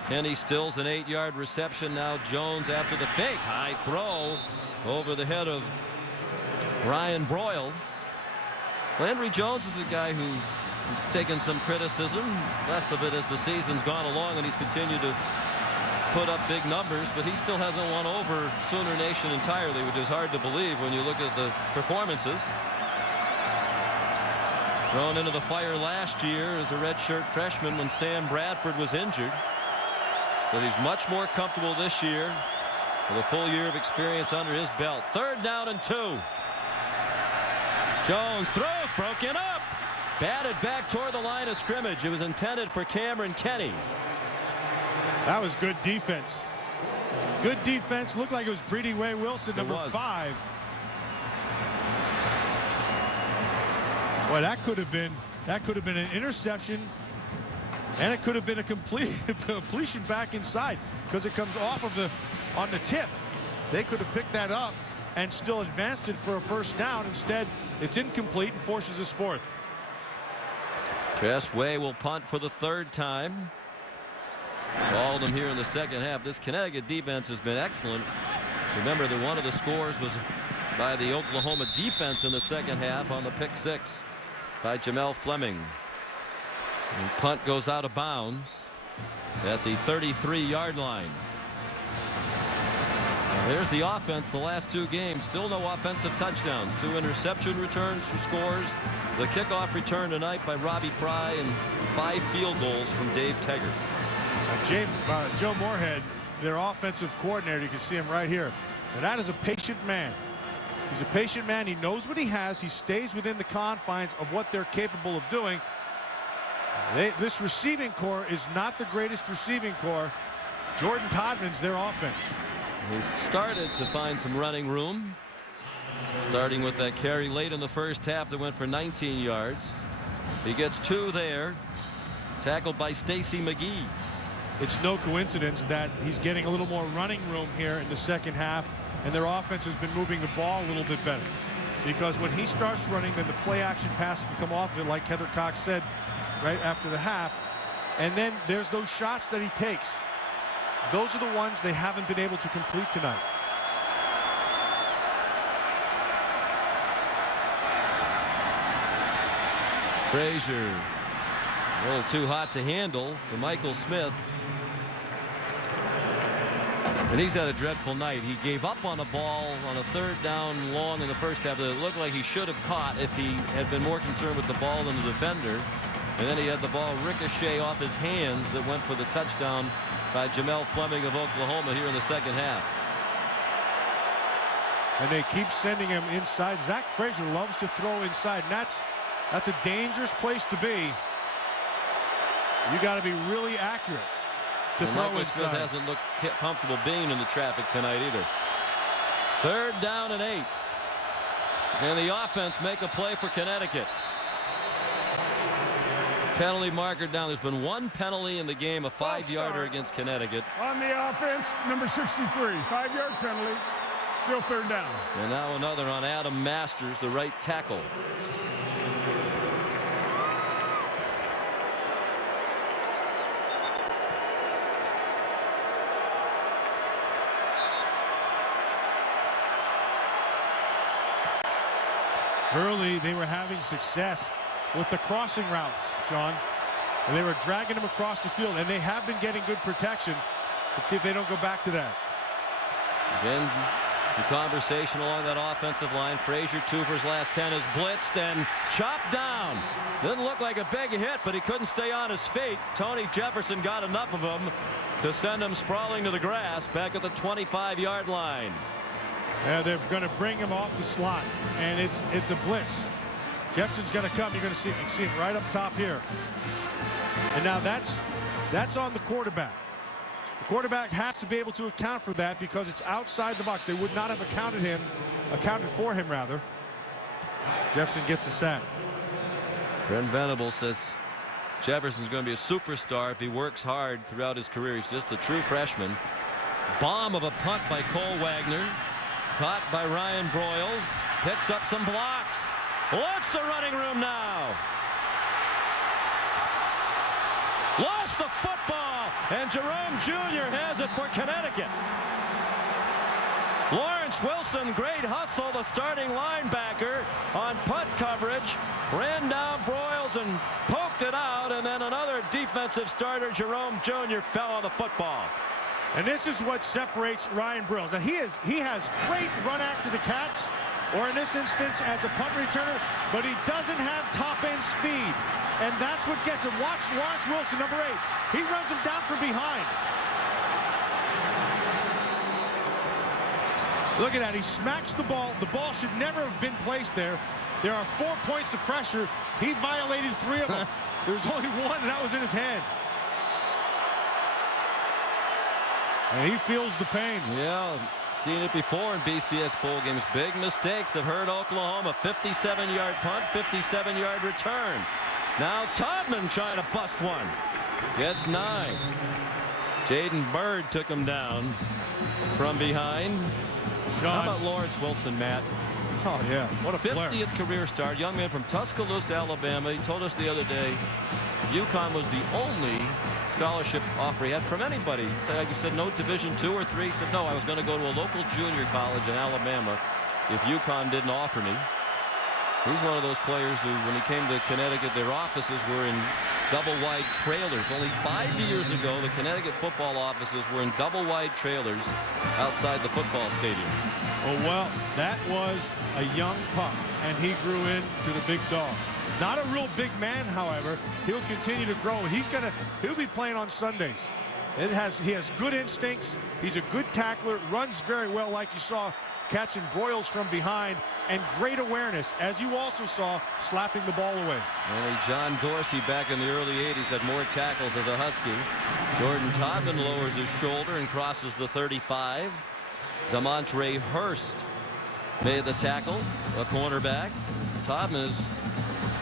Kenny Stills, an 8-yard reception. Now Jones after the fake. High throw over the head of Ryan Broyles. Landry Jones is a guy who's taken some criticism, less of it as the season's gone along, and he's continued to put up big numbers, but he still hasn't won over Sooner Nation entirely, which is hard to believe when you look at the performances. Thrown into the fire last year as a redshirt freshman when Sam Bradford was injured. But he's much more comfortable this year with a full year of experience under his belt. 3rd down and 2. Jones throws, broken up, batted back toward the line of scrimmage. It was intended for Cameron Kenny. That was good defense. Good defense. Looked like it was Brady Way Wilson, number 5. Boy, that could have been an interception, and it could have been a completion back inside because it comes off of on the tip. They could have picked that up and still advanced it for a 1st down. Instead, it's incomplete and forces his 4th. Way will punt for the third time. Called him here in the second half. This Connecticut defense has been excellent. Remember that one of the scores was by the Oklahoma defense in the second half on the pick six by Jamel Fleming. And punt goes out of bounds at the 33-yard line. There's the offense the last two games. Still no offensive touchdowns. 2 interception returns, 2 scores. The kickoff return tonight by Robbie Fry and 5 field goals from Dave Teggart. Joe Moorhead, their offensive coordinator, you can see him right here. And that is a patient man. He's a patient man. He knows what he has. He stays within the confines of what they're capable of doing. This receiving core is not the greatest receiving core. Jordan Todman's their offense. He's started to find some running room, starting with that carry late in the first half that went for 19 yards. He gets 2 there, tackled by Stacy McGee. It's no coincidence that he's getting a little more running room here in the second half, and their offense has been moving the ball a little bit better. Because when he starts running, then the play action pass can come off of it, like Heather Cox said right after the half. And then there's those shots that he takes. Those are the ones they haven't been able to complete tonight. Frazier, a little too hot to handle for Michael Smith. And he's had a dreadful night. He gave up on a ball on a 3rd down long in the first half that it looked like he should have caught if he had been more concerned with the ball than the defender. And then he had the ball ricochet off his hands that went for the touchdown by Jamel Fleming of Oklahoma here in the second half. And they keep sending him inside. Zach Frazier loves to throw inside, and that's a dangerous place to be. You got to be really accurate to throw Michael inside. Smith hasn't looked comfortable being in the traffic tonight either. 3rd down and 8. And the offense make a play for Connecticut. Penalty marker down. There's been 1 penalty in the game, a 5-yarder against Connecticut. On the offense, number 63, 5-yard penalty, still 3rd down. And now another on Adam Masters, the right tackle. Early, they were having success with the crossing routes, Sean. And they were dragging them across the field, and they have been getting good protection. Let's see if they don't go back to that. Again, the conversation along that offensive line. Frazier, 2 for his last 10, is blitzed and chopped down. Didn't look like a big hit, but he couldn't stay on his feet. Tony Jefferson got enough of him to send him sprawling to the grass back at the 25-yard line. Yeah, they're going to bring him off the slot, and it's a blitz. Jefferson's going to come. You're going to see him right up top here. And now that's on the quarterback. The quarterback has to be able to account for that because it's outside the box. They would not have accounted for him rather. Jefferson gets the sack. Brent Venables says Jefferson's going to be a superstar if he works hard throughout his career. He's just a true freshman. Bomb of a punt by Cole Wagner. Caught by Ryan Broyles. Picks up some blocks. Lots of running room now. Lost the football, and Jerome Jr. has it for Connecticut. Lawrence Wilson, great hustle, the starting linebacker on punt coverage, ran down Broyles and poked it out, and then another defensive starter, Jerome Jr., fell on the football. And this is what separates Ryan Broyles. Now he has great run after the catch, or in this instance as a punt returner, but he doesn't have top end speed. And that's what gets him. Watch Lawrence Wilson, number 8. He runs him down from behind. Look at that. He smacks the ball. The ball should never have been placed there. There are 4 points of pressure. He violated 3 of them. There's only 1, and that was in his hand. And he feels the pain. Yeah, seen it before in BCS bowl games. Big mistakes have hurt Oklahoma. 57-yard punt, 57-yard return. Now Todman trying to bust one. Gets 9. Jaden Bird took him down from behind. Sean, how about Lawrence Wilson, Matt? Oh, yeah. What a 50th career start. Young man from Tuscaloosa, Alabama. He told us the other day UConn was the only scholarship offer he had from anybody. He said, like you said, no Division II or III. He said, no, I was going to go to a local junior college in Alabama if UConn didn't offer me. He's one of those players who, when he came to Connecticut, their offices were in double-wide trailers. Only 5 years ago, the Connecticut football offices were in double-wide trailers outside the football stadium. Oh, well, that was a young pup, and he grew into the big dog. Not a real big man, however. He'll continue to grow. He'll be playing on Sundays. He has good instincts. He's a good tackler, runs very well, like you saw, catching broils from behind, and great awareness, as you also saw, slapping the ball away. Only John Dorsey back in the early 80s had more tackles as a Husky. Jordan Todman lowers his shoulder and crosses the 35. Demontre Hurst made the tackle, a cornerback. Todman is,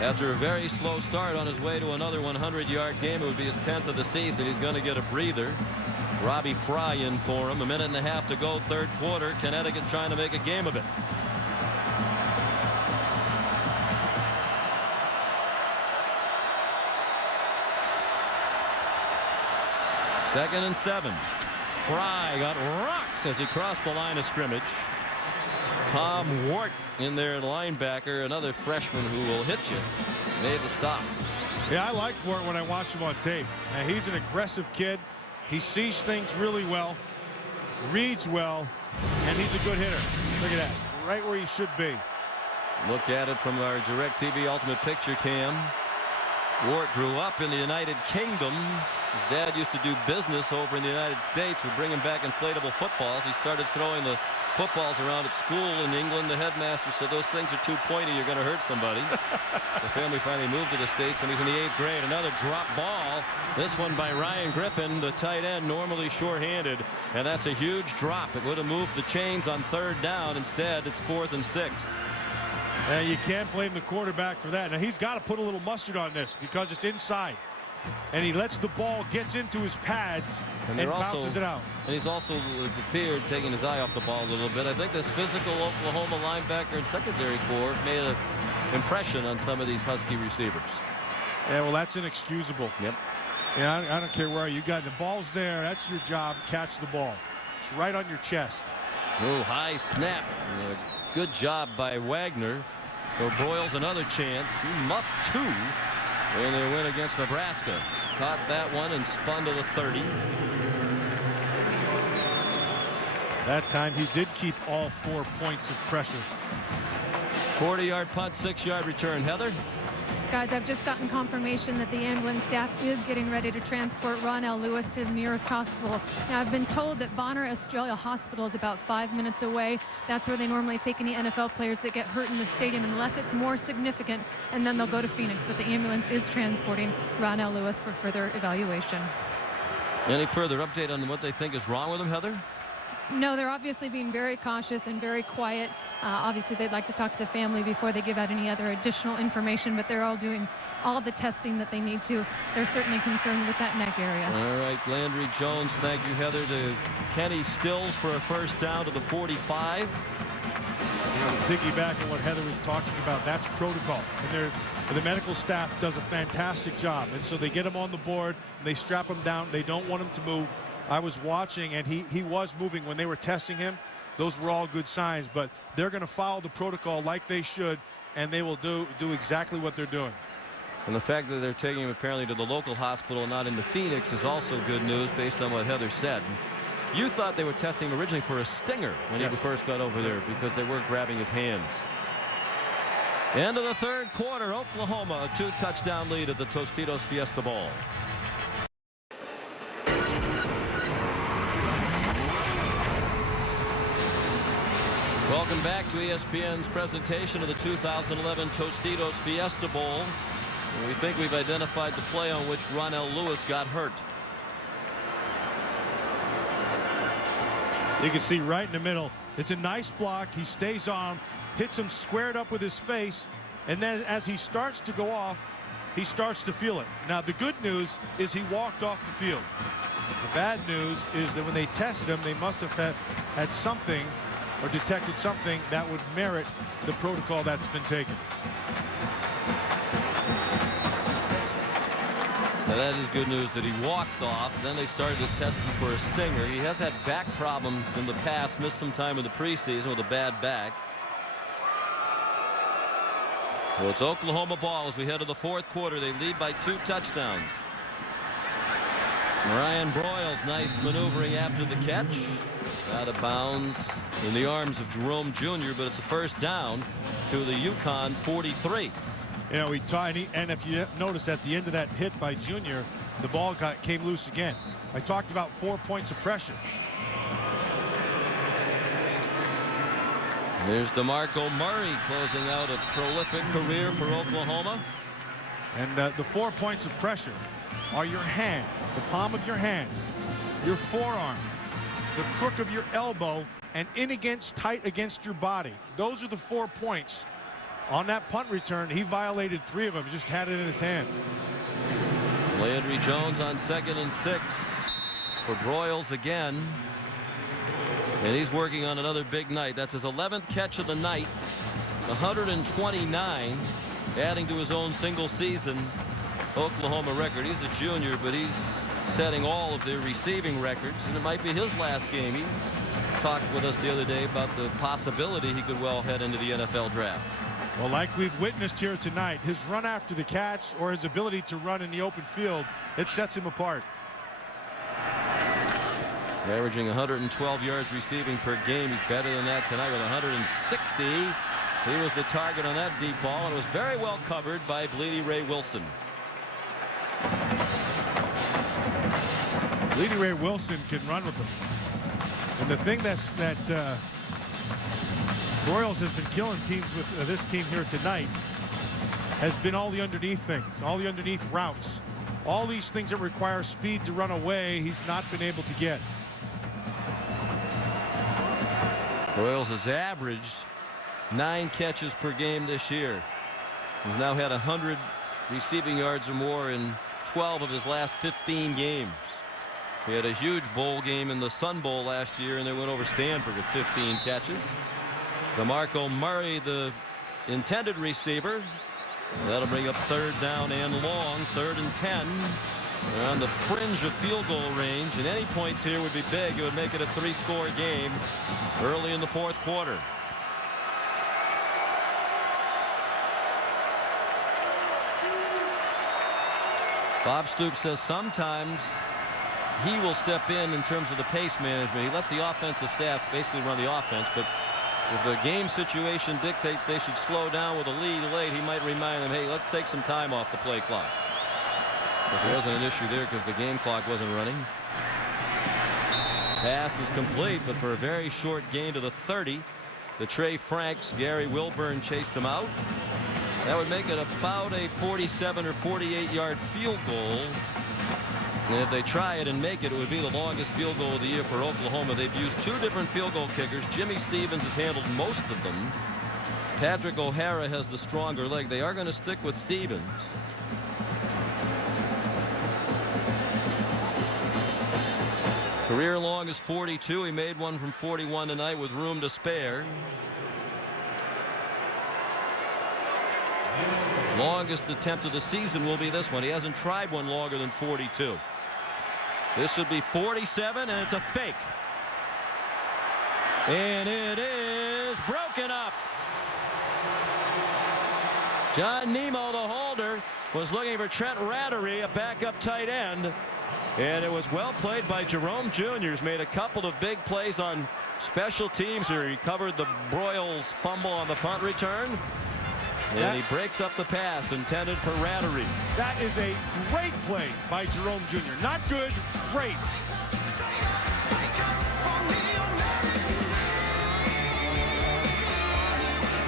after a very slow start, on his way to another 100-yard game. It would be his 10th of the season. He's going to get a breather. Robbie Fry in for him. A minute and a half to go, third quarter. Connecticut trying to make a game of it. Second and 7. Fry got rocks as he crossed the line of scrimmage. Tom Wart in there, linebacker, another freshman who will hit you, made the stop. Yeah, I like Wart when I watch him on tape. And he's an aggressive kid. He sees things really well, reads well, and he's a good hitter. Look at that, right where he should be. Look at it from our DirecTV Ultimate Picture cam. Wart grew up in the United Kingdom. His dad used to do business over in the United States. We're bringing back inflatable footballs. He started throwing the footballs around at school in England. The headmaster said, those things are too pointy, you're going to hurt somebody. The family finally moved to the States when he's in the 8th grade. Another drop ball. This one by Ryan Griffin, the tight end, normally short-handed, and that's a huge drop. It would have moved the chains on third down. Instead, it's 4th and 6. And you can't blame the quarterback for that. Now, he's got to put a little mustard on this because it's inside. And he lets the ball gets into his pads and bounces it out. And he's also, it appeared, taking his eye off the ball a little bit. I think this physical Oklahoma linebacker and secondary corps made an impression on some of these Husky receivers. Yeah, well, that's inexcusable. Yep. Yeah, I don't care where you got the ball's there. That's your job. Catch the ball. It's right on your chest. Oh, high snap. Good job by Wagner. So Broyles another chance. He muffed 2 in their win against Nebraska. Caught that one and spun to the 30. That time he did keep all 4 points of pressure. 40-yard punt, 6-yard return. Heather? Guys, I've just gotten confirmation that the ambulance staff is getting ready to transport Ronell Lewis to the nearest hospital. Now, I've been told that Bonner Australia Hospital is about 5 minutes away. That's where they normally take any NFL players that get hurt in the stadium unless it's more significant, and then they'll go to Phoenix. But the ambulance is transporting Ronell Lewis for further evaluation. Any further update on what they think is wrong with him, Heather? No, they're obviously being very cautious and very quiet. Obviously, they'd like to talk to the family before they give out any other additional information, but they're all doing all the testing that they need to. They're certainly concerned with that neck area. All right, Landry Jones, thank you, Heather, to Kenny Stills for a first down to the 45. Piggyback on what Heather was talking about, that's protocol. And the medical staff does a fantastic job. And so they get him on the board, and they strap him down. They don't want him to move. I was watching, and he was moving when they were testing him. Those were all good signs, but they're going to follow the protocol like they should, and they will do exactly what they're doing. And the fact that they're taking him apparently to the local hospital, not into Phoenix, is also good news based on what Heather said. You thought they were testing him originally for a stinger when he first got over there because they weren't grabbing his hands. End of the third quarter, Oklahoma, a 2-touchdown lead at the Tostitos Fiesta Bowl. Welcome back to ESPN's presentation of the 2011 Tostitos Fiesta Bowl. We think we've identified the play on which Ronell Lewis got hurt. You can see right in the middle. It's a nice block. He stays on, hits him squared up with his face, and then as he starts to go off, he starts to feel it. Now, the good news is he walked off the field. The bad news is that when they tested him, they must have had something or detected something that would merit the protocol that's been taken. Now that is good news that he walked off. Then they started to test him for a stinger. He has had back problems in the past, missed some time in the preseason with a bad back. So it's Oklahoma ball as we head to the fourth quarter. They lead by 2 touchdowns. Ryan Broyles, nice maneuvering after the catch. Out of bounds in the arms of Jerome Jr., but it's a first down to the UConn 43. You know, and if you notice at the end of that hit by Junior, the ball came loose again. I talked about 4 points of pressure. There's DeMarco Murray closing out a prolific career for Oklahoma. And the 4 points of pressure are your hand, the palm of your hand, your forearm, the crook of your elbow, and tight against your body. Those are the 4 points. On that punt return, he violated 3 of them. He just had it in his hand. Landry Jones on 2nd and 6 for Broyles again. And he's working on another big night. That's his 11th catch of the night. 129, adding to his own single season Oklahoma record. He's a junior, but he's setting all of the receiving records, and it might be his last game. He talked with us the other day about the possibility he could well head into the NFL draft. Well, like we've witnessed here tonight, his run after the catch or his ability to run in the open field, it sets him apart. Averaging 112 yards receiving per game. He's better than that tonight with 160. He was the target on that deep ball, and it was very well covered by Bleedy Ray Wilson. Bleedy Ray Wilson can run with them. And the thing that Broyles has been killing teams with this team here tonight has been all the underneath things, all the underneath routes. All these things that require speed to run away, he's not been able to get. Broyles has averaged 9 catches per game this year. He's now had 100 receiving yards or more in 12 of his last 15 games. He had a huge bowl game in the Sun Bowl last year, and they went over Stanford with 15 catches. DeMarco Murray, the intended receiver. That'll bring up 3rd down and long, 3rd and 10. They're on the fringe of field goal range, and any points here would be big. It would make it a 3-score game early in the fourth quarter. Bob Stoops says sometimes he will step in terms of the pace management. He lets the offensive staff basically run the offense, but if the game situation dictates they should slow down with a lead late, he might remind them, hey, let's take some time off the play clock. Because there wasn't an issue there because the game clock wasn't running. Pass is complete, but for a very short gain to the 30. The Trey Franks, Gary Wilburn chased him out. That would make it about a 47 or 48-yard field goal. And if they try it and make it, it would be the longest field goal of the year for Oklahoma. They've used 2 different field goal kickers. Jimmy Stevens has handled most of them. Patrick O'Hara has the stronger leg. They are going to stick with Stevens. Career long is 42. He made one from 41 tonight with room to spare. Longest attempt of the season will be this one. He hasn't tried one longer than 42. This should be 47, and it's a fake. And it is broken up. John Nemo, the holder, was looking for Trent Rattery, a backup tight end. And it was well played by Jerome Jr. He's made a couple of big plays on special teams here. He covered the Broyles fumble on the punt return. And he breaks up the pass intended for Rattery. That is a great play by Jerome Jr. Not good, great.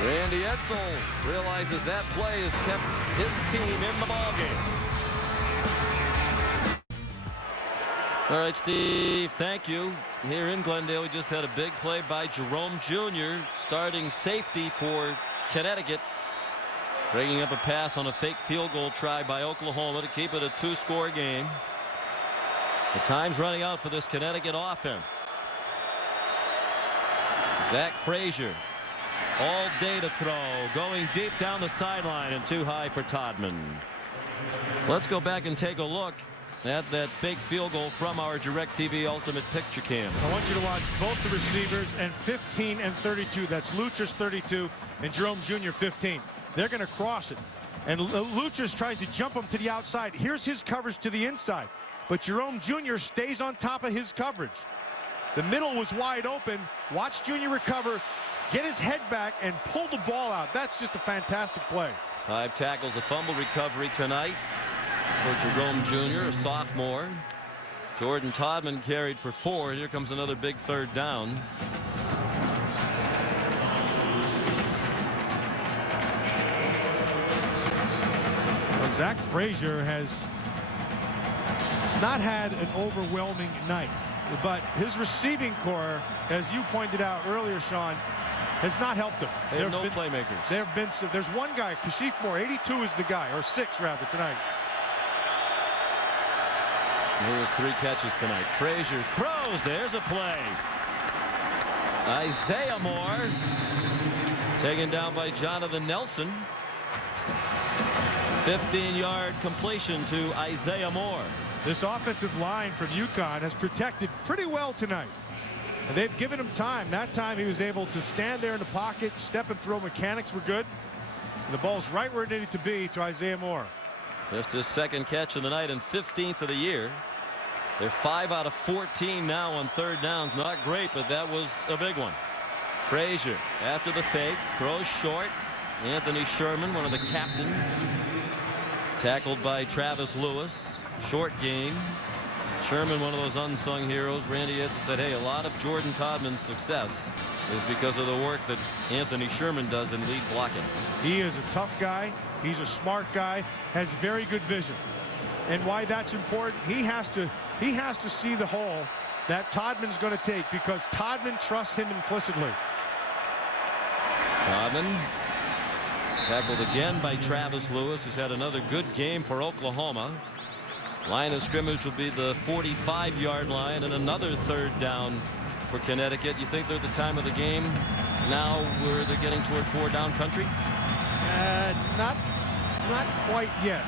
Randy Edsall realizes that play has kept his team in the ballgame. All right, Steve, thank you. Here in Glendale, we just had a big play by Jerome Jr., starting safety for Connecticut, bringing up a pass on a fake field goal try by Oklahoma to keep it a 2-score game. The time's running out for this Connecticut offense. Zach Frazier all day to throw, going deep down the sideline and too high for Todman. Let's go back and take a look at that fake field goal from our DirecTV Ultimate Picture Cam. I want you to watch both the receivers, and 15 and 32. That's Lutras 32 and Jerome Jr. 15. They're going to cross it. And Lutras tries to jump him to the outside. Here's his coverage to the inside. But Jerome Jr. stays on top of his coverage. The middle was wide open. Watch Jr. recover, get his head back, and pull the ball out. That's just a fantastic play. 5 tackles, a fumble recovery tonight for Jerome Jr., a sophomore. Jordan Todman carried for 4. Here comes another big third down. Well, Zach Frazier has not had an overwhelming night, but his receiving core, as you pointed out earlier, Sean, has not helped him. They have no playmakers. There have been there's one guy, Kashif Moore, 82 is the guy, or 6 rather, tonight. Here's 3 catches tonight. Frazier throws. There's a play. Isaiah Moore taken down by Jonathan Nelson. 15-yard completion to Isaiah Moore. This offensive line from UConn has protected pretty well tonight. And they've given him time. That time he was able to stand there in the pocket, step and throw mechanics were good. The ball's right where it needed to be to Isaiah Moore. Just his 2nd catch of the night and 15th of the year. They're 5 out of 14 now on 3rd downs. Not great, but that was a big one. Frazier after the fake throws short. Anthony Sherman, one of the captains, tackled by Travis Lewis. Short game. Sherman, one of those unsung heroes. Randy Edsall said, hey, a lot of Jordan Todman's success is because of the work that Anthony Sherman does in lead blocking. He is a tough guy. He's a smart guy, has very good vision. And why that's important, he has to see the hole that Todman's going to take, because Todman trusts him implicitly. Todman tackled again by Travis Lewis, who's had another good game for Oklahoma. Line of scrimmage will be the 45-yard line, and another 3rd down for Connecticut. You think they're at the time of the game now where they're getting toward 4-down country? Not quite yet.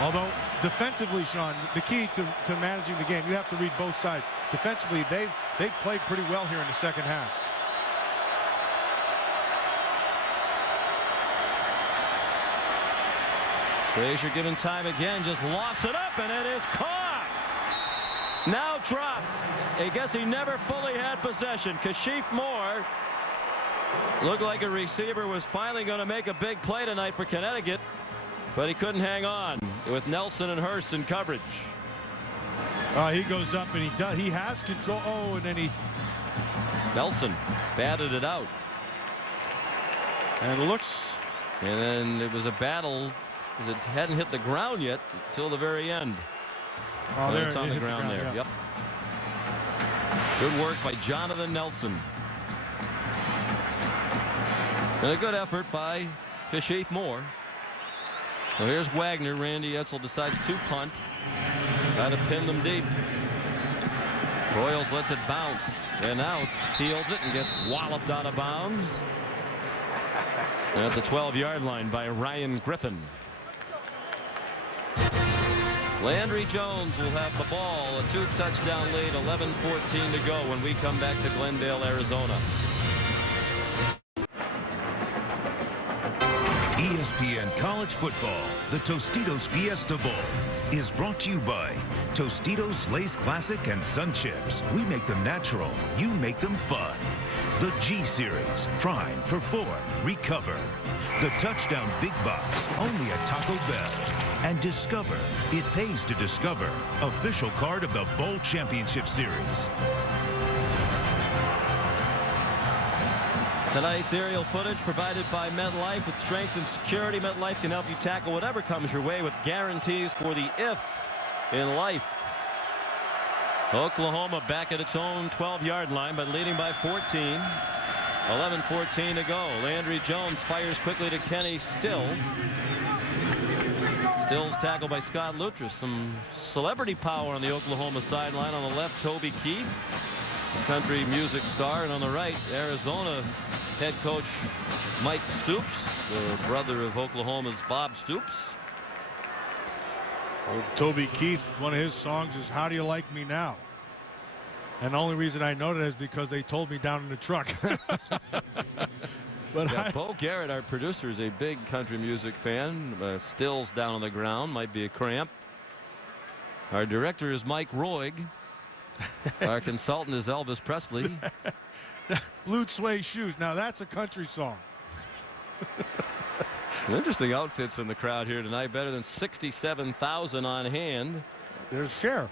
Although defensively, Sean, the key to managing the game, you have to read both sides. Defensively, they've played pretty well here in the 2nd half. Frazier given time again, just lofts it up, and it is caught. Now dropped. I guess he never fully had possession. Kashif Moore looked like a receiver was finally going to make a big play tonight for Connecticut, but he couldn't hang on with Nelson and Hurst in coverage. He goes up and he has control. Oh, and then Nelson batted it out. And looks. And then it was a battle because it hadn't hit the ground yet until the very end. Oh, there it's on the ground there. Yeah. Yep. Good work by Jonathan Nelson. And a good effort by Kashif Moore. So here's Wagner. Randy Edsall decides to punt. Try to pin them deep. Broyles lets it bounce. And now fields it and gets walloped out of bounds at the 12-yard line by Ryan Griffin. Landry Jones will have the ball. A 2-touchdown lead, 11-14 to go when we come back to Glendale, Arizona. ESPN College Football, the Tostitos Fiesta Bowl, is brought to you by Tostitos Lay's Classic and Sun Chips. We make them natural. You make them fun. The G Series, Prime, Perform, Recover. The Touchdown Big Box, only at Taco Bell. And Discover, it pays to discover, official card of the Bowl Championship Series. Tonight's aerial footage provided by MetLife. With strength and security, MetLife can help you tackle whatever comes your way with guarantees for the if in life. Oklahoma back at its own 12-yard line, but leading by 14. 11-14 to go. Landry Jones fires quickly to Kenny Still. Stills tackled by Scott Luttress. Some celebrity power on the Oklahoma sideline. On the left, Toby Keith, country music star, and on the right, Arizona head coach Mike Stoops, the brother of Oklahoma's Bob Stoops. Old Toby Keith, one of his songs is "How Do You Like Me Now?" And the only reason I know that is because they told me down in the truck. But yeah, Bo Garrett, our producer, is a big country music fan. Stills down on the ground, might be a cramp. Our director is Mike Roig. Our consultant is Elvis Presley. Blue suede shoes. Now that's a country song. Some interesting outfits in the crowd here tonight. Better than 67,000 on hand. There's Cher.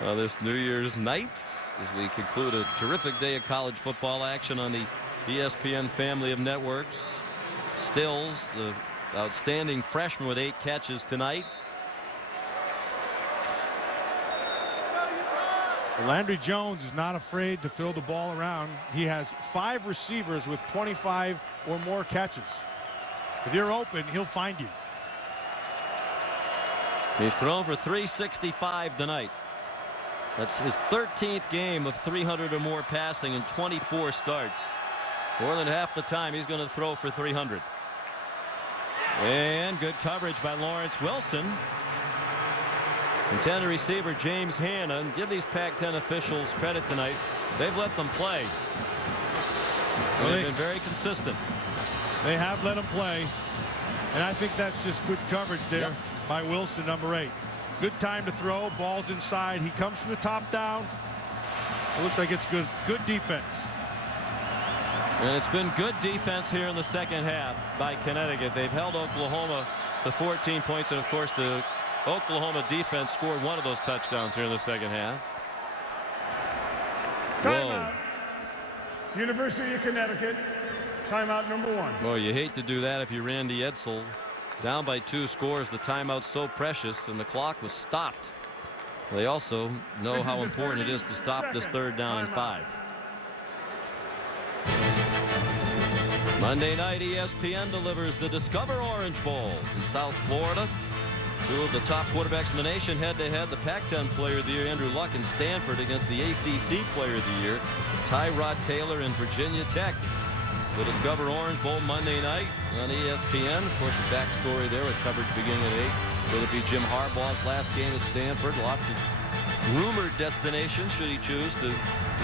This New Year's night, as we conclude a terrific day of college football action on the ESPN family of networks. Stills, the outstanding freshman with 8 catches tonight. Landry Jones is not afraid to throw the ball around. He has 5 receivers with 25 or more catches. If you're open, he'll find you. He's thrown for 365 tonight. That's his 13th game of 300 or more passing in 24 starts. More than half the time he's going to throw for 300. And good coverage by Lawrence Wilson. Intended receiver James Hanna. And give these Pac-10 officials credit tonight. They've let them play. Well, they've been very consistent. They have let him play. And I think that's just good coverage there by Wilson, number 8. Good time to throw. Ball's inside. He comes from the top down. It looks like it's good defense. And it's been good defense here in the second half by Connecticut. They've held Oklahoma to 14 points. And, of course, the Oklahoma defense scored one of those touchdowns here in the second half. Timeout. University of Connecticut. Timeout number 1. Well, you hate to do that if you're Randy Edsall. Down by 2 scores. The timeout's so precious, and the clock was stopped. They also know how important it is to stop this 3rd down and 5. Monday night, ESPN delivers the Discover Orange Bowl in South Florida. 2 of the top quarterbacks in the nation head-to-head. The Pac-10 Player of the Year, Andrew Luck in Stanford, against the ACC Player of the Year, Tyrod Taylor in Virginia Tech. The Discover Orange Bowl Monday night on ESPN. Of course, the backstory there with coverage beginning at 8. Will it be Jim Harbaugh's last game at Stanford? Lots of rumored destinations should he choose to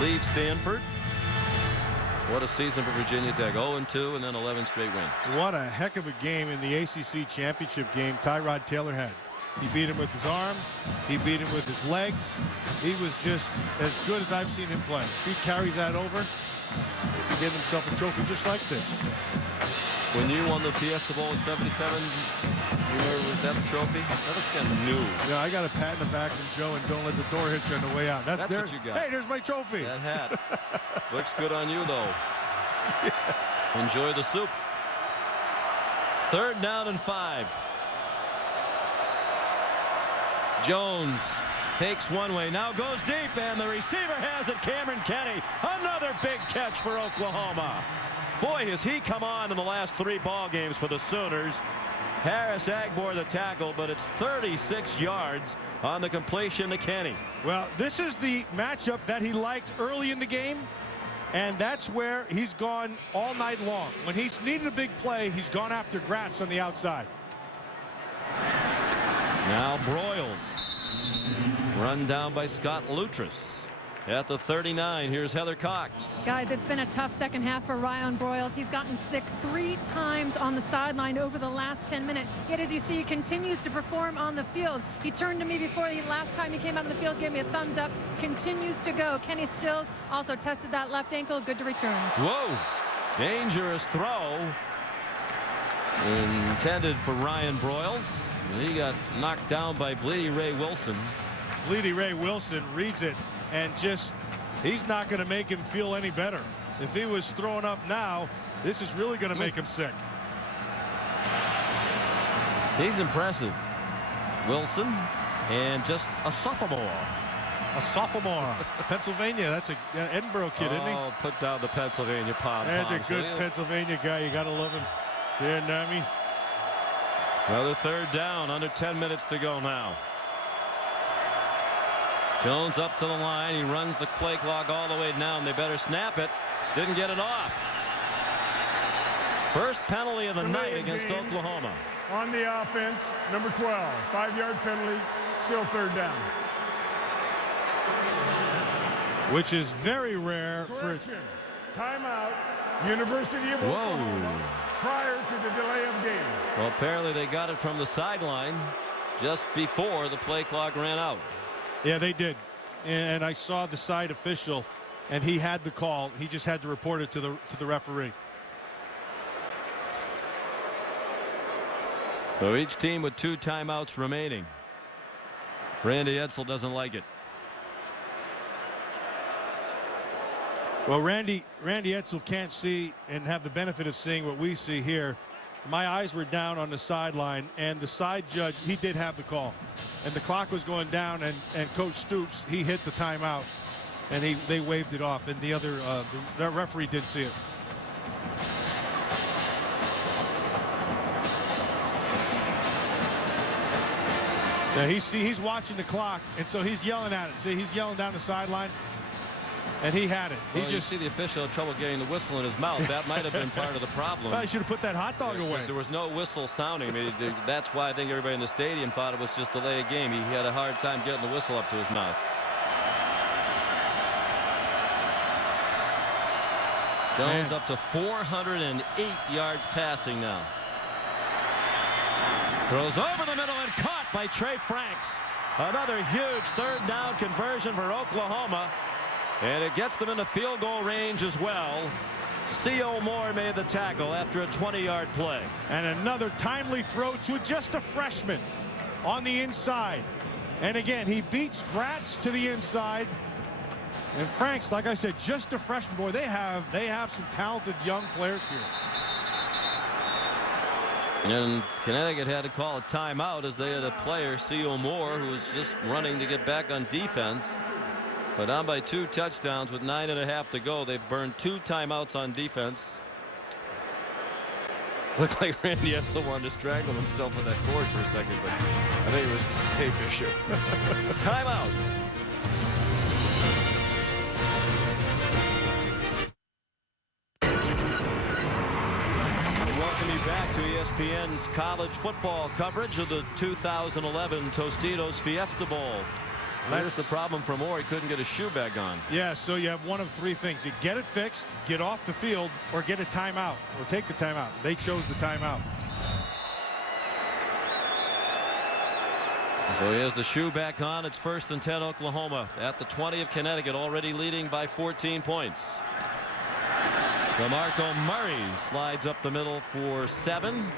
leave Stanford. What a season for Virginia Tech. 0-2 and then 11 straight wins. What a heck of a game in the ACC championship game Tyrod Taylor had. He beat him with his arm. He beat him with his legs. He was just as good as I've seen him play. If he carries that over, he gave himself a trophy just like this. When you won the Fiesta Bowl in '77, was that the trophy? That looks kind of new. Yeah, I got a pat in the back from Joe, and don't let the door hit you on the way out. That's what you got. Hey, there's my trophy. That hat. Looks good on you, though. Enjoy the soup. 3rd down and 5. Jones fakes one way, now goes deep, and the receiver has it. Cameron Kenny, another big catch for Oklahoma. Boy, has he come on in the last 3 ball games for the Sooners. Harris Agbor the tackle, but it's 36 yards on the completion to Kenny. Well, this is the matchup that he liked early in the game, and that's where he's gone all night long. When he's needed a big play, he's gone after Gratz on the outside. Now Broyles, run down by Scott Luttress. At the 39, here's Heather Cox. Guys, it's been a tough second half for Ryan Broyles. He's gotten sick 3 times on the sideline over the last 10 minutes. Yet, as you see, he continues to perform on the field. He turned to me before the last time he came out on the field, gave me a thumbs up, continues to go. Kenny Stills also tested that left ankle, good to return. Whoa, dangerous throw. Intended for Ryan Broyles. He got knocked down by Bleedy Ray Wilson. Bleedy Ray Wilson reads it. And just, he's not going to make him feel any better. If he was throwing up now, this is really going to make him sick. He's impressive. Wilson, and just a sophomore. A sophomore. Pennsylvania. That's an Edinburgh kid, isn't he? Oh, put down the Pennsylvania pom-poms. That's a good Pennsylvania guy. You got to love him. There, Nami. Another third down, under 10 minutes to go now. Jones up to the line. He runs the play clock all the way down. They better snap it. Didn't get it off. First penalty of the night against Oklahoma. On the offense, number 12, 5-yard penalty, still third down. Which is very rare Correction. Timeout, University of Oklahoma, prior to the delay of game. Well, apparently they got it from the sideline just before the play clock ran out. Yeah, they did. And I saw the side official, and he had the call. He just had to report it to the referee. So each team with 2 timeouts remaining. Randy Edsall doesn't like it. Well, Randy Edsall can't see and have the benefit of seeing what we see here. My eyes were down on the sideline, and the side judge, he did have the call. And the clock was going down, and Coach Stoops, he hit the timeout, and they waved it off, and the referee did see it. Now he's watching the clock, and so he's yelling at it. See, he's yelling down the sideline, and he had it. Well, you see the official had trouble getting the whistle in his mouth. That might have been part of the problem. Well, he should have put that hot dog away. There was no whistle sounding. I mean, that's why I think everybody in the stadium thought it was just delay a game. He had a hard time getting the whistle up to his mouth. Jones up to 408 yards passing now. Throws over the middle and caught by Trey Franks. Another huge third down conversion for Oklahoma. And it gets them into field goal range as well. C.O. Moore made the tackle after a 20-yard play. And another timely throw to just a freshman on the inside. And again, he beats Gratz to the inside. And Franks, like I said, just a freshman. Boy, they have some talented young players here. And Connecticut had to call a timeout as they had a player, C.O. Moore, who was just running to get back on defense. But down by 2 touchdowns with 9.5 to go. They've burned 2 timeouts on defense. Looked like Randy Edsall wanted to strangle himself with that cord for a second, but I think it was just a tape issue. Timeout. Back to ESPN's college football coverage of the 2011 Tostitos Fiesta Bowl. That's the problem for Moore. He couldn't get his shoe bag on. Yeah, so you have one of 3 things. You get it fixed, get off the field, or get a timeout, or take the timeout. They chose the timeout. So he has the shoe back on. It's 1st and 10 Oklahoma at the 20 of Connecticut, already leading by 14 points. DeMarco Murray slides up the middle for 7.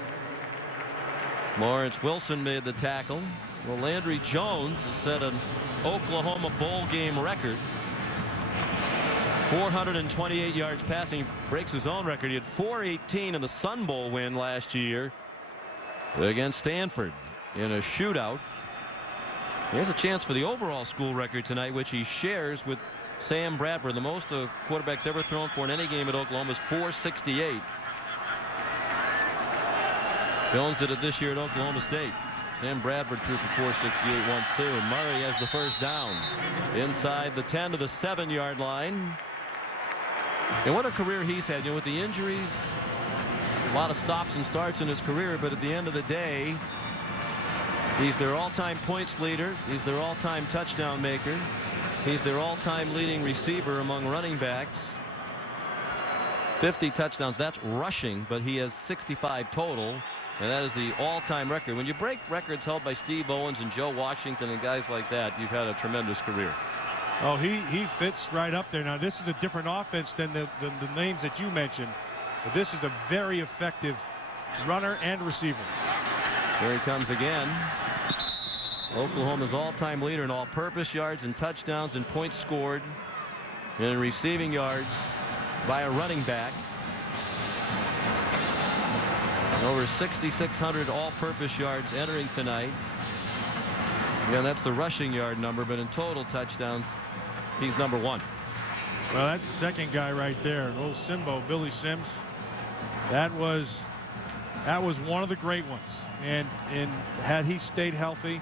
Lawrence Wilson made the tackle. Well, Landry Jones has set an Oklahoma bowl game record. 428 yards passing, breaks his own record. He had 418 in the Sun Bowl win last year against Stanford in a shootout. He has a chance for the overall school record tonight, which he shares with Sam Bradford. The most quarterbacks ever thrown for in any game at Oklahoma is 468. Jones did it this year at Oklahoma State. Sam Bradford threw for 468 once too, and Murray has the first down inside the 10 to the 7-yard line. And what a career he's had, you know, with the injuries, a lot of stops and starts in his career, but at the end of the day, he's their all-time points leader. He's their all-time touchdown maker. He's their all-time leading receiver among running backs. 50 touchdowns, that's rushing, but he has 65 total, and that is the all-time record. When you break records held by Steve Owens and Joe Washington and guys like that, you've had a tremendous career. Oh, he fits right up there. Now, this is a different offense than the names that you mentioned, but this is a very effective runner and receiver. Here he comes again. Oklahoma's all-time leader in all-purpose yards and touchdowns and points scored, and in receiving yards by a running back. Over 6,600 all-purpose yards entering tonight. Again, that's the rushing yard number, but in total touchdowns, he's number 1. Well, that second guy right there, old Simbo, Billy Sims, that was That was one of the great ones. And had he stayed healthy,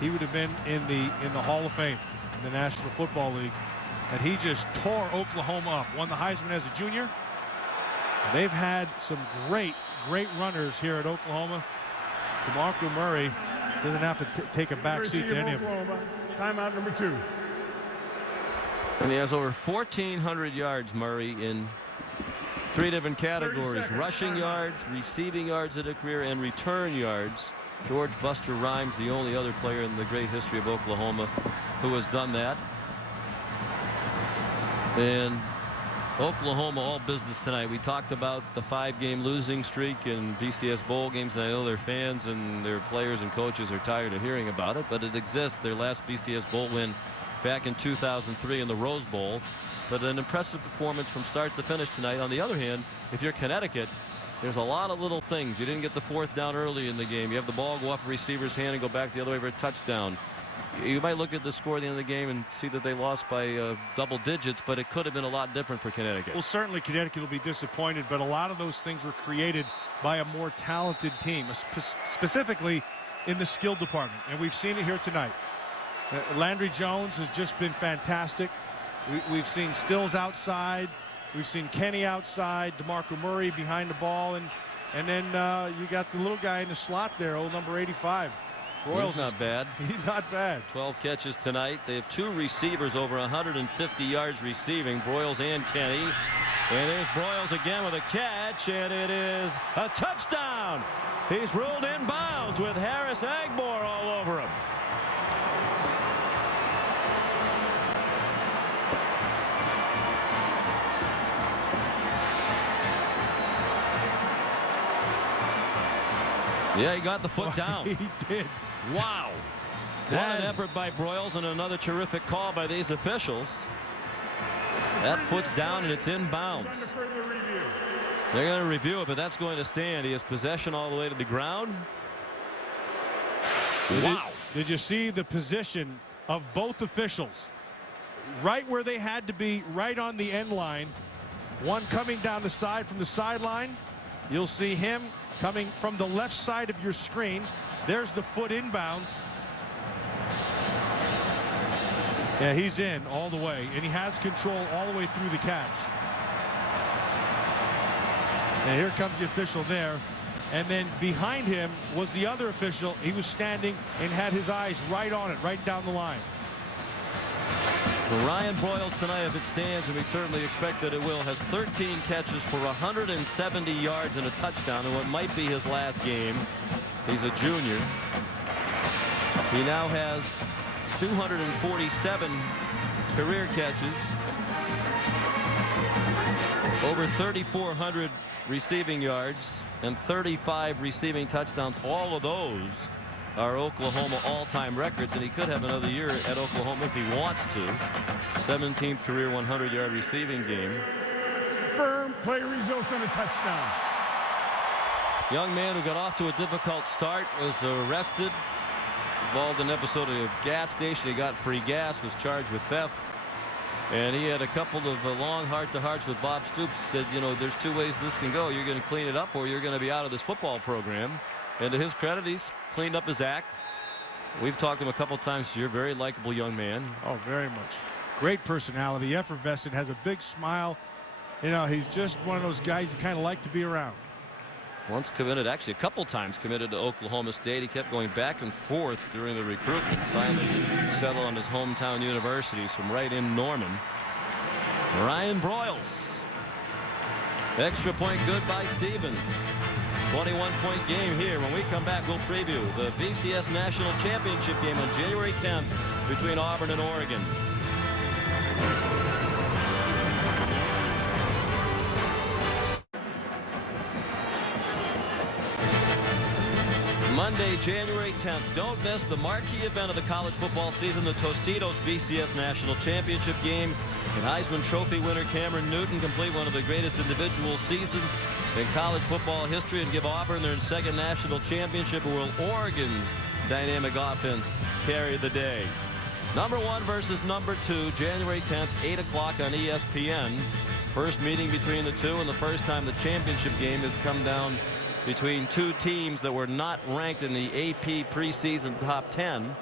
he would have been in the Hall of Fame in the National Football League. And he just tore Oklahoma up. Won the Heisman as a junior. And they've had some great runners here at Oklahoma. DeMarco Murray doesn't have to take a back seat to any of them. Timeout number 2. And he has over 1,400 yards, Murray, in 3 different categories: rushing yards, receiving yards at a career, and return yards. George Buster Rhymes, the only other player in the great history of Oklahoma who has done that. And Oklahoma all business tonight. We talked about the 5-game losing streak in BCS bowl games. I know their fans and their players and coaches are tired of hearing about it, but it exists. Their last BCS bowl win back in 2003 in the Rose Bowl. But an impressive performance from start to finish tonight. On the other hand, if you're Connecticut, there's a lot of little things. You didn't get the 4th down early in the game. You have the ball go off a receiver's hand and go back the other way for a touchdown. You might look at the score at the end of the game and see that they lost by double digits, but it could have been a lot different for Connecticut. Well, certainly Connecticut will be disappointed, but a lot of those things were created by a more talented team, specifically in the skill department, and we've seen it here tonight. Landry Jones has just been fantastic. We've seen Stills outside. We've seen Kenny outside. DeMarco Murray behind the ball, and then you got the little guy in the slot there, old number 85. Broyles. He's not bad. He's not bad. 12 catches tonight. They have 2 receivers over 150 yards receiving, Broyles and Kenny. And there's Broyles again with a catch, and it is a touchdown. He's ruled inbounds with Harris Agbor all over him. Yeah, he got the foot down. He did. Wow. What an effort by Broyles, and another terrific call by these officials. That foot's down and it's inbounds. They're going to review it, but that's going to stand. He has possession all the way to the ground. Wow. Did you see the position of both officials? Right where they had to be, right on the end line. One coming down the side from the sideline. You'll see him coming from the left side of your screen. There's the foot inbounds. Yeah, he's in all the way, and he has control all the way through the catch. And here comes the official there. And then behind him was the other official. He was standing and had his eyes right on it, right down the line. Well, Ryan Broyles tonight, if it stands, and we certainly expect that it will, has 13 catches for 170 yards and a touchdown in what might be his last game. He's a junior. He now has 247 career catches, over 3,400 receiving yards, and 35 receiving touchdowns. All of those are Oklahoma all-time records, and he could have another year at Oklahoma if he wants to. 17th career 100-yard receiving game. Firm play results on a touchdown. Young man who got off to a difficult start was arrested, involved in an episode of a gas station. He got free gas, was charged with theft, and he had a couple of long heart-to-hearts with Bob Stoops. He said, you know, there's 2 ways this can go. You're going to clean it up, or you're going to be out of this football program. And to his credit, he's cleaned up his act. We've talked to him a couple times. You're a very likable young man. Oh, very much. Great personality, effervescent, has a big smile. You know, he's just one of those guys you kind of like to be around. Once committed, actually a couple times committed to Oklahoma State. He kept going back and forth during the recruitment. Finally settled on his hometown universities from right in Norman. Ryan Broyles. Extra point good by Stevens. 21-point game here. When we come back, we'll preview the BCS National Championship game on January 10th between Auburn and Oregon. Monday, January 10th. Don't miss the marquee event of the college football season, the Tostitos BCS National Championship game. And Heisman Trophy winner Cameron Newton complete one of the greatest individual seasons in college football history and give Auburn their second national championship. Will Oregon's dynamic offense carry the day? Number 1 versus number 2, January 10th, 8 o'clock on ESPN. First meeting between the two, and the first time the championship game has come down between two teams that were not ranked in the AP preseason top 10.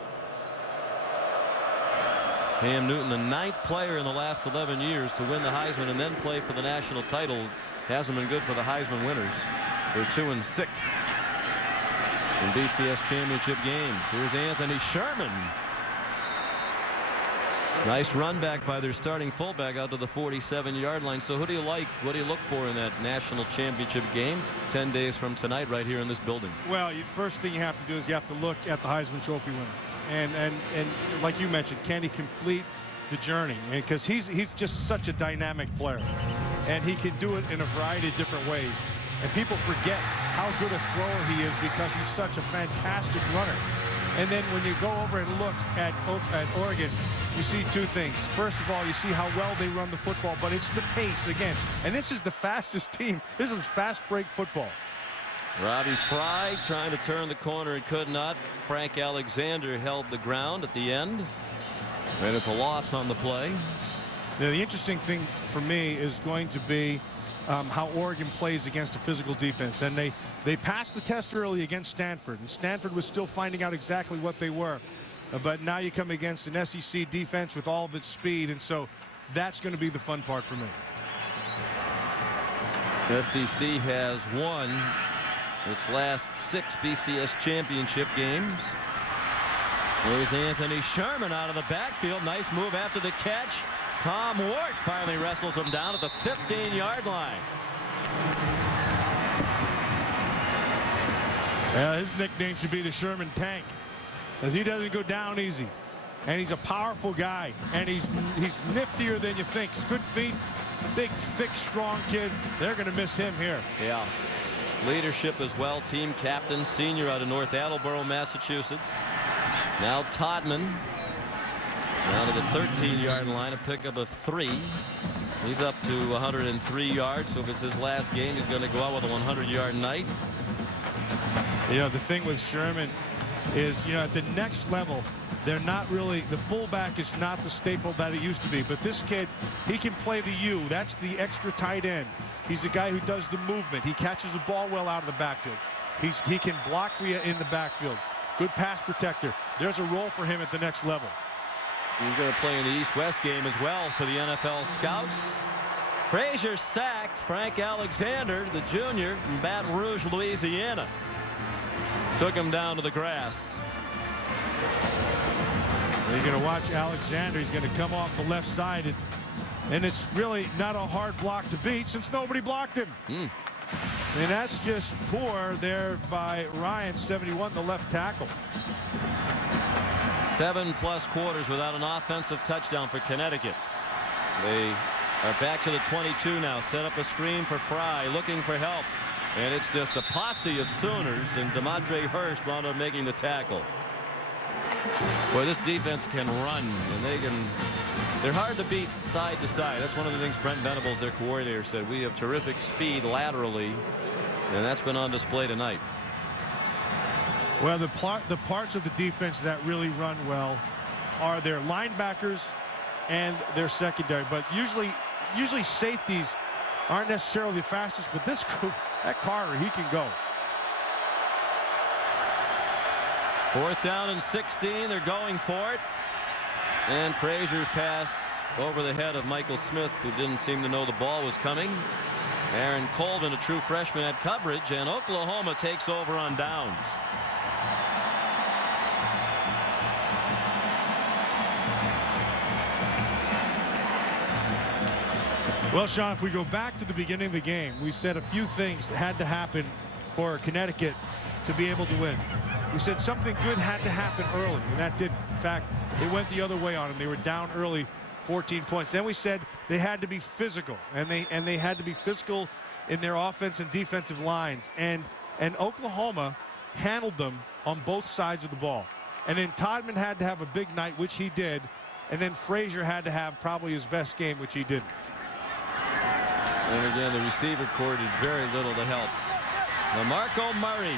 Cam Newton, the 9th player in the last 11 years to win the Heisman and then play for the national title. Hasn't been good for the Heisman winners. They're 2-6 in BCS championship games. Here's Anthony Sherman. Nice run back by their starting fullback out to the 47-yard line. So who do you like? What do you look for in that national championship game 10 days from tonight right here in this building? Well, first thing you have to do is you have to look at the Heisman Trophy winner. And like you mentioned, can he complete the journey? And because he's just such a dynamic player, and he can do it in a variety of different ways. And people forget how good a thrower he is because he's such a fantastic runner. And then when you go over and look at Oregon, you see two things. First of all, you see how well they run the football, but it's the pace again. And this is the fastest team. This is fast break football. Robbie Fry trying to turn the corner and could not. Frank Alexander held the ground at the end. And it's a loss on the play. Now, the interesting thing for me is going to be how Oregon plays against a physical defense. And they passed the test early against Stanford, and Stanford was still finding out exactly what they were. But now you come against an SEC defense with all of its speed, and so that's going to be the fun part for me. SEC has won its last 6 BCS championship games. There's Anthony Sherman out of the backfield. Nice move after the catch. Tom Ward finally wrestles him down at the 15-yard line. His nickname should be the Sherman Tank, because he doesn't go down easy. And he's a powerful guy, and he's niftier than you think. He's good feet, big, thick, strong kid. They're going to miss him here. Yeah. Leadership as well. Team captain, senior out of North Attleboro, Massachusetts. Now Todman down to the 13-yard line, a pickup of 3. He's up to 103 yards. So if it's his last game, he's going to go out with a 100-yard night. You know, the thing with Sherman is, you know, at the next level, they're not really, the fullback is not the staple that it used to be. But this kid, he can play the U. That's the extra tight end. He's a guy who does the movement. He catches the ball well out of the backfield. He can block for you in the backfield. Good pass protector. There's a role for him at the next level. He's going to play in the East-West game as well for the NFL scouts. Frazier sacked Frank Alexander, the junior from Baton Rouge, Louisiana. Took him down to the grass. You're going to watch Alexander. He's going to come off the left side, and it's really not a hard block to beat since nobody blocked him. And that's just poor there by Ryan, 71, the left tackle. 7+ quarters without an offensive touchdown for Connecticut. They are back to the 22 now. Set up a screen for Fry, looking for help. And it's just a posse of Sooners, and DeMondre Hurst wound up making the tackle. Boy, this defense can run, and they're hard to beat side to side. That's one of the things Brent Venables, their coordinator, said. We have terrific speed laterally, and that's been on display tonight. Well, the parts of the defense that really run well are their linebackers and their secondary. But usually safeties aren't necessarily the fastest, but this group, that Carter, he can go. 4th down and 16. They're going for it. And Frazier's pass over the head of Michael Smith, who didn't seem to know the ball was coming. Aaron Colvin, a true freshman, had coverage, and Oklahoma takes over on downs. Well, Sean, if we go back to the beginning of the game, we said a few things had to happen for Connecticut to be able to win. We said something good had to happen early, and that didn't. In fact, it went the other way on them. They were down early, 14 points. Then we said they had to be physical, and they had to be physical in their offense and defensive lines. And Oklahoma handled them on both sides of the ball. And then Todman had to have a big night, which he did. And then Frazier had to have probably his best game, which he didn't. And again, the receiver corps did very little to help. Marco Murray.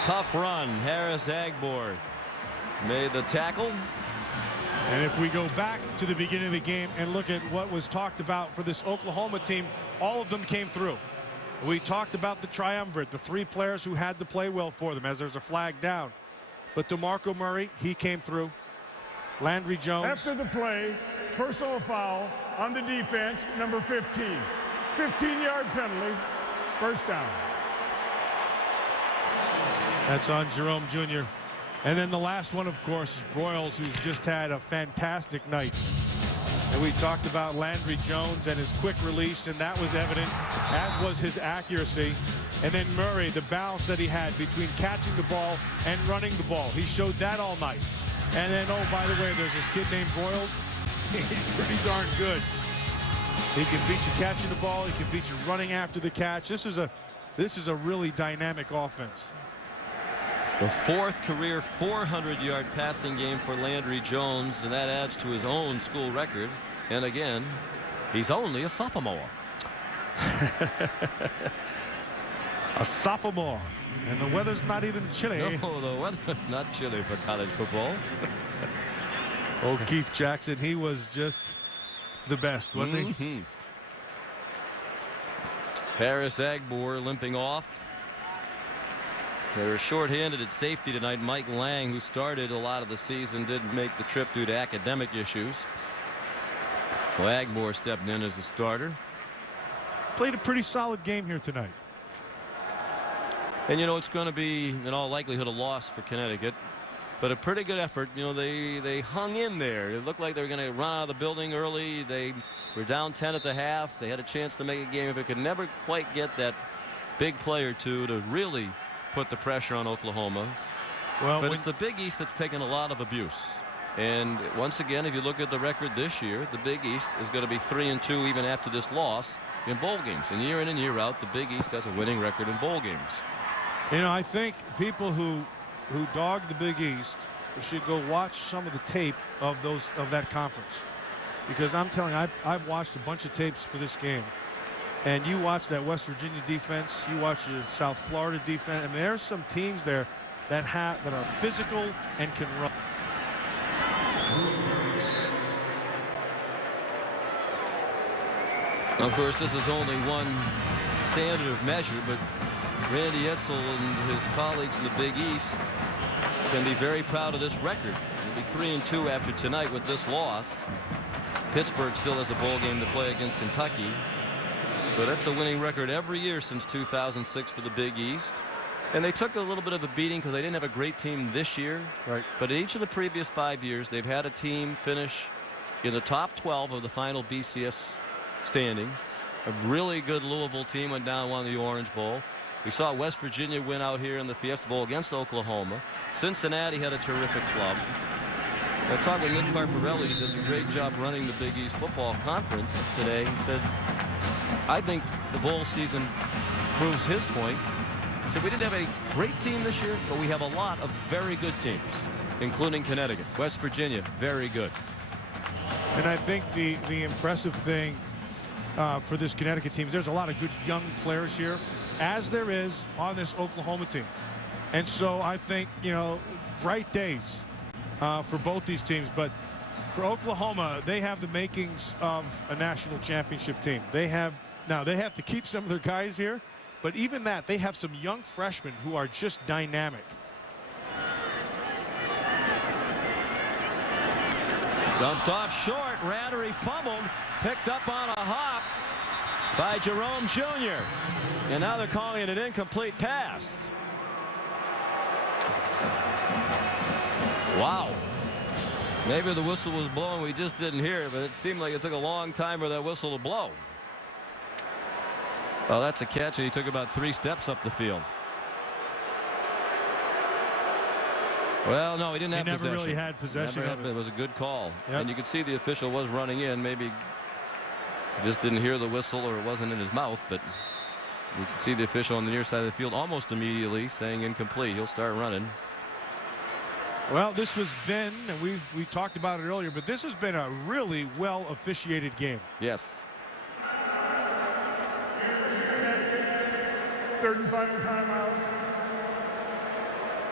Tough run. Harris Agbor made the tackle. And if we go back to the beginning of the game and look at what was talked about for this Oklahoma team, all of them came through. We talked about the triumvirate, the 3 players who had to play well for them as there's a flag down. But DeMarco Murray, he came through. Landry Jones. After the play, personal foul on the defense, number 15. 15-yard penalty, first down. That's on Jerome Jr. And then the last one, of course, is Broyles, who's just had a fantastic night. And we talked about Landry Jones and his quick release, and that was evident, as was his accuracy. And then Murray, the balance that he had between catching the ball and running the ball. He showed that all night. And then, oh, by the way, there's this kid named Broyles. He's pretty darn good. He can beat you catching the ball. He can beat you running after the catch. This is a really dynamic offense. It's the 4th career 400-yard passing game for Landry Jones, and that adds to his own school record. And again, he's only a sophomore. A sophomore. And the weather's not even chilly. No, the weather not chilly for college football. Oh, Keith Jackson, he was just the best, wasn't he? Harris Agbor limping off. They were short-handed at safety tonight. Mike Lang, who started a lot of the season, didn't make the trip due to academic issues. Well, Agbor stepped in as the starter. Played a pretty solid game here tonight. And, you know, it's going to be, in all likelihood, a loss for Connecticut. But a pretty good effort. You know, they hung in there. It looked like they were going to run out of the building early. They were down 10 at the half. They had a chance to make a game. If it could never quite get that big play or two to really put the pressure on Oklahoma. Well, but it's the Big East that's taken a lot of abuse. And once again, if you look at the record this year, the Big East is going to be 3-2 even after this loss in bowl games. And year in and year out, the Big East has a winning record in bowl games. You know, I think people who dog the Big East should go watch some of the tape of that conference, because I'm telling you, I've watched a bunch of tapes for this game, and you watch that West Virginia defense, you watch the South Florida defense, and there's some teams there that are physical and can run. Of course, this is only one standard of measure, but Randy Edsall and his colleagues in the Big East can be very proud of this record. They'll be 3-2 after tonight with this loss. Pittsburgh still has a bowl game to play against Kentucky, but that's a winning record every year since 2006 for the Big East. And they took a little bit of a beating because they didn't have a great team this year. Right. But in each of the previous 5 years, they've had a team finish in the top 12 of the final BCS standings. A really good Louisville team went down and won the Orange Bowl. We saw West Virginia win out here in the Fiesta Bowl against Oklahoma. Cincinnati had a terrific club. I talked with Nick Carparelli, who does a great job running the Big East Football Conference today. He said, I think the bowl season proves his point. He said, we didn't have a great team this year, but we have a lot of very good teams, including Connecticut. West Virginia, very good. And I think the impressive thing for this Connecticut team is there's a lot of good young players here, as there is on this Oklahoma team. And so I think, you know, bright days for both these teams. But for Oklahoma, they have the makings of a national championship team. They have to keep some of their guys here, but even that, they have some young freshmen who are just dynamic. Dumped off short. Rattery fumbled. Picked up on a hop by Jerome Jr. And now they're calling it an incomplete pass. Wow. Maybe the whistle was blowing. We just didn't hear it, but it seemed like it took a long time for that whistle to blow. Well, that's a catch, and he took about 3 steps up the field. Well, no, he didn't have possession. He never really had possession of it. It was a good call. Yep. And you could see the official was running in. Maybe just didn't hear the whistle, or it wasn't in his mouth, but you could see the official on the near side of the field almost immediately saying incomplete. He'll start running. Well, this has been, and we talked about it earlier, but this has been a really well officiated game. Yes. Third and final timeout.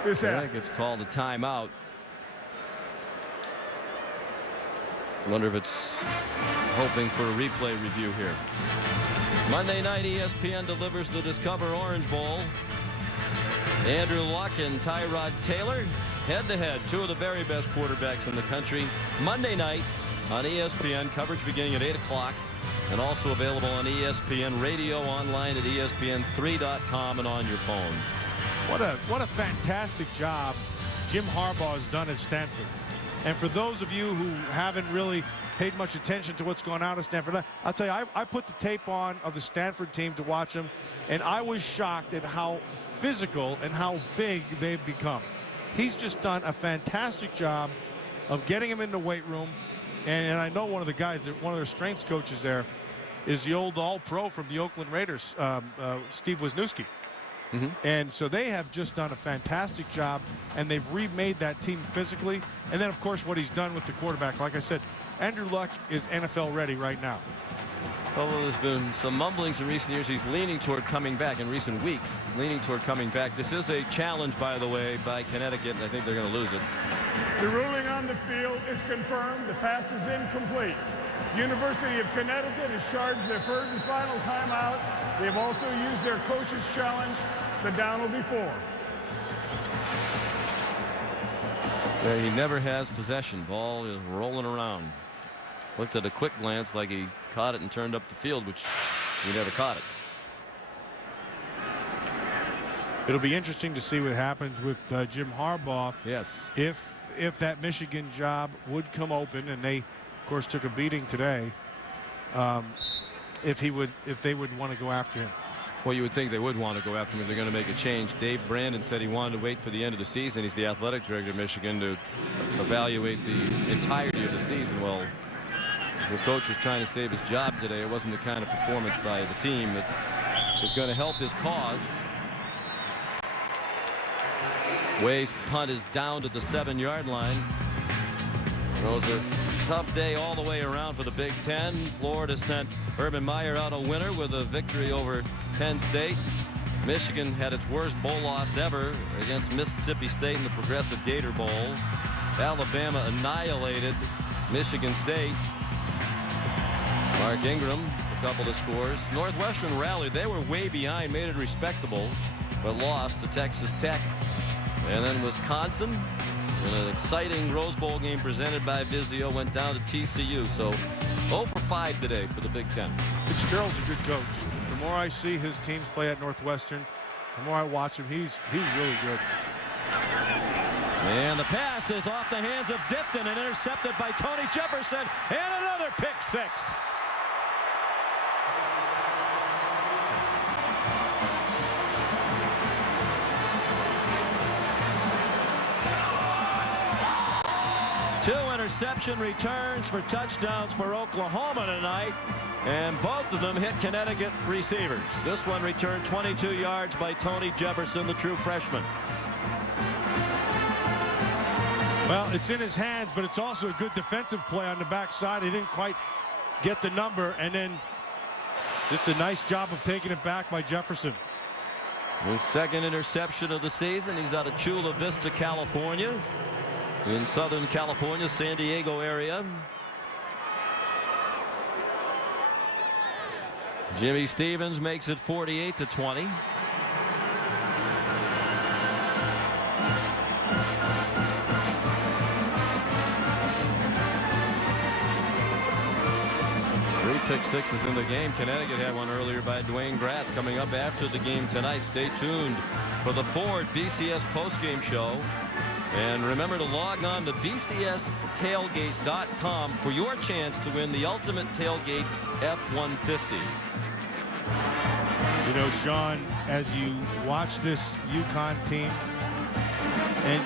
I think it's called a timeout. I wonder if it's hoping for a replay review here. Monday night, ESPN delivers the Discover Orange Bowl. Andrew Luck and Tyrod Taylor head-to-head, two of the very best quarterbacks in the country. Monday night on ESPN, coverage beginning at 8 o'clock, and also available on ESPN Radio, online at ESPN3.com, and on your phone. What a fantastic job Jim Harbaugh has done at Stanford. And for those of you who haven't really paid much attention to what's going on at Stanford, I'll tell you, I put the tape on of the Stanford team to watch them, and I was shocked at how physical and how big they've become. He's just done a fantastic job of getting him in the weight room. And I know one of the guys, one of their strengths coaches there, is the old All-Pro from the Oakland Raiders, Steve Wisniewski. And so they have just done a fantastic job, and they've remade that team physically. And then, of course, what he's done with the quarterback. Like I said, Andrew Luck is NFL ready right now. Well, there's been some mumblings in recent years. He's leaning toward coming back in recent weeks, leaning toward coming back. This is a challenge, by the way, by Connecticut, and I think they're going to lose it. The ruling on the field is confirmed. The pass is incomplete. University of Connecticut has charged their third and final timeout. They've also used their coach's challenge. The down will be 4. There, he never has possession. Ball is rolling around. Looked at a quick glance like he caught it and turned up the field, which he never caught it. It'll be interesting to see what happens with Jim Harbaugh. Yes. If that Michigan job would come open, and they, of course, took a beating today, if they would want to go after him. Well, you would think they would want to go after him if they're going to make a change. Dave Brandon said he wanted to wait for the end of the season. He's the athletic director of Michigan, to evaluate the entirety of the season. Well, if the coach was trying to save his job today, it wasn't the kind of performance by the team that is going to help his cause. Way's punt is down to the 7-yard line. It was a tough day all the way around for the Big Ten. Florida sent Urban Meyer out a winner with a victory over Penn State. Michigan had its worst bowl loss ever against Mississippi State in the Progressive Gator Bowl. Alabama annihilated Michigan State. Mark Ingram, a couple of scores. Northwestern rallied. They were way behind, made it respectable, but lost to Texas Tech. And then Wisconsin, in an exciting Rose Bowl game presented by Vizio, went down to TCU. So 0 for 5 today for the Big Ten. Fitzgerald's a good coach. The more I see his teams play at Northwestern, the more I watch him, he's really good. And the pass is off the hands of Difton and intercepted by Tony Jefferson, and another pick six. Two interception returns for touchdowns for Oklahoma tonight, and both of them hit Connecticut receivers. This one returned 22 yards by Tony Jefferson, the true freshman. Well, it's in his hands, but it's also a good defensive play on the backside. He didn't quite get the number, and then just a nice job of taking it back by Jefferson. His second interception of the season. He's out of Chula Vista, California, in Southern California, San Diego area. Jimmy Stevens makes it 48-20. Pick sixes in the game. Connecticut had one earlier by Dwayne Grath. Coming up after the game tonight. Stay tuned for the Ford BCS postgame show. And remember to log on to bcstailgate.com for your chance to win the ultimate tailgate F-150. You know, Sean, as you watch this UConn team, and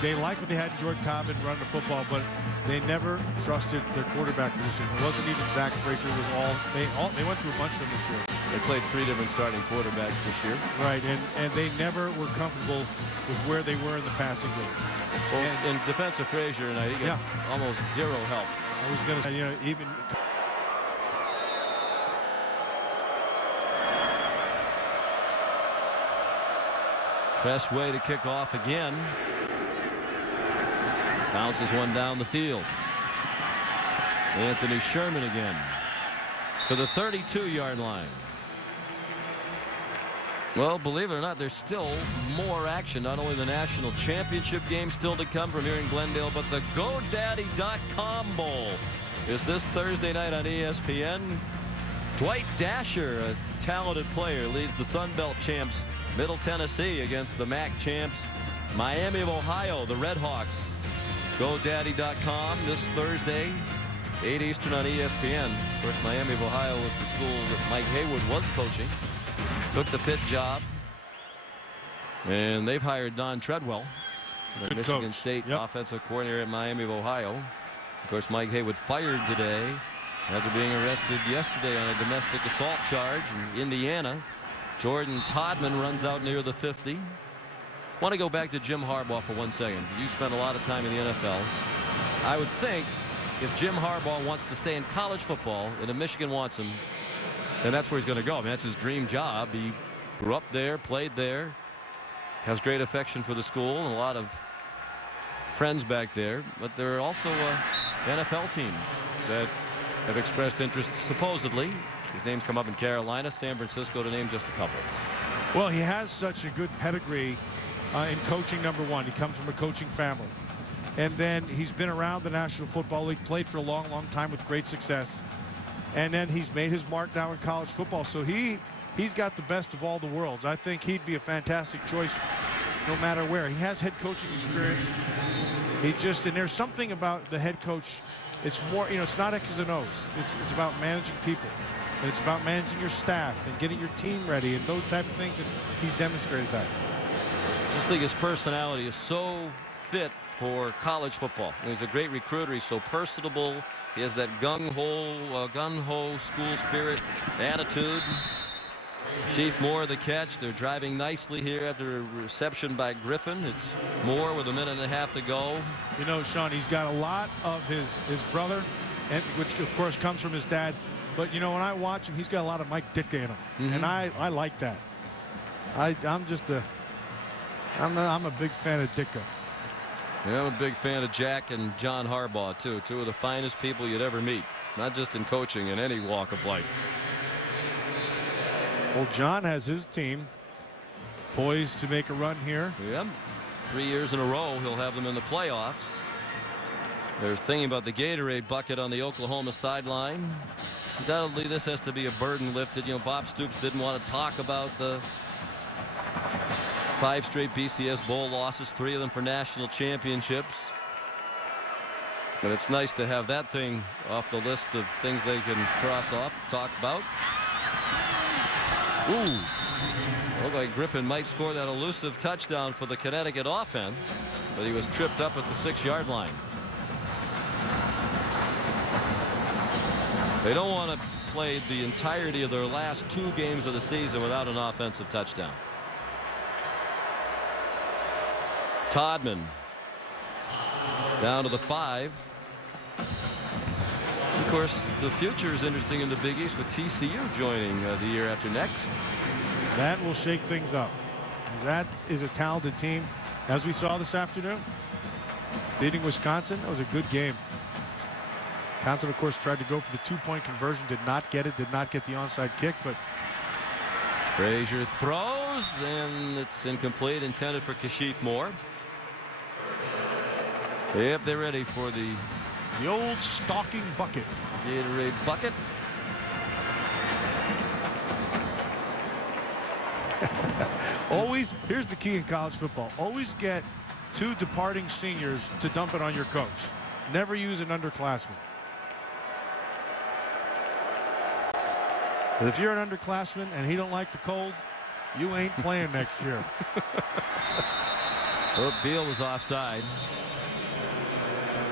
they like what they had in Jordan Tobin running the football, but they never trusted their quarterback position. It wasn't even Zach Frazier. It was they went through a bunch of them this year. They played 3 different starting quarterbacks this year. Right, and they never were comfortable with where they were in the passing game. Well, in defense of Frazier tonight, he got almost zero help. I was going to say, you know, even. Best way to kick off again. Bounces one down the field. Anthony Sherman again. to the 32-yard line. Well, believe it or not, there's still more action. Not only the national championship game still to come from here in Glendale, but the GoDaddy.com Bowl is this Thursday night on ESPN. Dwight Dasher, a talented player, leads the Sun Belt champs Middle Tennessee against the MAC champs Miami of Ohio, the Redhawks. GoDaddy.com this Thursday, 8 Eastern on ESPN. Of course, Miami of Ohio was the school that Mike Haywood was coaching. Took the Pitt job. And they've hired Don Treadwell, the Michigan coach. State offensive coordinator at Miami of Ohio. Of course, Mike Haywood fired today after being arrested yesterday on a domestic assault charge in Indiana. Jordan Todman runs out near the 50. I want to go back to Jim Harbaugh for 1 second. You spent a lot of time in the NFL. I would think if Jim Harbaugh wants to stay in college football and if Michigan wants him, then that's where he's going to go. I mean, that's his dream job. He grew up there, played there, has great affection for the school and a lot of friends back there. But there are also NFL teams that have expressed interest, supposedly. His name's come up in Carolina, San Francisco, to name just a couple. Well, he has such a good pedigree in coaching, number one. He comes from a coaching family. And then he's been around the National Football League, played for a long, long time with great success. And then he's made his mark now in college football. So he's got the best of all the worlds. I think he'd be a fantastic choice no matter where. He has head coaching experience. And there's something about the head coach. It's more, it's not X's and O's. It's about managing people. And it's about managing your staff and getting your team ready and those type of things. And he's demonstrated that. Just think his personality is so fit for college football. And he's a great recruiter. He's so personable. He has that gung-ho school spirit attitude. Chief Moore the catch. They're driving nicely here after a reception by Griffin. It's Moore with a minute and a half to go. You know, Sean, he's got a lot of his brother, and which of course comes from his dad. But you know, when I watch him, he's got a lot of Mike Ditka in him, and I like that. I'm a big fan of Ditka. Yeah, I'm a big fan of Jack and John Harbaugh too. Two of the finest people you'd ever meet, not just in coaching, in any walk of life. Well, John has his team poised to make a run here. Yep. 3 years in a row he'll have them in the playoffs. They're thinking about the Gatorade bucket on the Oklahoma sideline. Undoubtedly this has to be a burden lifted. You know, Bob Stoops didn't want to talk about the 5 straight BCS Bowl losses, 3 of them for national championships. But it's nice to have that thing off the list of things they can cross off, talk about. Ooh. Looked like Griffin might score that elusive touchdown for the Connecticut offense, but he was tripped up at the 6-yard line. They don't want to play the entirety of their last 2 games of the season without an offensive touchdown. Todman down to the 5. Of course, the future is interesting in the Big East with TCU joining the year after next. That will shake things up. That is a talented team, as we saw this afternoon. Beating Wisconsin, that was a good game. Wisconsin, of course, tried to go for the 2-point conversion, did not get it, did not get the onside kick, but Frazier throws, and it's incomplete, intended for Kashif Moore. Yep, they're ready for the old stalking bucket. Gatorade bucket. Always, here's the key in college football. Always get 2 departing seniors to dump it on your coach. Never use an underclassman. If you're an underclassman and he don't like the cold, you ain't playing next year. Well, Beal was offside.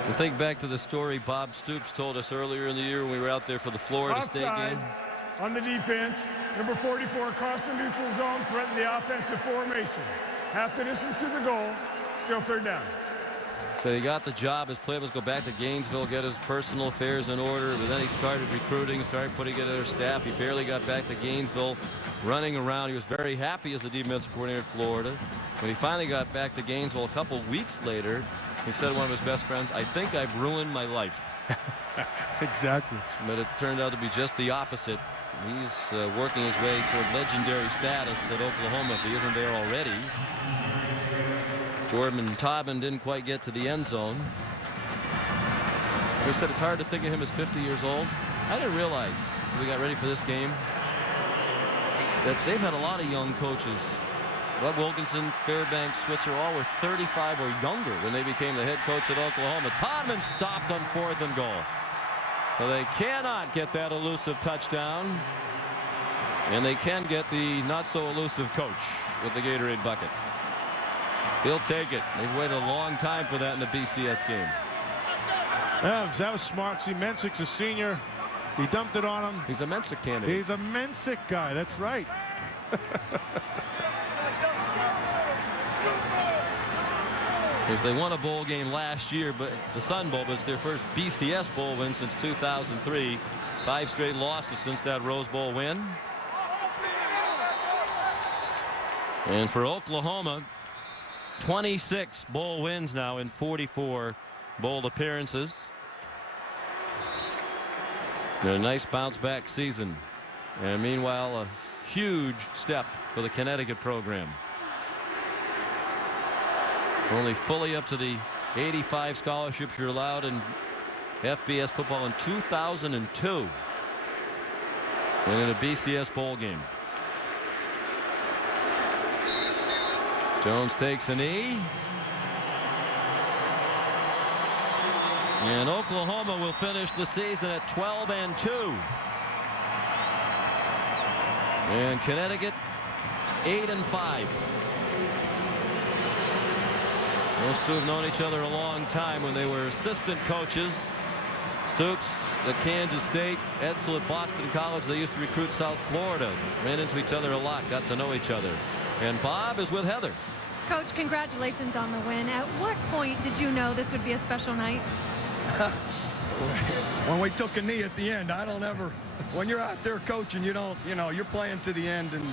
And think back to the story Bob Stoops told us earlier in the year when we were out there for the Florida State game. On the defense, number 44 across the neutral zone, threatened the offensive formation. Half the distance to the goal, still 3rd down. So he got the job. His plan was go back to Gainesville, get his personal affairs in order. But then he started recruiting, started putting together staff. He barely got back to Gainesville, running around. He was very happy as the defensive coordinator at Florida. When he finally got back to Gainesville a couple weeks later, he said to one of his best friends, "I think I've ruined my life." Exactly. But it turned out to be just the opposite. He's working his way toward legendary status at Oklahoma if he isn't there already. Jordan Taubman didn't quite get to the end zone. We said it's hard to think of him as 50 years old. I didn't realize as we got ready for this game that they've had a lot of young coaches. Bud Wilkinson, Fairbanks, Switzer, all were 35 or younger when they became the head coach at Oklahoma. Taubman stopped on 4th and goal. So they cannot get that elusive touchdown. And they can get the not so elusive coach with the Gatorade bucket. He'll take it. They've waited a long time for that in the BCS game. Yeah, that was smart. See, Mensic's a senior. He dumped it on him. He's a Mensick candidate. He's a Mensick guy. That's right. Because they won a bowl game last year, but the Sun Bowl, but it's their first BCS bowl win since 2003. 5 straight losses since that Rose Bowl win. And for Oklahoma, 26 bowl wins now in 44 bowl appearances. And a nice bounce back season. And meanwhile, a huge step for the Connecticut program. Only fully up to the 85 scholarships you're allowed in FBS football in 2002. And in a BCS bowl game. Jones takes a knee. And Oklahoma will finish the season at 12-2. And Connecticut 8-5. Those two have known each other a long time when they were assistant coaches. Stoops at Kansas State, Edsel at Boston College. They used to recruit South Florida. Ran into each other a lot, got to know each other. And Bob is with Heather. Coach, congratulations on the win. At what point did you know this would be a special night? When we took a knee at the end. I don't ever, when you're out there coaching, you don't, you're playing to the end. And,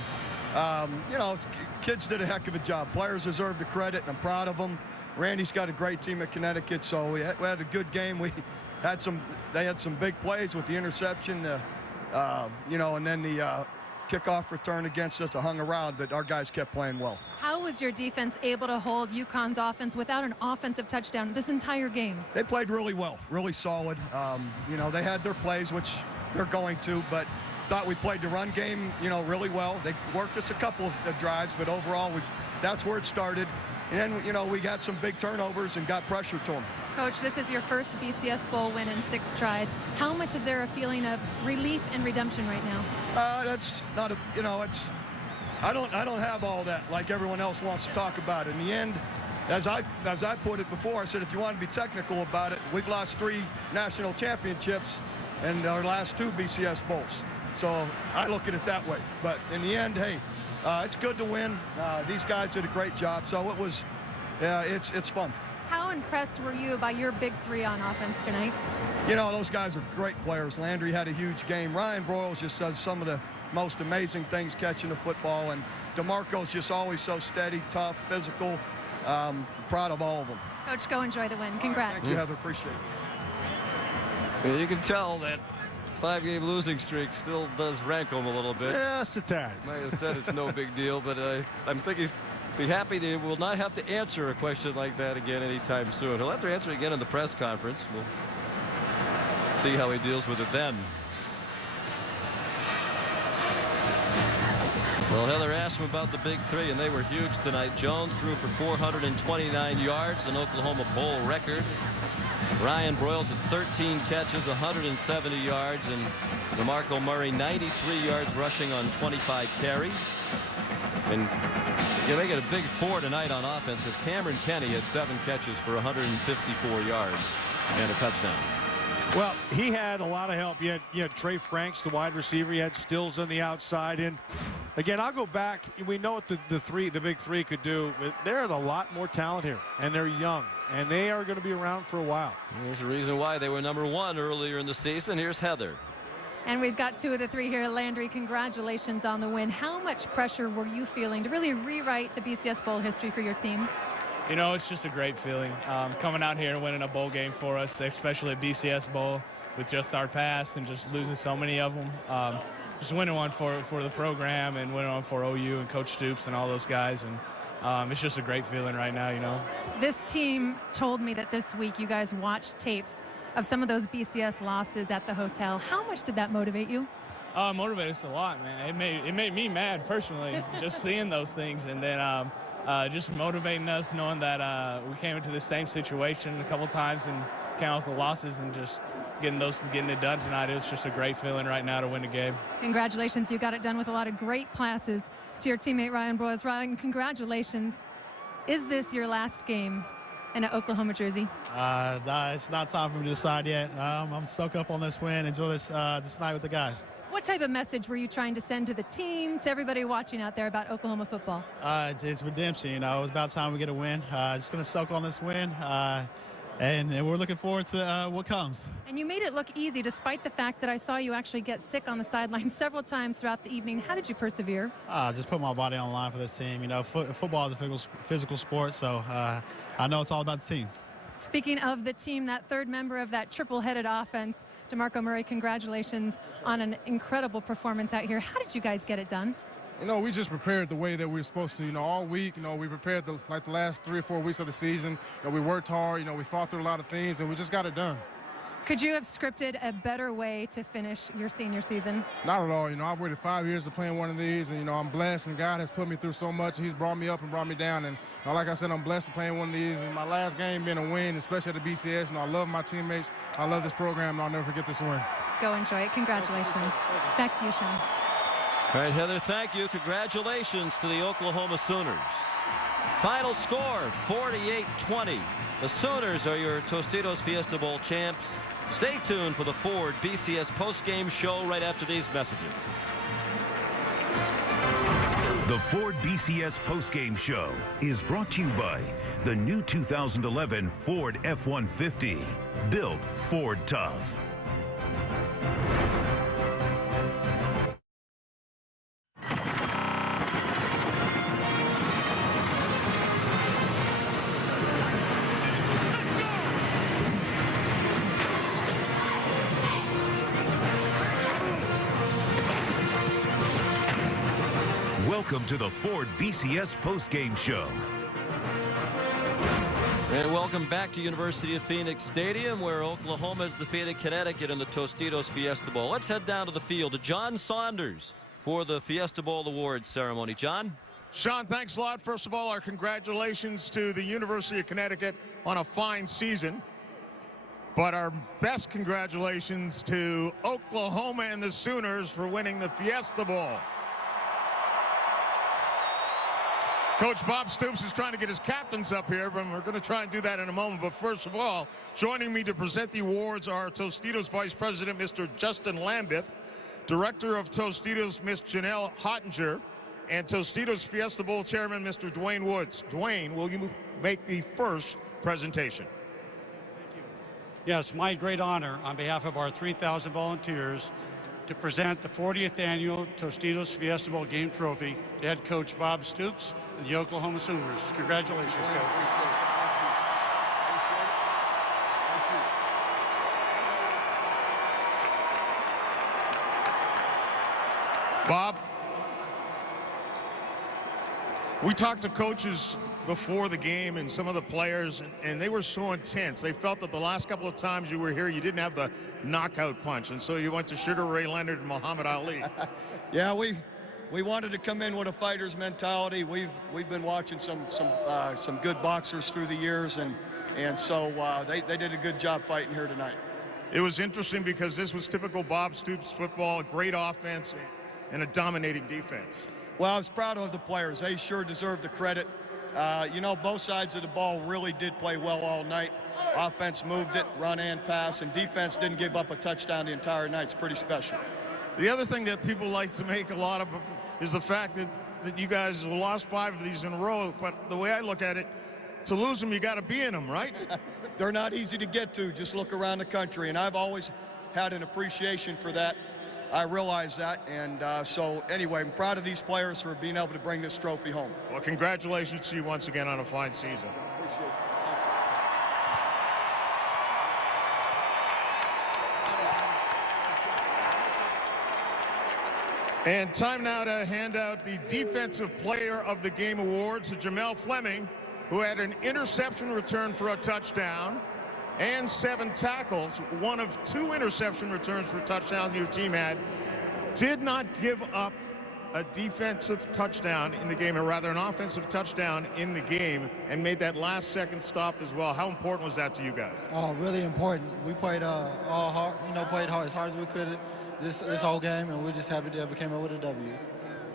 kids did a heck of a job. Players deserve the credit, and I'm proud of them. Randy's got a great team at Connecticut, so we had a good game. They had some big plays with the interception, and then the kickoff return against us. Hung around, but our guys kept playing well. How was your defense able to hold UConn's offense without an offensive touchdown this entire game? They played really well, really solid. They had their plays, which they're going to, but thought we played the run game, really well. They worked us a couple of drives, but overall, that's where it started. And then, we got some big turnovers and got pressure to them. Coach, this is your first BCS Bowl win in 6 tries. How much is there a feeling of relief and redemption right now? That's not a, I don't have all that like everyone else wants to talk about. In the end, as I put it before, I said if you want to be technical about it, we've lost 3 national championships and our last 2 BCS Bowls. So I look at it that way. But in the end, hey, it's good to win. These guys did a great job. So it was, it's fun. How impressed were you by your big 3 on offense tonight? Those guys are great players. Landry had a huge game. Ryan Broyles just does some of the most amazing things catching the football. And DeMarco's just always so steady, tough, physical. Proud of all of them. Coach, go enjoy the win. Congrats. Thank you, Heather. Appreciate it. You can tell that 5-game losing streak still does rankle him a little bit. Just a tad. Might have said it's no big deal, but I'm thinking he's be happy that he will not have to answer a question like that again anytime soon. He'll have to answer again in the press conference. We'll see how he deals with it then. Well, Heather asked him about the big 3, and they were huge tonight. Jones threw for 429 yards, an Oklahoma Bowl record. Ryan Broyles at 13 catches, 170 yards, and DeMarco Murray 93 yards rushing on 25 carries. And they get a big 4 tonight on offense because Cameron Kenny had 7 catches for 154 yards and a touchdown. Well, he had a lot of help. You had Trey Franks, the wide receiver. You had Stills on the outside. And again, I'll go back. We know what the big 3 could do. But they're a lot more talent here, and they're young, and they are going to be around for a while. There's a reason why they were #1 earlier in the season. Here's Heather. And we've got 2 of the 3 here. Landry, congratulations on the win. How much pressure were you feeling to really rewrite the BCS Bowl history for your team? You know, it's just a great feeling coming out here and winning a bowl game for us, especially a BCS bowl with just our past and just losing so many of them. Just winning one for the program and winning one for OU and Coach Stoops and all those guys. And it's just a great feeling right now, you know. This team told me that this week you guys watched tapes of some of those BCS losses at the hotel. How much did that motivate you? Motivated us a lot, man. It made me mad personally, just seeing those things, and then just motivating us, knowing that we came into the same situation a couple times and came out with the losses, and just getting it done tonight. It was just a great feeling right now to win the game. Congratulations, you got it done with a lot of great passes to your teammate Ryan Broyles. Ryan, congratulations. Is this your last game in an Oklahoma jersey? It's not time for me to decide yet. I'm soaked up on this win. Enjoy this night with the guys. What type of message were you trying to send to the team, to everybody watching out there about Oklahoma football? It's redemption. You know, it's about time we get a win. Just going to soak on this win, and we're looking forward to what comes. And you made it look easy, despite the fact that I saw you actually get sick on the sideline several times throughout the evening. How did you persevere? Just put my body on the line for this team. You know, football is a physical sport, so I know it's all about the team. Speaking of the team, that third member of that triple-headed offense, DeMarco Murray, congratulations on an incredible performance out here. How did you guys get it done? You know, we just prepared the way that we were supposed to. You know, all week, you know, we prepared like the last 3 or 4 weeks of the season. You know, we worked hard. You know, we fought through a lot of things, and we just got it done. Could you have scripted a better way to finish your senior season? Not at all. You know, I've waited 5 years to play in one of these, and, you know, I'm blessed, and God has put me through so much. He's brought me up and brought me down, and, you know, like I said, I'm blessed to play in one of these, and my last game being a win, especially at the BCS. You know, I love my teammates. I love this program, and I'll never forget this win. Go enjoy it. Congratulations. Back to you, Sean. All right, Heather, thank you. Congratulations to the Oklahoma Sooners. Final score, 48-20. The Sooners are your Tostitos Fiesta Bowl champs. Stay tuned for the Ford BCS postgame show right after these messages. The Ford BCS postgame show is brought to you by the new 2011 Ford F-150. Built Ford tough. Welcome to the Ford BCS postgame show. And welcome back to University of Phoenix Stadium, where Oklahoma has defeated Connecticut in the Tostitos Fiesta Bowl. Let's head down to the field to John Saunders for the Fiesta Bowl awards ceremony. John? Sean, thanks a lot. First of all, our congratulations to the University of Connecticut on a fine season. But our best congratulations to Oklahoma and the Sooners for winning the Fiesta Bowl. Coach Bob Stoops is trying to get his captains up here, but we're going to try and do that in a moment. But first of all, joining me to present the awards are Tostitos Vice President, Mr. Justin Lambeth, Director of Tostitos, Ms. Janelle Hottinger, and Tostitos Fiesta Bowl Chairman, Mr. Dwayne Woods. Dwayne, will you make the first presentation? Yes, my great honor on behalf of our 3,000 volunteers to present the 40th annual Tostitos Fiesta Bowl game trophy to head coach Bob Stoops and the Oklahoma Sooners. Congratulations, coach. Bob, we talked to coaches before the game and some of the players, and they were so intense. They felt that the last couple of times you were here, you didn't have the knockout punch, and so you went to Sugar Ray Leonard and Muhammad Ali. Yeah, we wanted to come in with a fighter's mentality. We've been watching some good boxers through the years, and so they did a good job fighting here tonight. It was interesting because this was typical Bob Stoops football, a great offense and a dominating defense. Well, I was proud of the players. They sure deserve the credit. You know, both sides of the ball really did play well all night. Offense moved it, run and pass, and defense didn't give up a touchdown the entire night. It's pretty special. The other thing that people like to make a lot of is the fact that you guys lost 5 of these in a row, but the way I look at it, to lose them, you got to be in them, right? They're not easy to get to. Just look around the country, and I've always had an appreciation for that. I realize that, and so anyway, I'm proud of these players for being able to bring this trophy home. Well, congratulations to you once again on a fine season. And time now to hand out the Defensive Player of the Game award to Jamel Fleming, who had an interception return for a touchdown and 7 tackles, one of 2 interception returns for touchdowns your team had. Did not give up a defensive touchdown in the game, or rather an offensive touchdown in the game, and made that last-second stop as well. How important was that to you guys? Oh, really important. We played all hard, played hard as we could this whole game, and we're just happy that we came out with a W.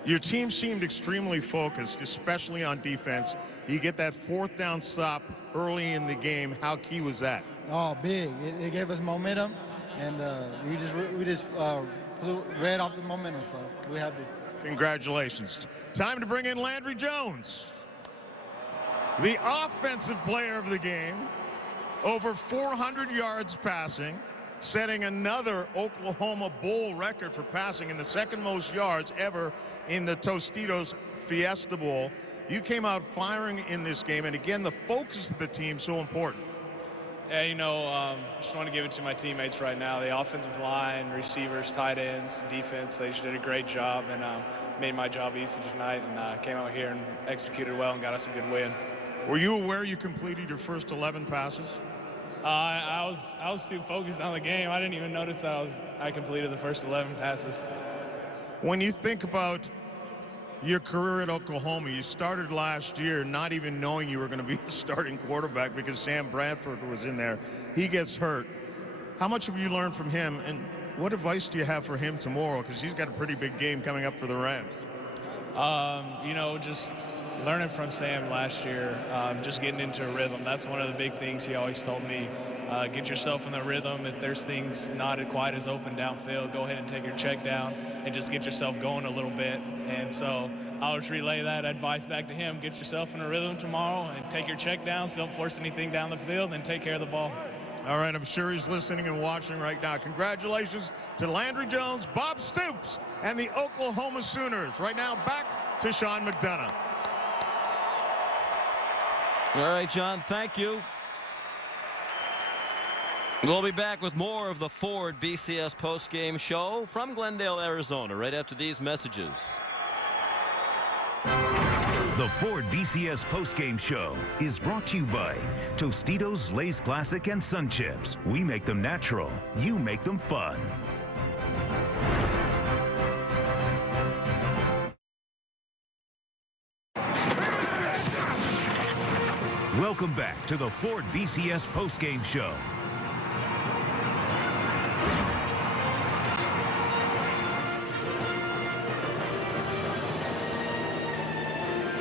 Your team seemed extremely focused, especially on defense. You get that 4th down stop early in the game. How key was that? Oh, big. It gave us momentum, and we just flew right off the momentum, so we're happy. Congratulations. Time to bring in Landry Jones, the offensive player of the game. Over 400 yards passing, setting another Oklahoma Bowl record for passing, and the 2nd most yards ever in the Tostitos Fiesta Bowl. You came out firing in this game, and again, the focus of the team so important. Yeah, just want to give it to my teammates right now. The offensive line, receivers, tight ends, defense, they just did a great job and made my job easy tonight, and came out here and executed well and got us a good win. Were you aware you completed your first 11 passes? I was too focused on the game. I didn't even notice that I completed the first 11 passes. When you think about your career at Oklahoma, you started last year not even knowing you were going to be a starting quarterback because Sam Bradford was in there. He gets hurt. How much have you learned from him, and what advice do you have for him tomorrow? Because he's got a pretty big game coming up for the Rams. Just learning from Sam last year, just getting into a rhythm. That's one of the big things he always told me. Get yourself in the rhythm. If there's things not quite as open downfield, go ahead and take your check down and just get yourself going a little bit. And so I'll just relay that advice back to him. Get yourself in a rhythm tomorrow and take your check down. So don't force anything down the field and take care of the ball. All right, I'm sure he's listening and watching right now. Congratulations to Landry Jones, Bob Stoops, and the Oklahoma Sooners. Right now, back to Sean McDonough. All right, John, thank you. We'll be back with more of the Ford BCS postgame show from Glendale, Arizona, right after these messages. The Ford BCS postgame show is brought to you by Tostitos, Lay's Classic, and Sun Chips. We make them natural. You make them fun. Welcome back to the Ford BCS postgame show.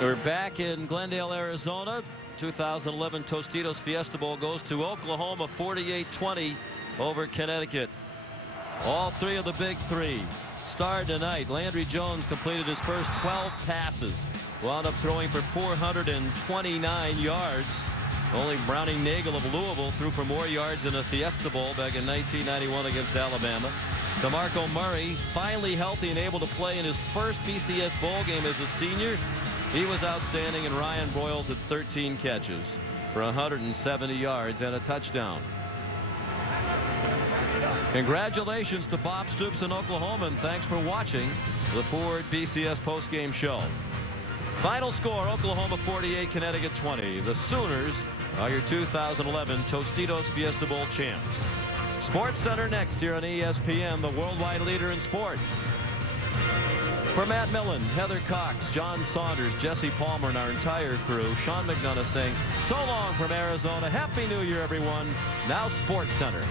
We're back in Glendale, Arizona. 2011 Tostitos Fiesta Bowl goes to Oklahoma 48-20 over Connecticut. All 3 of the big 3 starred tonight. Landry Jones completed his first 12 passes. Wound up throwing for 429 yards. Only Browning Nagel of Louisville threw for more yards in a Fiesta Bowl back in 1991 against Alabama. DeMarco Murray, finally healthy and able to play in his first BCS bowl game as a senior. He was outstanding, and Ryan Broyles had 13 catches for 170 yards and a touchdown. Congratulations to Bob Stoops in Oklahoma, and thanks for watching the Ford BCS postgame show. Final score, Oklahoma 48, Connecticut 20. The Sooners are your 2011 Tostitos Fiesta Bowl champs. Sports Center next here on ESPN, the worldwide leader in sports. For Matt Millen, Heather Cox, John Saunders, Jesse Palmer, and our entire crew, Sean McDonough saying so long from Arizona. Happy New Year, everyone. Now Sports Center.